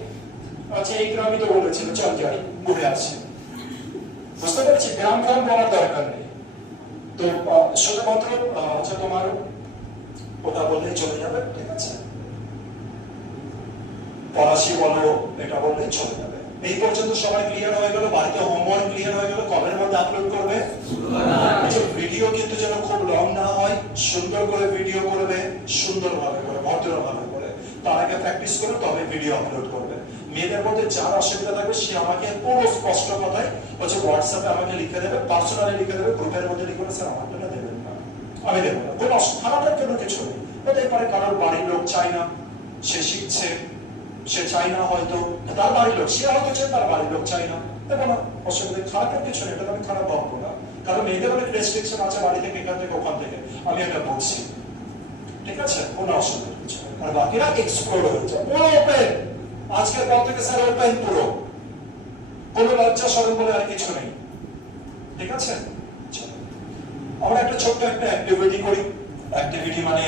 আচ্ছা এই গ্রামই তো বলেছিল, চল যাই ঘুরে আসছে, বুঝতে পারছি, গ্রাম বলার দরকার নেই। তো শুধুমাত্র হচ্ছে তোমার ওটা বললেই চলে যাবে, ঠিক আছে, পলাশি বলো এটা বললেই চলে যাবে। এই পর্যন্ত সবাই ক্লিয়ার হয়ে গেল, বাড়িতে হোমওয়ার্ক ক্লিয়ার হয়ে গেল, কবের মধ্যে আপলোড করবে, ভিডিও কিন্তু যেন খুব লং না হয়, সুন্দর করে ভিডিও করবে, সুন্দরভাবে করে, ভদ্রভাবে করে, তার আগে প্র্যাকটিস করে তবে ভিডিও আপলোড করবে। মেয়েদের মধ্যে যার অসুবিধা থাকবে সে আমাকে পুরো স্পষ্ট কথায় হচ্ছে হোয়াটসঅ্যাপে আমাকে লিখে দেবে, পার্সোনালি লিখে দেবে, গ্রুপের মধ্যে লিখে দেবে, স্যার আমারটা দেবেন না, আমি দেবো না, কোনো খারাপের জন্য কিছু নেই। হতে পারে কারোর বাড়ির লোক চায় না, সে শিখছে, সে চায় না, হয়তো তার বাড়ির লোক, সে হয়তো চায়, তার বাড়ির লোক চায় না, দেবো না, অসুবিধা, খারাপের কিছু নেই, এটা আমি খারাপ ভাববো না, কারণ মেয়েদের অনেক রেস্ট্রিকশন আছে বাড়ি থেকে, এখান থেকে, ওখান থেকে, আমি এটা বলছি, ঠিক আছে, কোনো অসুবিধা কিছু নেই। আর বাকিরা এক্সপ্লোর হয়েছে, পুরো ওপেন, আজকের পর থেকে স্যার ওপেন পুরো, কোনো লজ্জা শরম বলে আর কিছু নেই, ঠিক আছে? আমরা একটা ছোট্ট একটা অ্যাক্টিভিটি করি, অ্যাক্টিভিটি মানে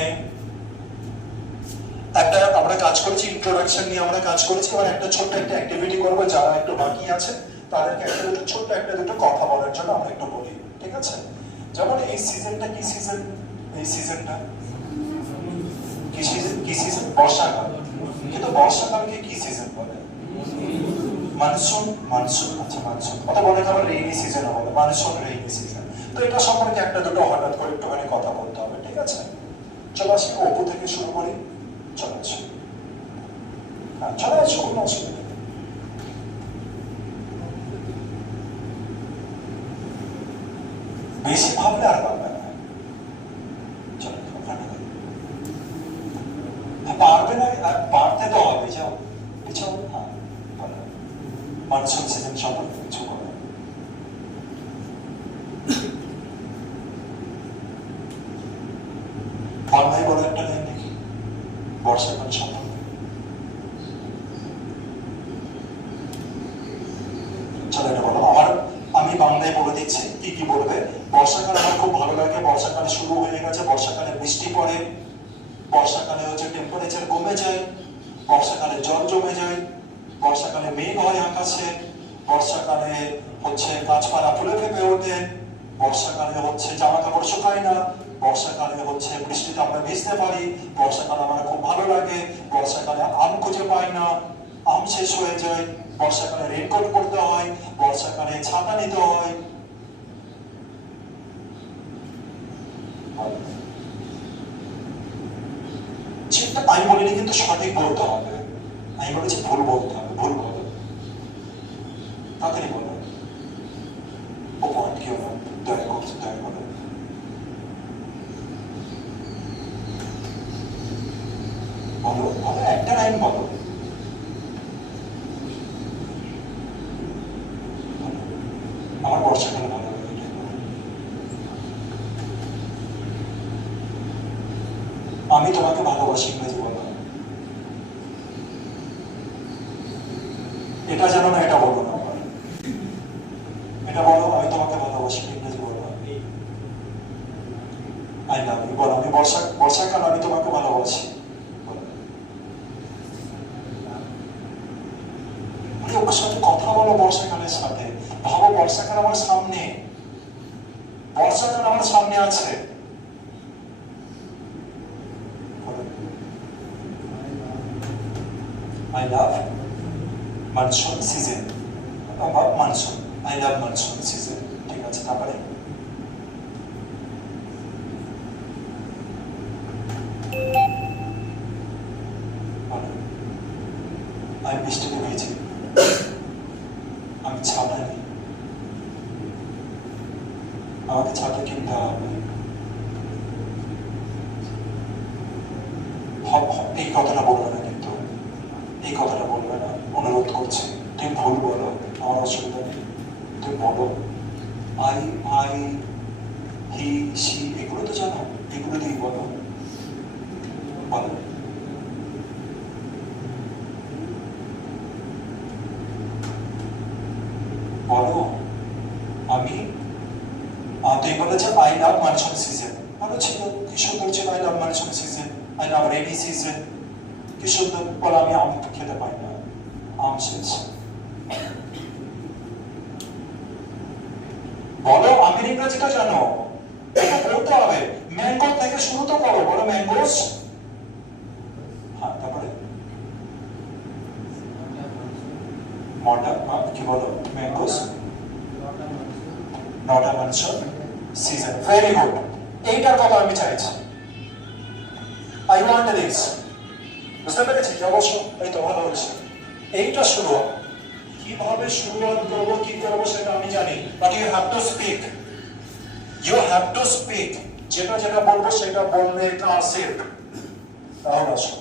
একটা আমরা কাজ করেছি, ইন্ট্রোডাকশন নিয়ে আমরা কাজ করেছি, আর একটা ছোট্ট একটা অ্যাক্টিভিটি করবো, যারা একটু বাকি আছে তাদেরকে একটা দুটো ছোট্ট একটা দুটো কথা বলার জন্য আমরা একটু বলি, ঠিক আছে? যেমন এই সিজনটা কি সিজন, এই সিজনটা কি সিজন, কি সিজন, বর্ষাকাল, কিন্তু বর্ষাকালকে কি সিজন বলে? মনসুন, মনসুন, আচ্ছা মনসুন, অথবা অনেক আবার রেইনি সিজন বলে, মনসুন রেইনি সিজন। তো এটা সম্পর্কে একটা দুটো হঠাৎ করে একটুখানি কথা বলতে হবে, ঠিক আছে? চলো আসি, অপু থেকে শুরু করি, চলে আসো, হ্যাঁ চলে আসো, কোনো অসুবিধা নেই। বেশি ভাবলে আর পারবে না, চলো পারবে না, পারতে তো হবে, যাও পিছাও, হ্যাঁ মনসুন সিজন সম্পর্কে কিছু বলো। বাংলায় বলো একটা লাইন দেখি বর্ষাকাল সম্পর্কে, চলো এটা বলো। আমি বাংলায় বলে দিচ্ছি কি কি বলবে। বর্ষাকাল আমার খুব ভালো লাগে, বর্ষাকালে শুরু হয়ে গেছে, বর্ষাকালে বৃষ্টি পড়ে, বর্ষাকালে হচ্ছে টেম্পারেচার কমে যায়, বর্ষাকালে জল জমে যায়, বর্ষাকালে মেঘ হয় আকাশে, বর্ষাকালে হচ্ছে গাছপালা ফুলে ফেপে ওঠে, বর্ষাকালে হচ্ছে জামা কাপড় শুকায় না, বর্ষাকালে হচ্ছে বৃষ্টিতে আমরা ভিজতে পারি, বর্ষাকালে আমার খুব ভালো লাগে, বর্ষাকালে আম খুঁজে পাই না, আম শেষ হয়ে যায়, বর্ষাকালে রেনকোট পরতে হয়, বর্ষাকালে ছাতা নিতে হয়। আমি বলিনি কিন্তু সঠিক বলতে হবে, আমি বলেছি ভুল বলতে হবে, ভুল বলো, তাড়াতাড়ি বলো, অপরাধ কেউ না, দয়া করতে দয়া করে বলো, বলো একটা লাইন বলো, আমার বর্ষাকালে ভালো লাগে, আমি তোমাকে ভালোবাসি, ইংরেজি বলো, এটা জানো না, এটা বলো না, এটা বলো, আমি তোমাকে ভালোবাসি, ইংরেজি বলো, আই লাভ ইউ বলো, আমি বর্ষাকাল আমি তোমাকে ভালোবাসি, বর্ষাকাল আমার সামনে, বর্ষাকাল আমার সামনে আছে। I love monsoon season. About monsoon. I love monsoon season. ঠিক আছে, তারপরে আমি বৃষ্টিতে ভিজি, আমি ছাতা নিই, আমাকে ছাতা কিনতে হবে। এই কথাটা বলবে না, কিন্তু এই কথাটা বলবে না, অনুরোধ করছি। তুমি ভুল বলো, আমার অসুবিধা নেই, তুমি বলো। আই আই হি সি এগুলো তো জানো, এগুলো দিয়ে বলো, বলো। বলো আমি তুই বলেছ আই লাভ মনসুন সিজন, ভালো ছিল, কি সুন্দর ছিল। I love monsoon season, I love rainy season, কি সুন্দর। বলো আমি আম খেতে পাই না, আম শেষ। বলো আমি ইংরেজিটা জানো, এটা বলতে হবে। ম্যাঙ্গো থেকে শুরু তো করো, বলো ম্যাঙ্গোস। হ্যাঁ, তারপরে মডার্ন কি বলো, mangoes not a monsoon season. Very good, এইটার কথা আমি চাইছি। আই ওয়ান্ট দিস, বুঝতে পেরেছি? অবশ্য এই তো ভালো হয়েছে। এইটা শুরুয়াত, কিভাবে শুরুয়াত করবো, কি করবো সেটা আমি জানি, but you have to speak, you have to speak. যেটা যেটা বলবো সেটা বললে এটা আসে, তাহলে আসো।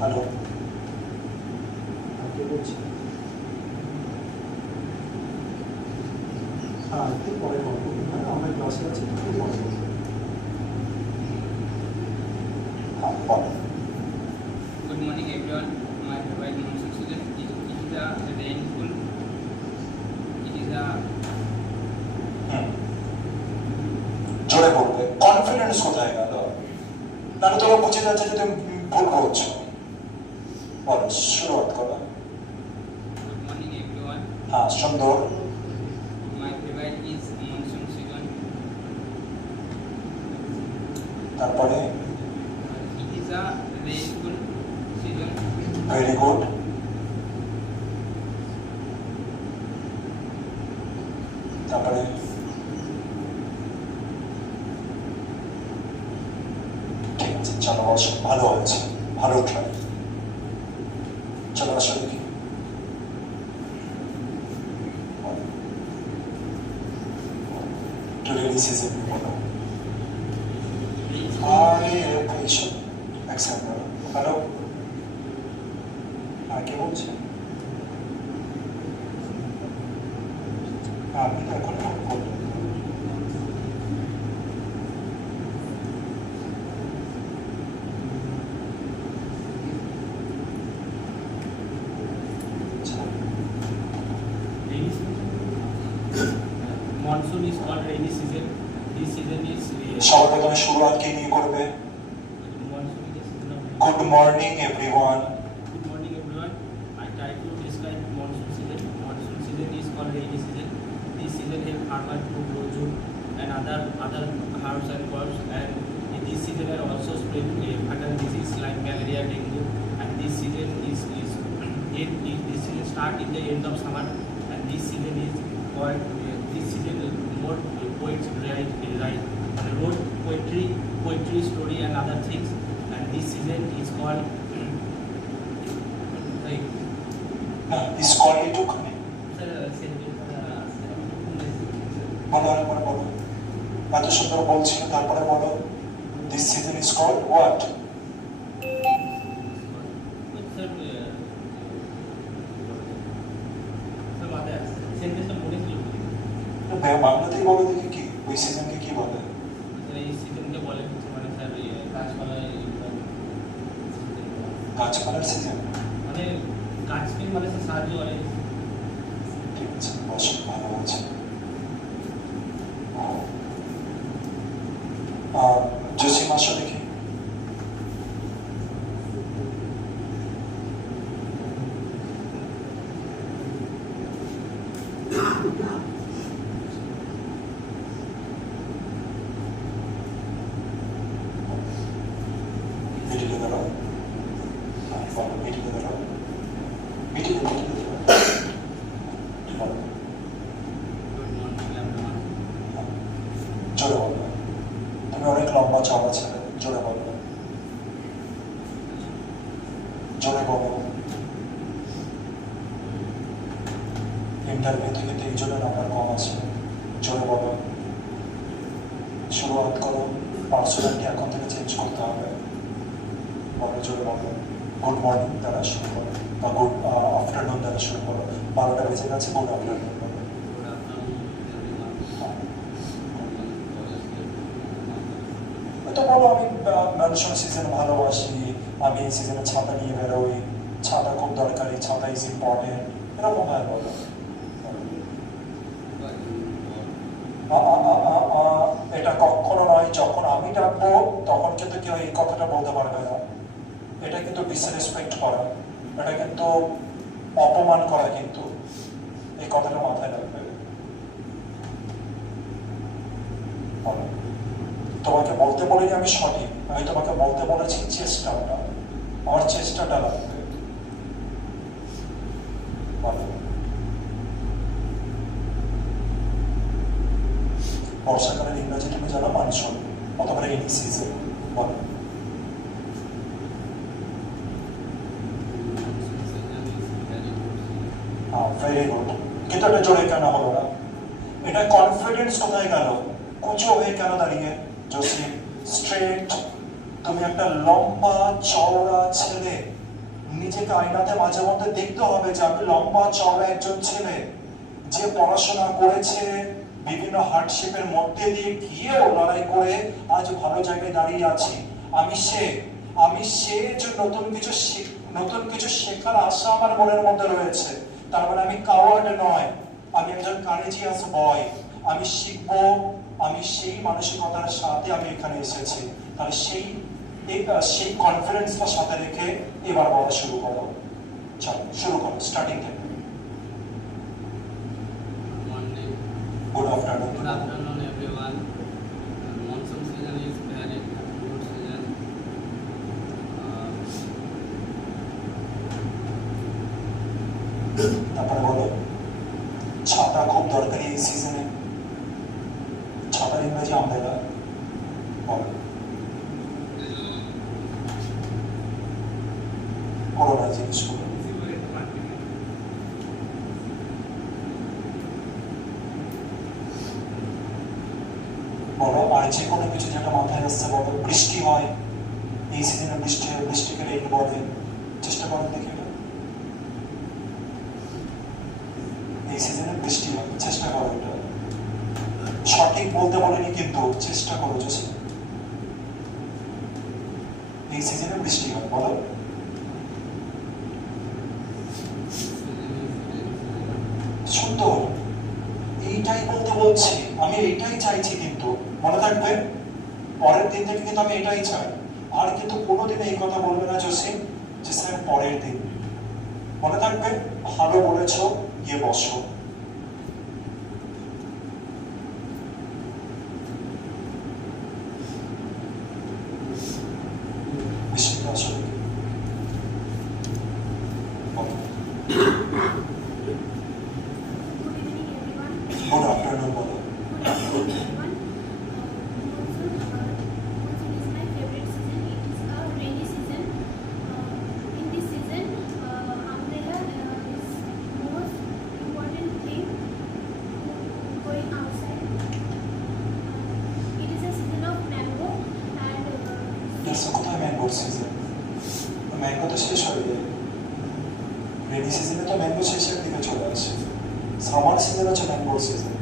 হ্যালো, হ্যাঁ একটু পরে কল করবো, হ্যাঁ আমার ক্লাসে আছে, একটু পরে করবো। Good morning everyone. My favorite monsoon season. It is a rainful. It is a জোরে বলবে, কনফিডেন্স কোথায় গেল? নাহলে তোরা বুঝে যাচ্ছে যে তুমি ভুল করছো। বলো, শুরুয়াত করো। good morning everyone. হ্যাঁ, সুন্দর। My favorite is monsoon season. তারপরে It is a rainful season. Very good. তারপরে ঠিক আছে, চলো আসো, ভালো হয়েছে, ভালো ট্রাই। চলো আসো দেখি। রেনি সিজন বলো। আরে এইসব অ্যাকসেপ্ট করো। হ্যালো, আর কে বলছে? আপনি তো এখন ফোন করলেন। Rainy season. Monsoon is called rainy season. This season is সর্বপ্রথমে শুরুয়াত কে নিয়ে করবে? monsoon is the season of rain. Good morning everyone. Good morning everyone. I try to describe monsoon season. Monsoon season is called rainy season. This season help farmer to grow jute and other herbs and crops, and in this season are also spread fatal disease like malaria, dengue, and this season is this season start in the end of summer, and this season is called this season more poets write and wrote poetry, story and other things, and this season is called like squall একটুখানি বলো, আরেকবার বলো। এত সুন্দর বলছিল, তারপরে বলো। This season is called what? বাংলাতেই বলো দেখি, কি ওই সিজনকে কি বলে? এই সিজনকে বলে মানে স্যার গাছপালা গাছপালার সিজন। মানে কাজ স্ক্রিন মানে সাহায্য করে। ঠিক আছে, বসো, ভালো আছে। জসিম আসো দেখি। মিটিংয়ে দাঁড়াও, বলো, মিটিংয়ে দাঁড়াও, মিটিংয়ে দাঁড়াও। Good morning everyone. জোরে বলো, তুমি অনেক লম্বা চওড়া ছেলে, জোরে বলো, জোরে বলো। ইন্টারভিউ থেকে 23 জনের নাম্বার কম আছে, জোরে বলো। শুরুয়াত করো, পার্সোনালিটি এখন থেকে চেঞ্জ করতে হবে, বলো, জোরে বলো। গুড মর্নিং দ্বারা শুরু করো, বা গুড আফটারনুন দ্বারা শুরু করো। 12টা বেজে গেছে, গুড আফটারনুন বলো। Good afternoon everyone. এটা বলো, আমি মনসুন সিজন ভালোবাসি, আমি এই সিজনে ছাতা নিয়ে বেরোই, ছাতা খুব দরকারি, ছাতা ইজ ইম্পর্টেন্ট, এরকম হয় বলো। এটা কখনো নয়, যখন আমি ডাকবো তখন কিন্তু কেউ এই কথাটা বলতে পারবে না। এটা কিন্তু ডিসরেসপেক্ট করা, এটা কিন্তু অপমান করা, কিন্তু এই কথাটা মাথায় রাখবে। বলো, তোমাকে বলতে বলিনি আমি সঠিক, আমি তোমাকে বলতে বলেছি চেষ্টাটা, আমার চেষ্টাটা লাগবে। বলো, বর্ষাকালের ইংরাজি তুমি জানো মানসুন অথবা রেইনি সিজন, বলো। ভেরি গুড, কিন্তু এটা জোরে কেন হলো না? এটা কনফিডেন্স কোথায় গেল? কুচো হয়ে কেন দাঁড়িয়ে? জসিম, স্ট্রেট, তুমি একটা লম্বা চওড়া ছেলে, নিজেকে আয়নাতে মাঝে মধ্যে দেখতে হবে যে আমি লম্বা চওড়া একজন ছেলে, যে পড়াশোনা করেছে, বিভিন্ন হার্ডশিপের মধ্যে দিয়ে গিয়েও লড়াই করে আজ ভালো জায়গায় দাঁড়িয়ে আছি। আমি সে যে নতুন কিছু শেখার আশা আমার মনের মধ্যে রয়েছে। তার মানে আমি কাওয়ার্ড নয়, আমি একজন কারেজিয়াস বয়। আমি শিখবো, আমি সেই মানসিকতার সাথে আমি এখানে এসেছি। তাহলে সেই কনফিডেন্সটা সাথে রেখে এবার বলা শুরু করো। চলো শুরু করো, স্টার্টিং থেকে। Good afternoon. Good afternoon everyone. Monsoon season is very good season. তারপরে বলো, ছাতা খুব দরকারি এই সিজনে, ছাতার ইংরেজি আমব্রেলা, বলো। করোনা জিনিসগুলো বলো। আর যে কোনো কিছু যেটা মাথায় আসছে বলো। বৃষ্টি হয় এই সিজনে, বৃষ্টি হয়, বৃষ্টিকে রেইন বলে, চেষ্টা করেন দেখি। এই সিজনে বৃষ্টি হয়, চেষ্টা করো। এটা সঠিক বলতে বলেনি কিন্তু চেষ্টা করো জসিম। এই সিজনে বৃষ্টি হয়, বলো। সুন্দর, এইটাই বলতে বলছি, আমি এইটাই চাইছি, কিন্তু মনে থাকবে পরের দিন থেকে কিন্তু আমি এটাই চাই। আর কিন্তু কোনোদিন এই কথা বলবে না জসিম যে স্যার পরের দিন। মনে থাকবে, ভালো বলেছো, গিয়ে বসো। বৃষ্টিটা আসলে গুড আফটারনুন বলো। কোথায় ম্যাঙ্গোর সিজন? ম্যাঙ্গো তো শেষ হয়ে যায়, রেনি সিজনে তো ম্যাঙ্গো শেষের দিকে চলে আসে। সামার সিজন হচ্ছে ম্যাঙ্গোর সিজন।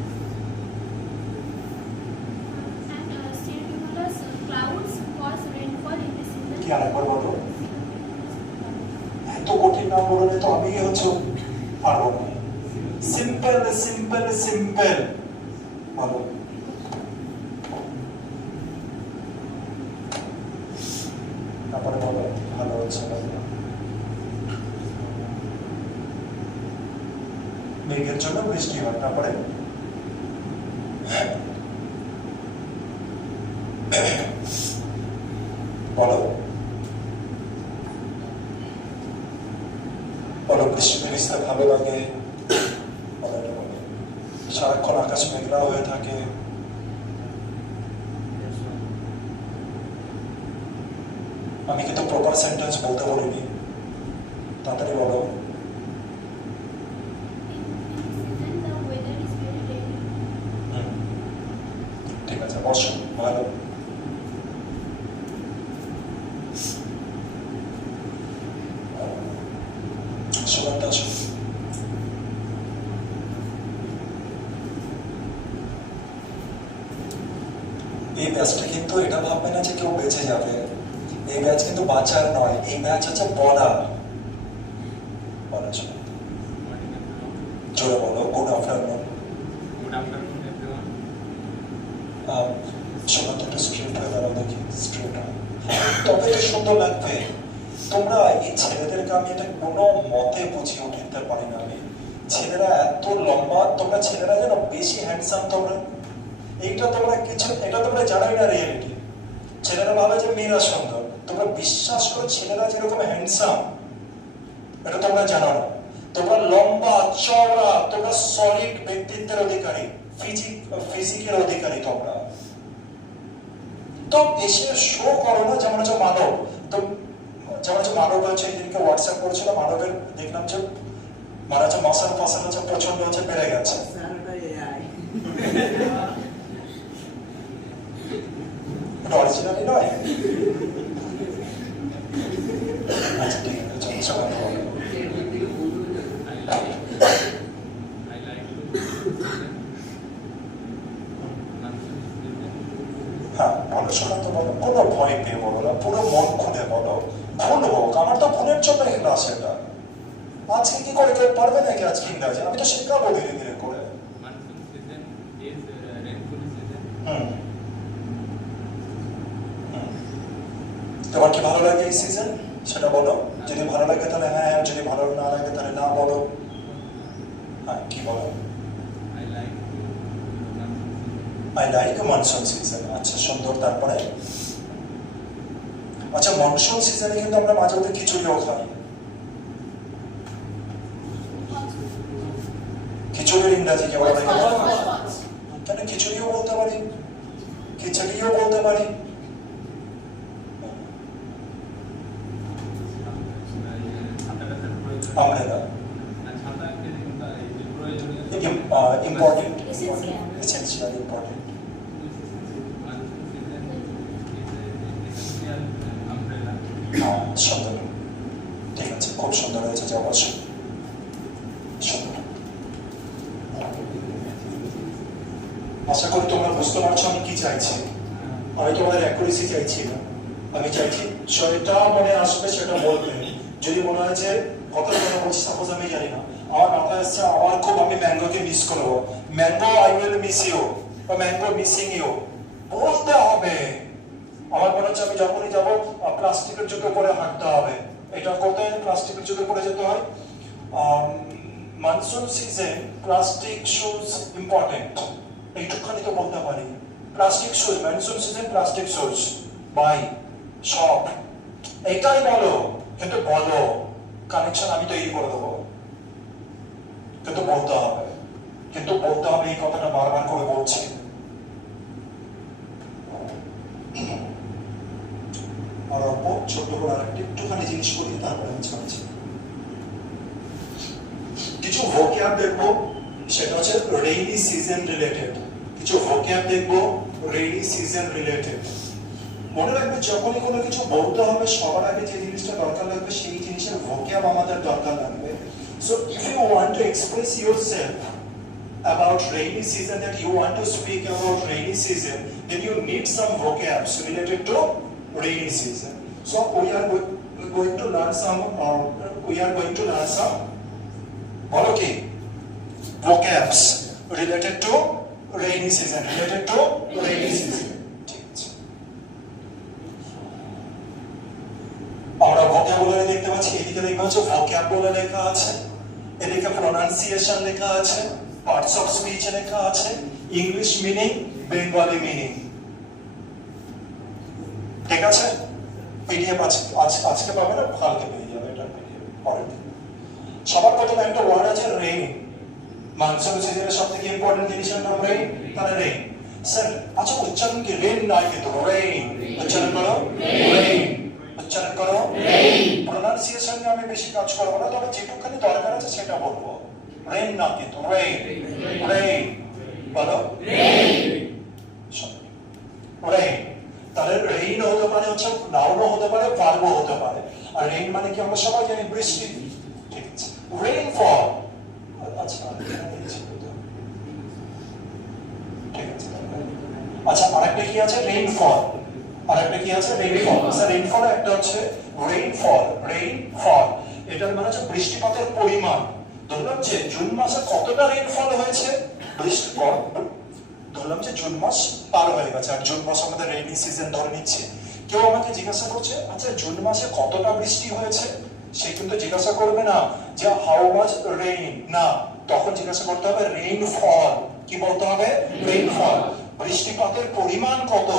কি আরেকবার বলো? এত কঠিন নাম বললে তো আমি হচ্ছে পারবো না। সিম্পল সিম্পল সিম্পল বলো। তারপরে বলো ভালো হচ্ছে না। মেঘের জন্য বৃষ্টি হয়, তারপরে বলো বলো বৃষ্টি ভিজতে ভালো লাগে, সারাক্ষণ আকাশ মেঘলা হয়ে থাকে, আমি কিন্তু প্রপার সেন্টেন্স বলতে বলিনি, তাড়াতাড়ি বলো। ঠিক আছে, বসো, ভালো। সুগন্ধা আসো। এই ব্যাচটা কিন্তু এটা ভাববে না যে কেউ বেঁচে যাবে, এই ব্যাচ কিন্তু বাঁচার নয়, এই ব্যাচ হচ্ছে বলার। জোরে বলো, গুড আফটারনুন। সুগন্ধ একটু স্ট্রেট হয়ে দাঁড়াও দেখি, স্ট্রেট হয়, তবে তো সুন্দর লাগবে। তোমরা এই ছেলেদেরকে আমি এটা কোনো মতে বুঝিয়ে উঠতে পারি না আমি, ছেলেরা এত লম্বা, তোমরা ছেলেরা যেন বেশি হ্যান্ডসাম, তোমরা এইটা তোমরা কিছু, এটা তোমরা জানোই না রিয়েলিটি। ছেলেরা ভাবে যে মেয়েরা সুন্দর, তোমরা বিশ্বাস করো ছেলেরা যেরকম হ্যান্ডসাম এটা তোমরা জানো না। তোমরা লম্বা চওড়া, তোমরা সলিড ব্যক্তিত্বের অধিকারী, ফিজিকের অধিকারী তোমরা। তো এসে শো করো না যেমন হচ্ছে মানব, তো যেমন হচ্ছে মানব হচ্ছে এদিনকে হোয়াটসঅ্যাপ করেছিল, মানবের দেখলাম যে মানে হচ্ছে মাসাল ফাসাল হচ্ছে প্রচন্ড হচ্ছে বেড়ে গেছে। অরিজিনালি নয়। আচ্ছা ঠিক আছে, চলো চলো। হ্যাঁ বলো, শোনাতে বলো, কোনো ভয় পেয়ে বলো না, পুরো মন খুলে বলো। ভুল হোক, আমার তো ভুলের জন্য ক্লাস এটা। আজকে কি করে কেউ পারবে নাকি আজকে ইংরাজি? আমি তো শেখাবো ধীরে ধীরে করে। তোমার কি ভালো লাগে এই সিজন সেটা বলো, যদি ভালো লাগে তাহলে হ্যাঁ, যদি ভালো না লাগে তাহলে না বলো। হ্যাঁ কি বলো? I like monsoon season. আচ্ছা সুন্দর, তারপরে আচ্ছা মনসুন সিজনে কিন্তু আমরা মাঝে মধ্যে খিচুড়িও খাই। খিচুড়ির ইংরাজি কি বলা হয়? কেন খিচুড়িও বলতে পারি, খিচুড়িও বলতে পারি। আমরেলা ইম্পর্টেন্ট, এসেনশিয়াল ইম্পর্টেন্ট। সুন্দর, ঠিক আছে, খুব সুন্দর হয়েছে, যা বলছো সুন্দর। আশা করি তোমরা বুঝতে পারছো আমি কি চাইছি। আমি তোমাদের অ্যাকুরেসি চাইছি না, আমি চাইছি সেটা মনে আসবে সেটা বলবে। যদি মনে হয় যে কত কথা বলছি, সাপোজ আমি জানি না, আমার মাথায় আসছে আমার খুব, আমি ম্যাঙ্গোকে মিস করবো, mango I will miss you, বা ম্যাঙ্গো মিসিং ইউ, বলতে হবে। আমার মনে হচ্ছে আমি যখনই যাবো প্লাস্টিকের জুতো পরে হাঁটতে হবে, এটা করতে হয় প্লাস্টিকের জুতো পরে যেতে হয়। Monsoon season plastic shoes important, এইটুখানি তো বলতে পারি। Plastic shoes, monsoon season plastic shoes বাই সব, এটাই বলো। কিন্তু বলো কানেকশন আমি তো এই করে দেবো, কিন্তু বলতে হবে, কিন্তু বলতে হবে, এই কথাটা বারবার করে বলছি। আর অল্প ছোট্ট করে আরেকটা একটুখানি জিনিস করি, তারপরে আমি ছাড়ছি। কিছু ভোক্যাব দেখবো, সেটা হচ্ছে রেইনি সিজন রিলেটেড। কিছু ভোক্যাব দেখবো রেইনি সিজন রিলেটেড। মনে রাখবে যখনই কোনো কিছু বলতে হবে সবার আগে যে জিনিসটা দরকার লাগবে সেই জিনিসের ভোক্যাব আমাদের দরকার লাগবে। So if you want to express yourself about rainy season, that you want to speak about rainy season, then you need some vocabs related to rainy season. So we are going to learn some বলো কি? vocabs related to rainy season, related to rainy season. ঠিক আছে, আমরা vocabulary দেখতে পাচ্ছি, এদিকে দেখতে পাচ্ছ vocab বলে লেখা আছে, এদিকে pronunciation লেখা আছে, parts of speech লেখা আছে, ইংলিশ মিনিং, বেঙ্গলি মিনিং। ঠিক আছে, পিডিএফ আজকে পাবে না, কালকে পেয়ে যাবে এটা পিডিএফ পরের দিন। সবার প্রথমে একটা ওয়ার্ড আছে রেইন। মনসুন সিজনের সবথেকে ইম্পর্টেন্ট জিনিসের নাম রেইন, তাহলে রেইন। স্যার আচ্ছা উচ্চারণ কি? রেইন নয় কিন্তু রেইন। উচ্চারণ করো রেইন, উচ্চারণ করো রেইন। প্রোনাউন্সিয়েশন নিয়ে আমি বেশি কাজ করবো না, তবে যেটুকুখানি দরকার আছে সেটা বলবো। রেইন না কিন্তু রেইন, রেইন বলো রেইন, রেইন। তাহলে রেইন হতে পারে হচ্ছে নাউনও হতে পারে, ভার্বও হতে পারে। আর রেইন মানে কি আমরা সবাই জানি বৃষ্টি। ঠিক আছে, রেইনফল। আচ্ছা ঠিক আছে, আচ্ছা আরেকটা কি আছে? রেইনফল। আরেকটা কি আছে? রেইনফল। স্যার রেইনফল একটা হচ্ছে রেইনফল, রেইনফল এটার মানে হচ্ছে বৃষ্টিপাতের পরিমাণ। ধরলাম যে জুন মাসে কতটা রেইনফল হয়েছে, বৃষ্টিপাত ধরলাম যে জুন মাস পার হয়ে গেছে, আর জুন মাস আমাদের রেইনি সিজন ধরে নিচ্ছে। কেউ আমাকে জিজ্ঞাসা করছে আচ্ছা জুন মাসে কতটা বৃষ্টি হয়েছে, সে কিন্তু জিজ্ঞাসা করবে না যে হাউ মাচ রেইন, না, তখন জিজ্ঞাসা করতে হবে রেইনফল। কি বলতে হবে? রেইনফল। বৃষ্টিপাতের পরিমাণ কত,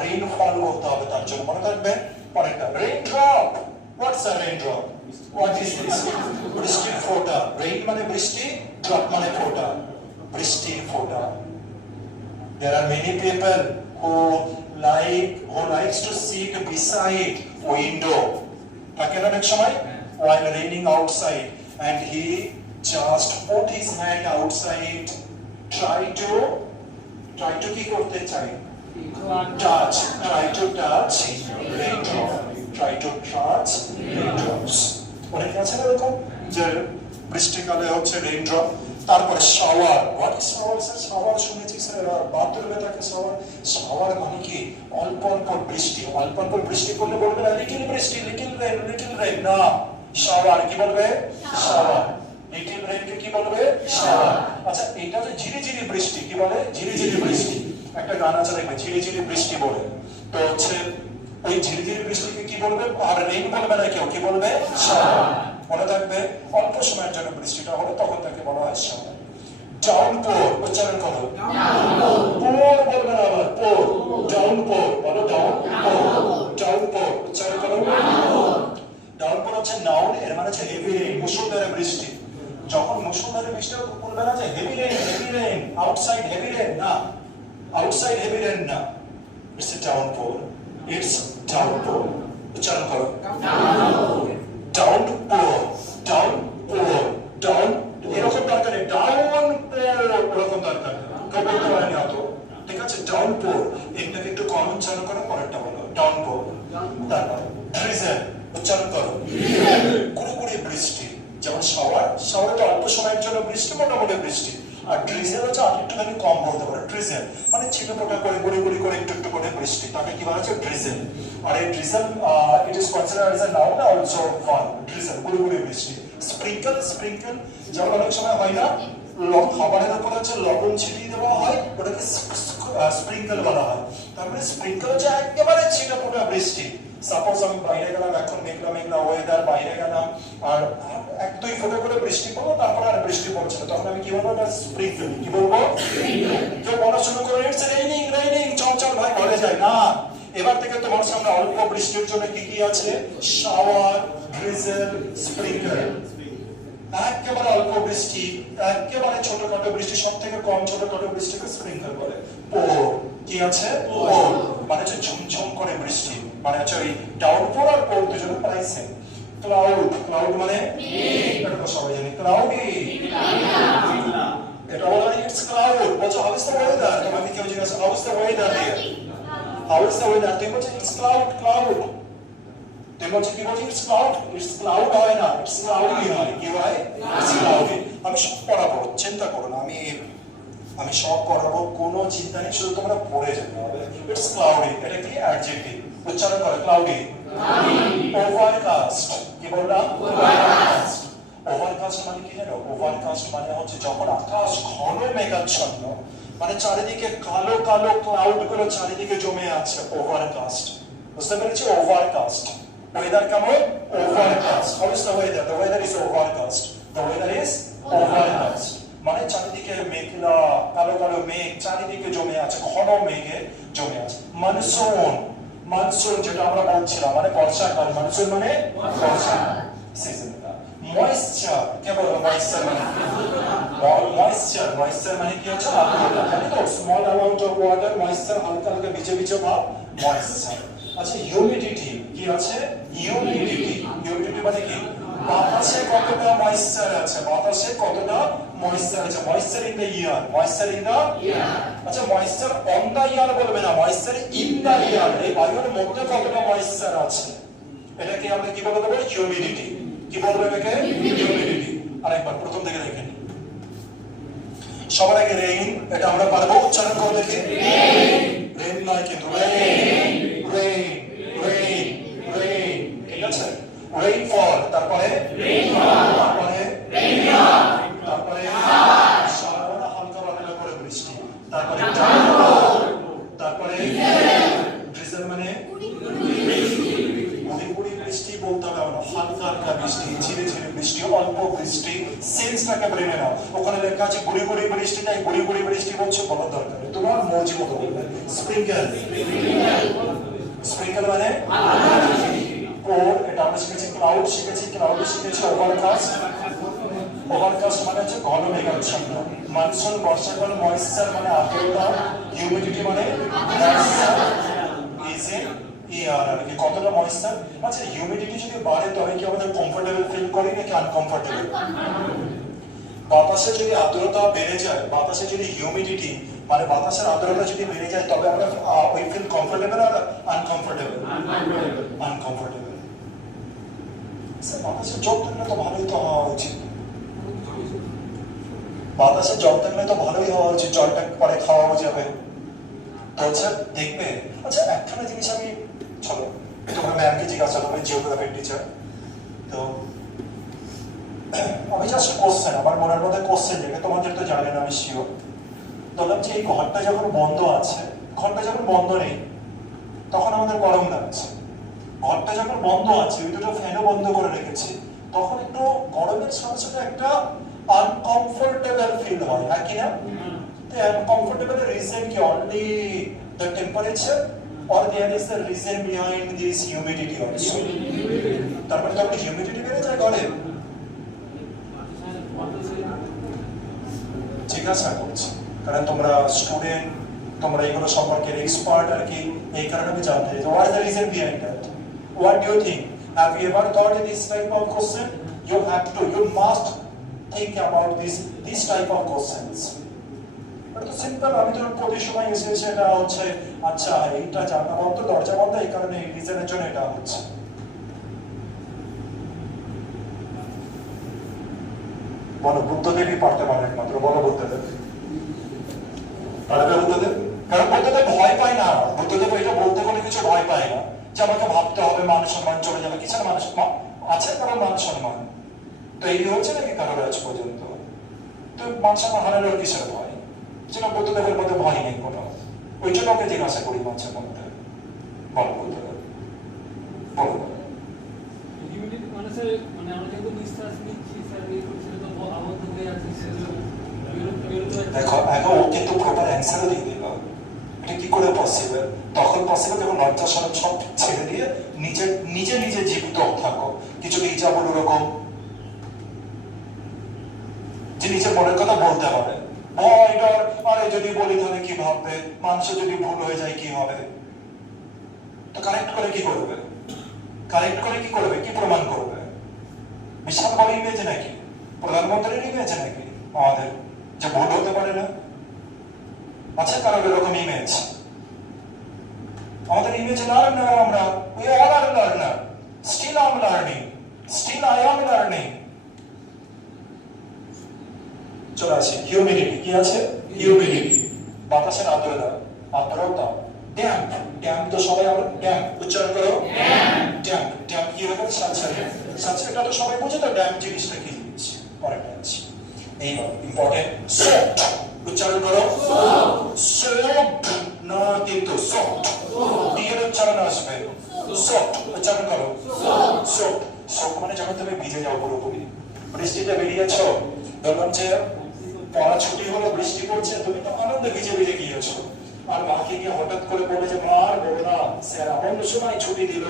রেইনফল বলতে হবে। তার জন্য মনে রাখবেন পরেরটা raindrop. What's a raindrop? What is this? বৃষ্টির ফোঁটা। রেইন মানে বৃষ্টি, ড্রপ মানে ফোঁটা, বৃষ্টির ফোঁটা। There are many people who likes to sit beside window. থাকে না অনেক সময় while raining outside, and he just put his hand outside, try to কি করতে চাই? try to touch raindrop, try to touch raindrops. অনেকে আছে না এরকম যে বৃষ্টিকালে হচ্ছে রেইনড্রপ। তারপরে shower. What is shower? Sir shower শুনেছি স্যার, বাথরুমে থাকে শাওয়ার। শাওয়ার মানে কি? অল্প অল্প বৃষ্টি। অল্প অল্প বৃষ্টি করলে বলবে না লিটল বৃষ্টি, লিটল রেইন, লিটল রেইন, না, শাওয়ার। কি বলবে? শাওয়ার। লিটল রেইনকে কি বলবে? শাওয়ার। আচ্ছা এটা যে ঝিরিঝিরি বৃষ্টি, কি বলে? ঝিরিঝিরি বৃষ্টি। একটা গান আছে দেখবে ঝিরিঝিরি বৃষ্টি বলে, তো হচ্ছে ওই ঝিরিঝিরি বৃষ্টিকে কি বলবে? আর রেইন বলবে না কেউ, কি বলবে? শাওয়ার। মনে থাকবে অল্প সময়ের জন্য বৃষ্টিটা হলো তখন তাকে বলা হয় শাওয়ার। ডাউনপোর। উচ্চারণ করো পোর, বলবে না আবার পোর, ডাউনপোর বলো, ডাউনপোর। উচ্চারণ করো ডাউনপোর। হচ্ছে নাউন, এর মানে হচ্ছে হেভি রেইন, মুষলধারে বৃষ্টি। যখন মুষলধারে বৃষ্টি হবে বলবে না যে heavy rain, heavy rain, outside heavy rain, না, আউটসাইড হেভি রেইন না, ইটস এ ডাউনপোর, ইটস ডাউনপোর। উচ্চারণ করো ডাউনপোর, ডাউনপোর, ডাউন। এরকম দরকার নেই, ডাউনপোর এরকম দরকার কেউ বলতে পারেনি অত। ঠিক আছে, ডাউনপোর। এটাকে একটু কম উচ্চারণ করো, পরেরটা বলো ডাউনপোর। তারপর ড্রিজেল। উচ্চারণ করো গুড়ি বৃষ্টি। যেমন শাওয়ার, শাওয়ারে তো অল্প সময়ের জন্য বৃষ্টি, মোটামুটি বৃষ্টি। আর ড্রিজেল হচ্ছে আরেকটুখানি কম বলতে পারে। ড্রিজেল মানে ছিটেফোঁটা করে গুড়ি করে একটু একটু করে বৃষ্টি, তাকে কি বলা হচ্ছে? ড্রিজেল। আর এই drizzle it is considered as a noun, also verb. Drizzle গুড়ি বৃষ্টি। স্প্রিঙ্কল, স্প্রিঙ্কল যেমন অনেক সময় হয় না খাবারের উপর হচ্ছে লবণ ছিটিয়ে দেওয়া হয়, ওটাকে স্প্রিঙ্কল বলা হয়। তারপরে স্প্রিঙ্কল হচ্ছে একেবারে ছিটেফোঁটা বৃষ্টি। সাপোজ আমি বাইরে গেলাম, এখন মেঘলা মেঘলা ওয়েদার, বাইরে গেলাম আর এক দুই ফোঁটা করে বৃষ্টি পড়লো, তারপর আর বৃষ্টি পড়ছে না, তখন আমি কি বলবো? স্প্রিঙ্কল। কি বলবো? কেউ বলা শুরু করে ইটস রেইনিং, রেইনিং, চল চল ভাই ঘরে যাই, না, এবার থেকে তোমার সামনে অল্প বৃষ্টির জন্য কি কি আছে? Shower, drizzle, sprinkle. একেবারে অল্প বৃষ্টি, একেবারে ছোটখাটো বৃষ্টি, সব থেকে কম ছোটখাটো বৃষ্টিকে স্প্রিঙ্কল বলে। পোর। কি আছে? পোর মানে হচ্ছে ঝুমঝুম করে বৃষ্টি, মানে হচ্ছে ওই ডাউনপোর আর পোর দুজনে প্রায় সেম। ক্লাউড, ক্লাউড মানে এটা তো সবাই জানি, ক্লাউডি। এটা বলা হয় ইটস ক্লাউড। বলছো হাউ ইজ দ্য ওয়েদার? তোমাকে কেউ জিজ্ঞাসা হাউ ইজ দ্য ওয়েদার দিয়ে, হাউ ইজ দ্য ওয়েদার, তুমি বলছো ইটস ক্লাউড, ক্লাউড। তুমি বলছো কি বলছো? It's cloud. ইটস ক্লাউড হয় না, ইটস ক্লাউডি হয়। কি হয়? It's cloudy. আমি সব পড়াবো, চিন্তা করো না, আমি সব পড়াবো, কোনো চিন্তা নেই, শুধু তোমরা পড়ে যেতে হবে। ইটস ক্লাউডি, এটা কি? অ্যাডজেক্টিভ। উচ্চারণ করো ক্লাউডি। ওভারকাস্ট। কি বললাম? ওভারকাস্ট। ওভারকাস্ট মানে কি জানো? ওভারকাস্ট মানে হচ্ছে যখন আকাশ ঘন মেঘাচ্ছন্ন, মানে চারিদিকে কালো কালো ক্লাউড গুলো চারিদিকে জমে আছে, ওভারকাস্ট। বুঝতে পেরেছি? ওভারকাস্ট। ওয়েদার কেমন? Overcast. How is the weather? The weather is overcast. The weather is overcast. মানে চারিদিকে মেঘলা, কালো কালো মেঘ চারিদিকে জমে আছে, ঘন মেঘে জমে আছে। মনসুন, মনসুন যেটা আমরা বলছিলাম মানে বর্ষাকাল। মনসুন মানে বর্ষাকাল, সিজনটা। ময়েশ্চার, কে বলবো ময়েশ্চার মানে? ময়েশ্চার, ময়েশ্চার মানে কি হচ্ছে? আর্দ্রতা। জানি তো, small amount of water, moisture, হালকা হালকা ভিজে ভিজে ভাব, ময়েশ্চার। আচ্ছা, হিউমিডিটি কি আছে? হিউমিডিটি, হিউমিডিটি মানে কি? বাতাসে কতটা ময়েশ্চার আছে, বাতাসে কতটা ময়েশ্চার আছে। Moisture in the year, moisture in the year. আচ্ছা, ময়েশ্চার অন দ্য ইয়ার বলবে না, ময়েশ্চার ইন দ্য ইয়ার। এই বায়ুর মধ্যে কতটা ময়েশ্চার আছে, এটাকে আমরা কি বলে দেবো? হিউমিডিটি। কি বলবো এটাকে? হিউমিডিটি। আরেকবার প্রথম থেকে দেখে নিই। সবার আগে রেইন, এটা আমরা পারবো উচ্চারণ করে দেখি। রেইন নয় কিন্তু, রেইন, রেইন, রেইন, রেইন। ঠিক আছে? রেইনফল, তারপরে তারপরে তারপরে সারা হালকা পাতলা করে বৃষ্টি, তারপরে তারপরে ড্রিজল মানে গুড়ি গুড়ি বৃষ্টি বলতে হবে না, হালকা হালকা বৃষ্টি, ঝিরে ঝিরে বৃষ্টি, অল্প বৃষ্টি। সেন্সটাকে ব্রেনে নাও। ওখানে লেখা আছে গুড়ি গুড়ি বৃষ্টি, তাই গুড়ি গুড়ি বৃষ্টি বলছো, বলার দরকার নেই, তোমার মর্জি মতো বলবে। স্প্রিঙ্কেল, স্প্রিঙ্কেল মানে কোর, এটা আমরা শিখেছি। ক্লাউড শিখেছি, ক্লাউড শিখেছি। ওভারকাস্ট, ওভারকাস্ট মানে হচ্ছে ঘন মেঘাচ্ছন্ন। মনসুন বর্ষাকাল, ময়েশ্চার মানে আর্দ্রতা, হিউমিডিটি মানে ময়েশ্চার ইজ ইন ইয়ার, আর কি কতটা ময়েশ্চার। আচ্ছা, হিউমিডিটি যদি বাড়ে তবে কি আমাদের কমফোর্টেবল ফিল করি নাকি আনকমফোর্টেবল? বাতাসে যদি আর্দ্রতা বেড়ে যায়, বাতাসে যদি হিউমিডিটি মানে বাতাসের আর্দ্রতা যদি বেড়ে যায়, তবে আমরা উই ফিল কমফোর্টেবল আর আনকমফোর্টেবল? আনকমফোর্টেবল। বাতাসে জল থাকলে তো ভালোই তো হওয়া উচিত, বাতাসে জল থাকলে তো ভালোই হওয়া উচিত, জলটা পরে খাওয়াও যাবে। তো আচ্ছা দেখবে, আচ্ছা একখানা জিনিস আমি, চলো তোমরা ম্যামকে জিজ্ঞাসা করবে, জিওগ্রাফির টিচার তো। আমি জাস্ট কোশ্চেন, আমার মনের মধ্যে কোশ্চেন যেটা তোমাদের তো জানেন আমি শিওর। বললাম যে এই ঘরটা যখন বন্ধ আছে, ঘরটা যখন বন্ধ নেই তখন আমাদের গরম লাগছে। ঘরটা যখন বন্ধ আছে, ওই দুটো ফ্যানও বন্ধ করে রেখেছি, তখন একটু গরমের সাথে সাথে একটা আনকমফোর্টেবল ফিল হয়, হ্যাঁ কি না? তো আনকমফোর্টেবল রিজন কি? Only the temperature or there is a reason behind this humidity also? তারপরে যখন হিউমিডিটি বেড়ে যায় ঘরে, জিজ্ঞাসা করছি কারণ তোমরা স্টুডেন্ট, তোমরা এগুলো সম্পর্কে এক্সপার্ট আর কি, এই কারণে আমি জানতে চাই what is the reason behind that? What do you think? Have you ever thought of this type of question? You have to, you must think about this type of questions. But তো simple, আমি তো প্রতি সময় এসে এটা হচ্ছে, আচ্ছা এইটা জানলা বন্ধ, দরজা বন্ধ, এই কারণে এই রিজনের জন্য এটা হচ্ছে। বলো, বুদ্ধদেবই পারতে পারে একমাত্র, বলো বুদ্ধদেব পারবে? বুদ্ধদেব, কারণ বুদ্ধদেব ভয় পায় না, বুদ্ধদেব এটা বলতে বলে কিছু ভয় পায় না যে আমাকে ভাবতে হবে মান সম্মান চলে যাবে, কিছু মানুষ আছে কারণ মান সম্মান তো এই হচ্ছে নাকি কারোর আজ পর্যন্ত? তো মান সম্মান হারানোর কিসের ভয়? যেটা বুদ্ধদেবের মধ্যে ভয় নেই কোনো, ওই জন্য ওকে জিজ্ঞাসা করি মাঝে মধ্যে, বলো বুদ্ধদেব, বলো। দেখো আগে ও কিন্তু প্রপার অ্যান্সারও দিয়ে দিল, এটা কি করে পসিবল? তখন পসিবল যখন লজ্জা শরম সব ছেড়ে দিয়ে নিজে নিজে নিজে জীবিত থাকো, কিছু ইচ্ছা বলো ওরকম যে নিজের মনের কথা বলতে হবে। ভয় ডর, আরে যদি বলি তাহলে কি ভাববে, মানুষের যদি ভুল হয়ে যায় কি হবে? তো কারেক্ট করে কি করবে? কারেক্ট করে কি করবে? কি প্রমাণ করবে? বিশাল বড় ইমেজ নাকি? প্রধানমন্ত্রীর ইমেজ নাকি আমাদের যে ভুল হতে পারে না? আছে কারোর এরকম ইমেজ? আমাদের ইমেজ লার্নার, আমরা we all are learner, still I am learning, still I am learning. চলে আসি হিউমিডিটি, কি আছে? হিউমিডিটি, বাতাসের আর্দ্রতা, আর্দ্রতা। ড্যাম্প, ড্যাম্প তো সবাই আমরা ড্যাম্প উচ্চারণ করো, ড্যাম্প, ড্যাম্প কি হবে? স্যাঁতসেঁতে, স্যাঁতসেঁতে তো সবাই বোঝে তো ড্যাম্প জিনিসটা কি, পরেরটা আছে এইবার ইম্পর্টেন্ট সফট উচ্চারণ করো সফট না কিন্তু সফট এর উচ্চারণ আসবে সফট উচ্চারণ করো সফট সফট মানে যখন তুমি ভিজে যাও পুরোপুরি বৃষ্টিতে বেরিয়েছো ধরলাম যে পড়া ছুটি হলো বৃষ্টি পড়ছে তুমি তো আনন্দে ভিজে ভিজে গিয়েছো আর মাকে গিয়ে হঠাৎ করে বলে যে মা আর বলো না স্যার এমন সময় ছুটি দিল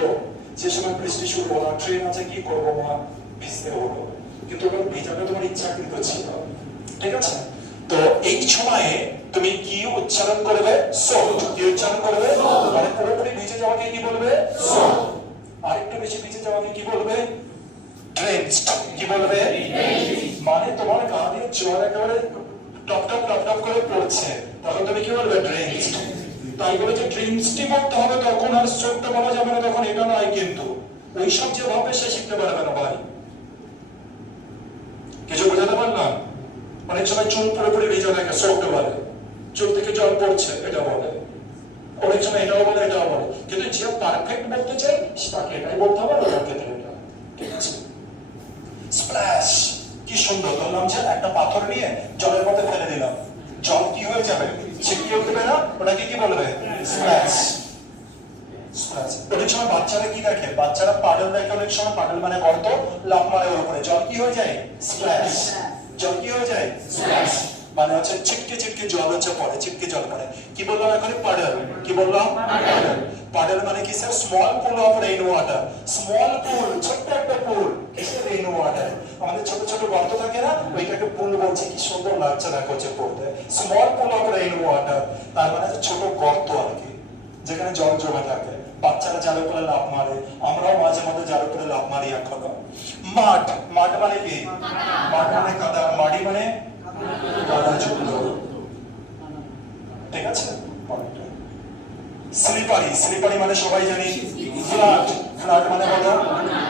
যে সময় বৃষ্টি শুরু হলো ট্রেন আছে কি করবো মা ভিজতে হলো কিন্তু ওটা ভিজাতে তোমার ইচ্ছা কিন্তু ছিল ঠিক আছে তো এই সময়ে তুমি কি উচ্চারণ করবে সফট কি উচ্চারণ করবে মানে পুরোপুরি ভিজে যাওয়াকে কি বলবে সফট আর একটু বেশি ভিজে যাওয়াকে কি বলবে ড্রেঞ্চড কি বলবে মানে তোমার গা দিয়ে জল একেবারে টপ টপ টপ টপ করে পড়ছে তখন তুমি কি বলবে ড্রেঞ্চড তাই বলে যে ড্রেঞ্চডই বলতে হবে তখন আর সফট বলা যাবে না তখন এটা নয় কিন্তু ওইসব যে ভাবে সে শিখতে পারবে না ভাই কিছু বোঝাতে পারলাম অনেক সময় চুল পুরোপুরি ভিজে থাকে সফট বলে চুল থেকে জল পড়ছে এটা বলে অনেক সময় এটাও বলে এটাও বলে কিন্তু যে পারফেক্ট বলতে চাই তাকে এটাই বলতে হবে আর ওটার ক্ষেত্রে এটা ঠিক আছে স্প্ল্যাশ কি সুন্দর বললাম যে একটা পাথর নিয়ে জলের মধ্যে ফেলে দিলাম জল কি হয়ে যাবে ছিটকে উঠবে না ওটাকে কি বলবে স্প্ল্যাশ স্প্ল্যাশ অনেক সময় বাচ্চারা কি দেখে বাচ্চারা পাডল দেখে অনেক সময় পাডল মানে গর্ত লাফ মারে ওর উপরে জল কি হয়ে যায় স্প্ল্যাশ জল কি হয়ে যায় স্প্ল্যাশ মানে হচ্ছে ছিটকে ছিটকে জল হচ্ছে পড়ে ছিটকে জল পড়ে কি বললাম এখন পাডল কি বললাম পাডল পাডল মানে কি sir small pool of rain water small pool ছোট্ট একটা পুল কিসের রেইন ওয়াটার আমাদের ছোট ছোট গর্ত থাকে না ওইটাকে পুল বলছে কি সুন্দর লাগছে দেখো যে পড়তে small pool of rain water তার মানে ছোট গর্ত আর কি যেখানে জল জমে থাকে বাচ্চারা যার উপরে লাফ মারে আমরাও মাঝে মাঝে যার উপরে লাফ মারি এখনো মাঠ মাঠ মানে কি মাঠ মানে কাদা মাটি মানে কাদা যুক্ত ঠিক আছে স্লিপারি স্লিপারি মানে সবাই জানি ফ্ল্যাট ফ্ল্যাট মানে বলো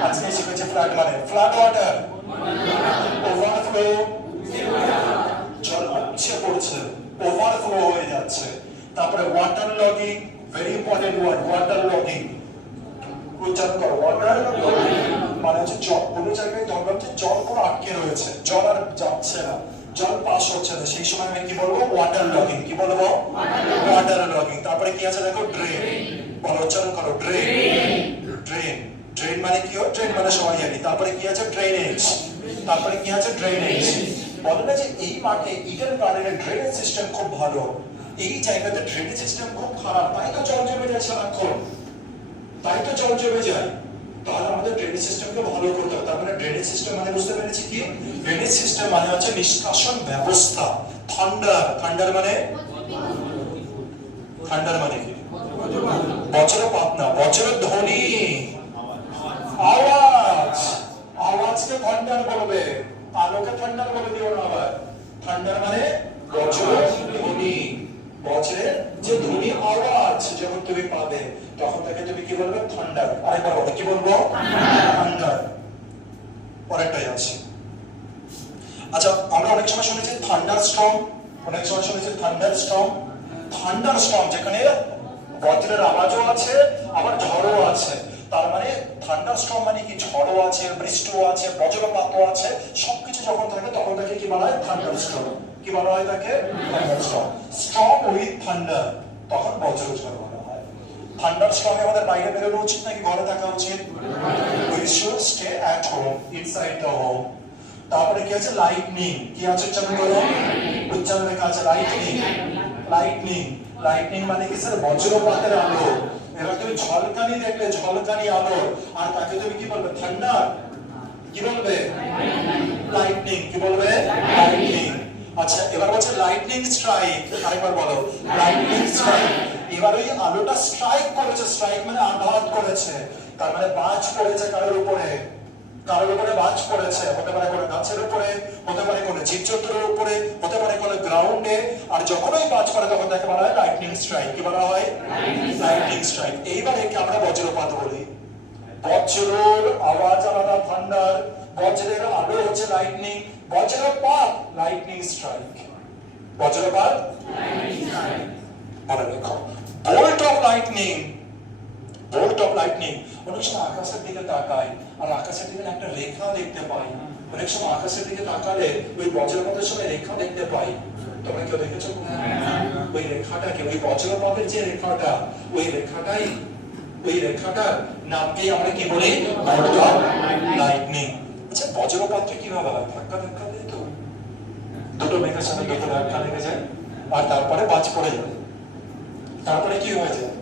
আজকে শিখেছে ফ্ল্যাট মানে ফ্ল্যাট ওয়াটার ওভারফ্লো জল উপচে পড়ছে ওভারফ্লো হয়ে যাচ্ছে তারপরে water logging very important word water logging উচ্চারণ করো ওয়াটার মানে হচ্ছে জল কোনো জায়গায় ধরলাম যে জল পুরো আটকে রয়েছে জল আর যাচ্ছে না জল পাস হচ্ছে না সেই সময় আমি কি বলবো ওয়াটার লগিং কি বলবো ওয়াটার লগিং তারপরে কি আছে দেখো ড্রেন বলো উচ্চারণ করো ড্রেন ড্রেন ড্রেন মানে কি ড্রেন মানে সবাই জানি তারপরে কি আছে ড্রেনেজ তারপরে কি আছে ড্রেনেজ বলে না যে এই মাঠে ইডেন গার্ডেনের ড্রেনেজ সিস্টেম খুব ভালো এই জায়গাতে ড্রেনেজ সিস্টেম খুব খারাপ তাই তো জল জমে যায় সারাক্ষণ তাই তো জল জমে যায় তাহলে আমাদের ড্রেনেজ সিস্টেমকে ভালো করতে হবে তার মানে ড্রেনেজ সিস্টেম মানে বুঝতে পেরেছি কি ড্রেনেজ সিস্টেম মানে হচ্ছে নিষ্কাশন ব্যবস্থা থান্ডার থান্ডার মানে থান্ডার মানে কি বজ্রপাত না বজ্রধ্বনি আওয়াজ আওয়াজকে থান্ডার বলবে আলোকে থান্ডার বলে দিও না আবার থান্ডার মানে বজ্রধ্বনি বজ্রের যে ধ্বনি আওয়াজ যখন তুমি পাবে তখন তাকে তুমি কি বলবে থান্ডার আরেকবার বলো কি বলবো থান্ডার পরেরটাই আছে আচ্ছা আমরা অনেক সময় শুনেছি থান্ডার স্টর্ম অনেক সময় শুনেছি থান্ডার স্টর্ম থান্ডার স্টর্ম যেখানে বজ্রের আওয়াজও আছে আবার ঝড়ও আছে তার মানে থান্ডার স্টর্ম মানে কি ঝড়ও আছে বৃষ্টিও আছে বজ্রপাতও আছে সবকিছু যখন থাকে তখন তাকে কি বলা হয় থান্ডার স্টর্ম কি বলা হয় তাকে thunder storm storm with thunder তখন বজ্রঝড় বলা হয় থান্ডার স্টর্মে আমাদের বাইরে বেরোনো উচিত নাকি ঘরে থাকা উচিত we should stay at home inside the home তারপরে কি আছে লাইটনিং কি আছে উচ্চারণ করো উচ্চারণ লেখা আছে লাইটনিং লাইটনিং লাইটনিং মানে কি স্যার বজ্রপাতের আলো এবার তুমি ঝলকানি দেখলে ঝলকানি আলো আর তাকে তুমি কি বলবে থান্ডার কি বলবে লাইটনিং কি বলবে লাইটনিং আচ্ছা এবার বলছে লাইটনিং স্ট্রাইক আরেকবার বলো লাইটনিং স্ট্রাইক এবার ওই আলোটা স্ট্রাইক করেছে স্ট্রাইক মানে আঘাত করেছে তার মানে বাজ পড়েছে কারোর উপরে বাজ পড়েছে হতে পারে কোনো গাছের উপরে হতে পারে কোনো জীবজন্তুর উপরে হতে পারে কোনো গ্রাউন্ডে আর যখন ওই বাজ পড়ে তখন তাকে বলা হয় লাইটনিং স্ট্রাইক কি বলা হয় লাইটনিং স্ট্রাইক এইবার একে আমরা বজ্রপাত বলি বজ্রের আওয়াজ আলাদা থান্ডার বজ্রের আলো হচ্ছে লাইটনিং বজ্রপাত লাইটনিং স্ট্রাইক বজ্রপাত লাইটনিং স্ট্রাইক মনে রেখো bolt of lightning bolt of lightning অনেক সময় আকাশের দিকে তাকাই আর আকাশের দিকে একটা রেখা দেখতে পাই অনেক সময় আকাশের দিকে তাকালে ওই বজ্রপাতের সময় রেখা দেখতে পাই, তোমরা কেউ দেখেছো? ওই রেখাটাকে, ওই বজ্রপাতের যে রেখাটা, ওই রেখাটার নামকে আমরা কি বলি? লাইটনিং। আচ্ছা, বজ্রপাতটা কিভাবে হয়? ধাক্কা দিয়ে তো দুটো মেঘের সাথে দুটো ধাক্কা লেগে যায়, আর তারপরে বাজ পড়ে যায়। তারপরে কি হয়ে যায়?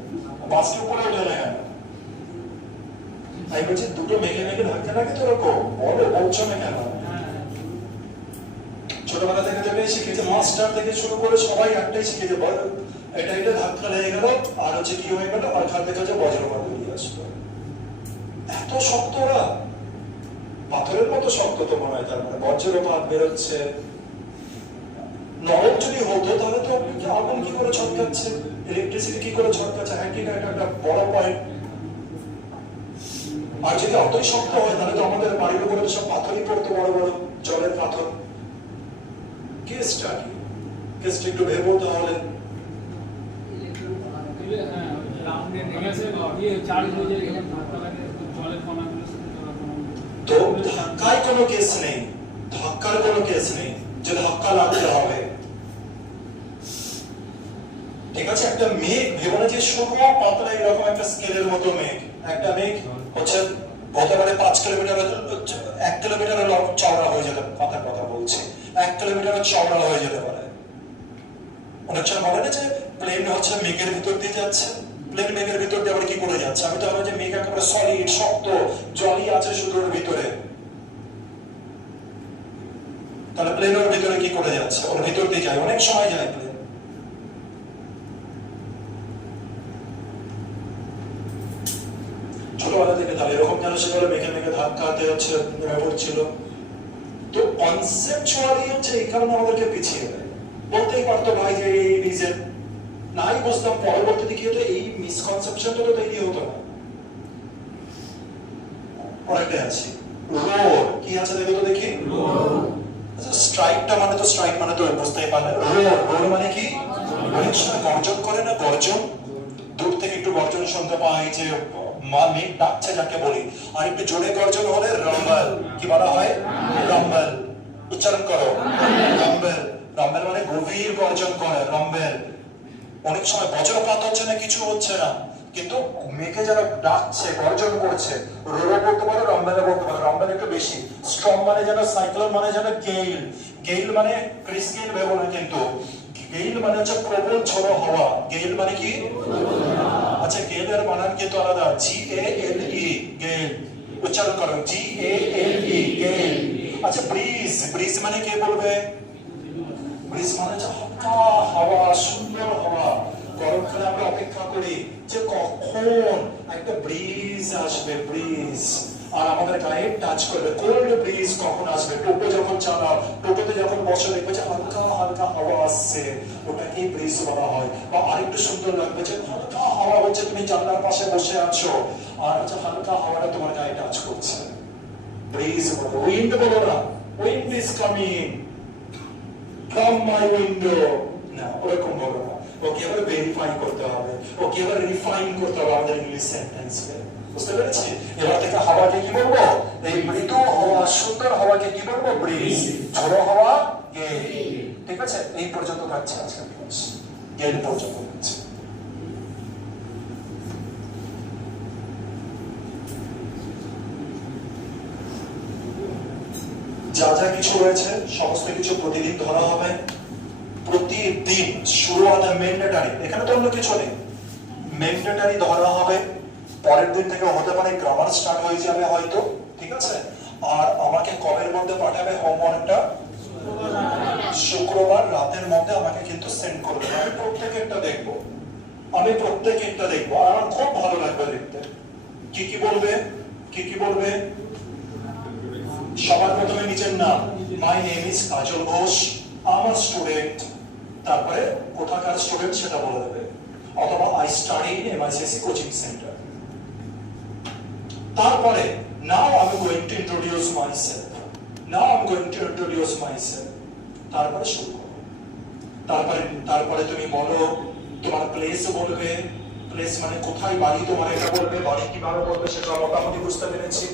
বাজটি উপরে উঠে যায়। তাই বলছি দুটো মেঘে ধাক্কা লাগে তো এরকম বড় বলছো না কেন? ছোটবেলা থেকে থেকে শিখেছে, মাস্টার থেকে শুরু করে সবাই একটাই শিখেছে, এটা ধাক্কা লেগে গেল আর হচ্ছে কি হয়ে গেল, আর খান থেকে হচ্ছে বজ্রপাত বেরিয়ে আসলো। এত শক্ত ওরা, পাথরের মতো শক্ত তো মনে হয়। তার মানে বজ্রপাত বেরোচ্ছে। নরম যদি হতো তাহলে তো আগুন কি করে ছটকাচ্ছে, ইলেকট্রিসিটি কি করে ছটকাচ্ছে, এটা একটা বড় পয়েন্ট। আর যদি অতই শক্ত হয় তাহলে তো আমাদের বাড়ির উপরে সব পাথরই পড়তো, বড় বড় জলের পাথর। কেসটা একটু ভেবো তাহলে। তো ধাক্কার কোনো কেস নেই, যে ধাক্কা লাগতে হবে। ঠিক আছে, একটা মেঘ ভেবো না যে শুধু পাতলা এরকম একটা স্কেলের মতো মেঘ। একটা মেঘ হচ্ছে হতে পারে 5 কিলোমিটার, 1 কিলোমিটার চওড়া হয়ে যেতে, কথার কথা বলছি, 1 কিলোমিটার চওড়া হয়ে যেতে পারে। অনেক সময় বলে না যে প্লেন হচ্ছে মেঘের ভিতর দিয়ে যাচ্ছে, প্লেন মেঘের ভিতর দিয়ে আবার কি করে যাচ্ছে? আমি তো ভাবি যে মেঘ একেবারে সলিড শক্ত, জলই আছে শুধু ওর ভিতরে, তাহলে প্লেন ওর ভিতরে কি করে যাচ্ছে? ওর ভিতর দিয়ে যায়, অনেক সময় যায় প্লেন। ছোটবেলা থেকে তাহলে এরকম কেন সেগুলো মেঘে ধাক্কাতে হচ্ছে পড়ছিল? তো কনসেপচুয়ালি হচ্ছে এই কারণে আমাদেরকে পিছিয়ে দেয়। বলতেই পারতো ভাই যে এই রিজন, নাই বুঝতাম, পরবর্তীতে কি হতো, এই মিসকনসেপশনটা তো তৈরি হতো না। অনেকটাই আছে রোর, কি আছে দেখো তো দেখি। আচ্ছা, স্ট্রাইকটা মানে তো স্ট্রাইক মানে তো বুঝতেই পারলে। রোর মানে কি? অনেক সময় গর্জন করে না, গর্জন, দূর থেকে একটু গর্জন শুনতে পাই যে মেঘ ডাকছে যাকে বলি। আর একটু জোরে গর্জন হলে রাম্বল, কি বলা হয়? রাম্বল। উচ্চারণ করো, রাম্বল। রাম্বল মানে গভীর গর্জন করে, রাম্বল। অনেক সময় বজ্রপাত হচ্ছে না, কিছু হচ্ছে না, কিন্তু মেঘে যারা ডাকছে, গর্জন করছে, রোরো বলতে পারো, রাম্বলে বলতে পারো। রাম্বল একটু বেশি স্ট্রং, মানে যেন সাইক্লোন, মানে যেন গেইল। গেইল মানে ক্রিস গেইল ভেবো না, কিন্তু গেইল মানে হচ্ছে প্রবল ঝড়ো হাওয়া। গেইল মানে কি? আচ্ছা, গেইলের বানান কিন্তু আলাদা, GALE, গেইল। উচ্চারণ করো, GALE, গেইল। আচ্ছা, ব্রিজ মানে কে বলবে? ব্রিজ মানে হালকা হাওয়া, সুন্দর হাওয়া। গরমকালে আমরা অপেক্ষা করি যে কখন একটা ব্রিজ আসবে, ব্রিজ, আর আমাদের গায়ে টাচ করবে। কোল্ড ব্রিজ কখন আসবে? টোটো যখন চালাও, টোটোতে যখন বসে দেখবে যে হালকা হালকা হাওয়া আসছে, ওটাকেই ব্রিজ বলা হয়। বা আরেকটু সুন্দর লাগবে যে হালকা হাওয়া হচ্ছে, তুমি জানলার পাশে বসে আছো আর হচ্ছে হালকা হাওয়াটা তোমার গায়ে টাচ করছে, ব্রিজ বলো। উইন্ড বলো না, wind is coming from my window, না, ওরকম বলো না। ওকে এবার ভেরিফাই করতে হবে, ওকে এবার রিফাইন করতে হবে আমাদের ইংলিশ সেন্টেন্সকে। বুঝতে পেরেছি? এবার থেকে হাওয়াকে কি বলবো? এই মৃদু হাওয়া, সুন্দর হাওয়াকে কি বলবো? ব্রিজ। ঝোড়ো হাওয়া গেল। ঠিক আছে, এই পর্যন্ত থাকছে আজকের ক্লাস, গেল পর্যন্ত থাকছে। যা যা কিছু রয়েছে সমস্ত কিছু প্রতিদিন ধরা হবে, প্রতিদিন শুরু হবে ম্যান্ডেটরি। এখানে তো অন্য কিছু নেই, ম্যান্ডেটরি ধরা হবে। পরের দিন থেকে হতে পারে গ্রামার স্টার্ট হয়ে যাবে হয়তো, ঠিক আছে। আর আমাকে কবের মধ্যে পাঠাবে হোমওয়ার্কটা? শুক্রবার রাতের মধ্যে আমাকে কিন্তু সেন্ড করবে। আমি প্রত্যেকেরটা দেখবো, আর আমার খুব ভালো লাগবে দেখতে। কি কি বলবে? সবার প্রথমে নিজের নাম, my name is Kajal Ghosh, আমার স্টুডেন্ট, তারপরে কোথাকার স্টুডেন্ট সেটা বলে দেবে, অথবা I study in MICC coaching centre. তারপরে now I am going to introduce myself, তারপরে শুরু করো। তারপরে তুমি বলো, তোমার প্লেস বলবে, প্লেস মানে কোথায় বাড়ি তোমার, এটা বলবে। বাড়ি কিভাবে বলবে সেটা মোটামুটি বুঝতে পেরেছি।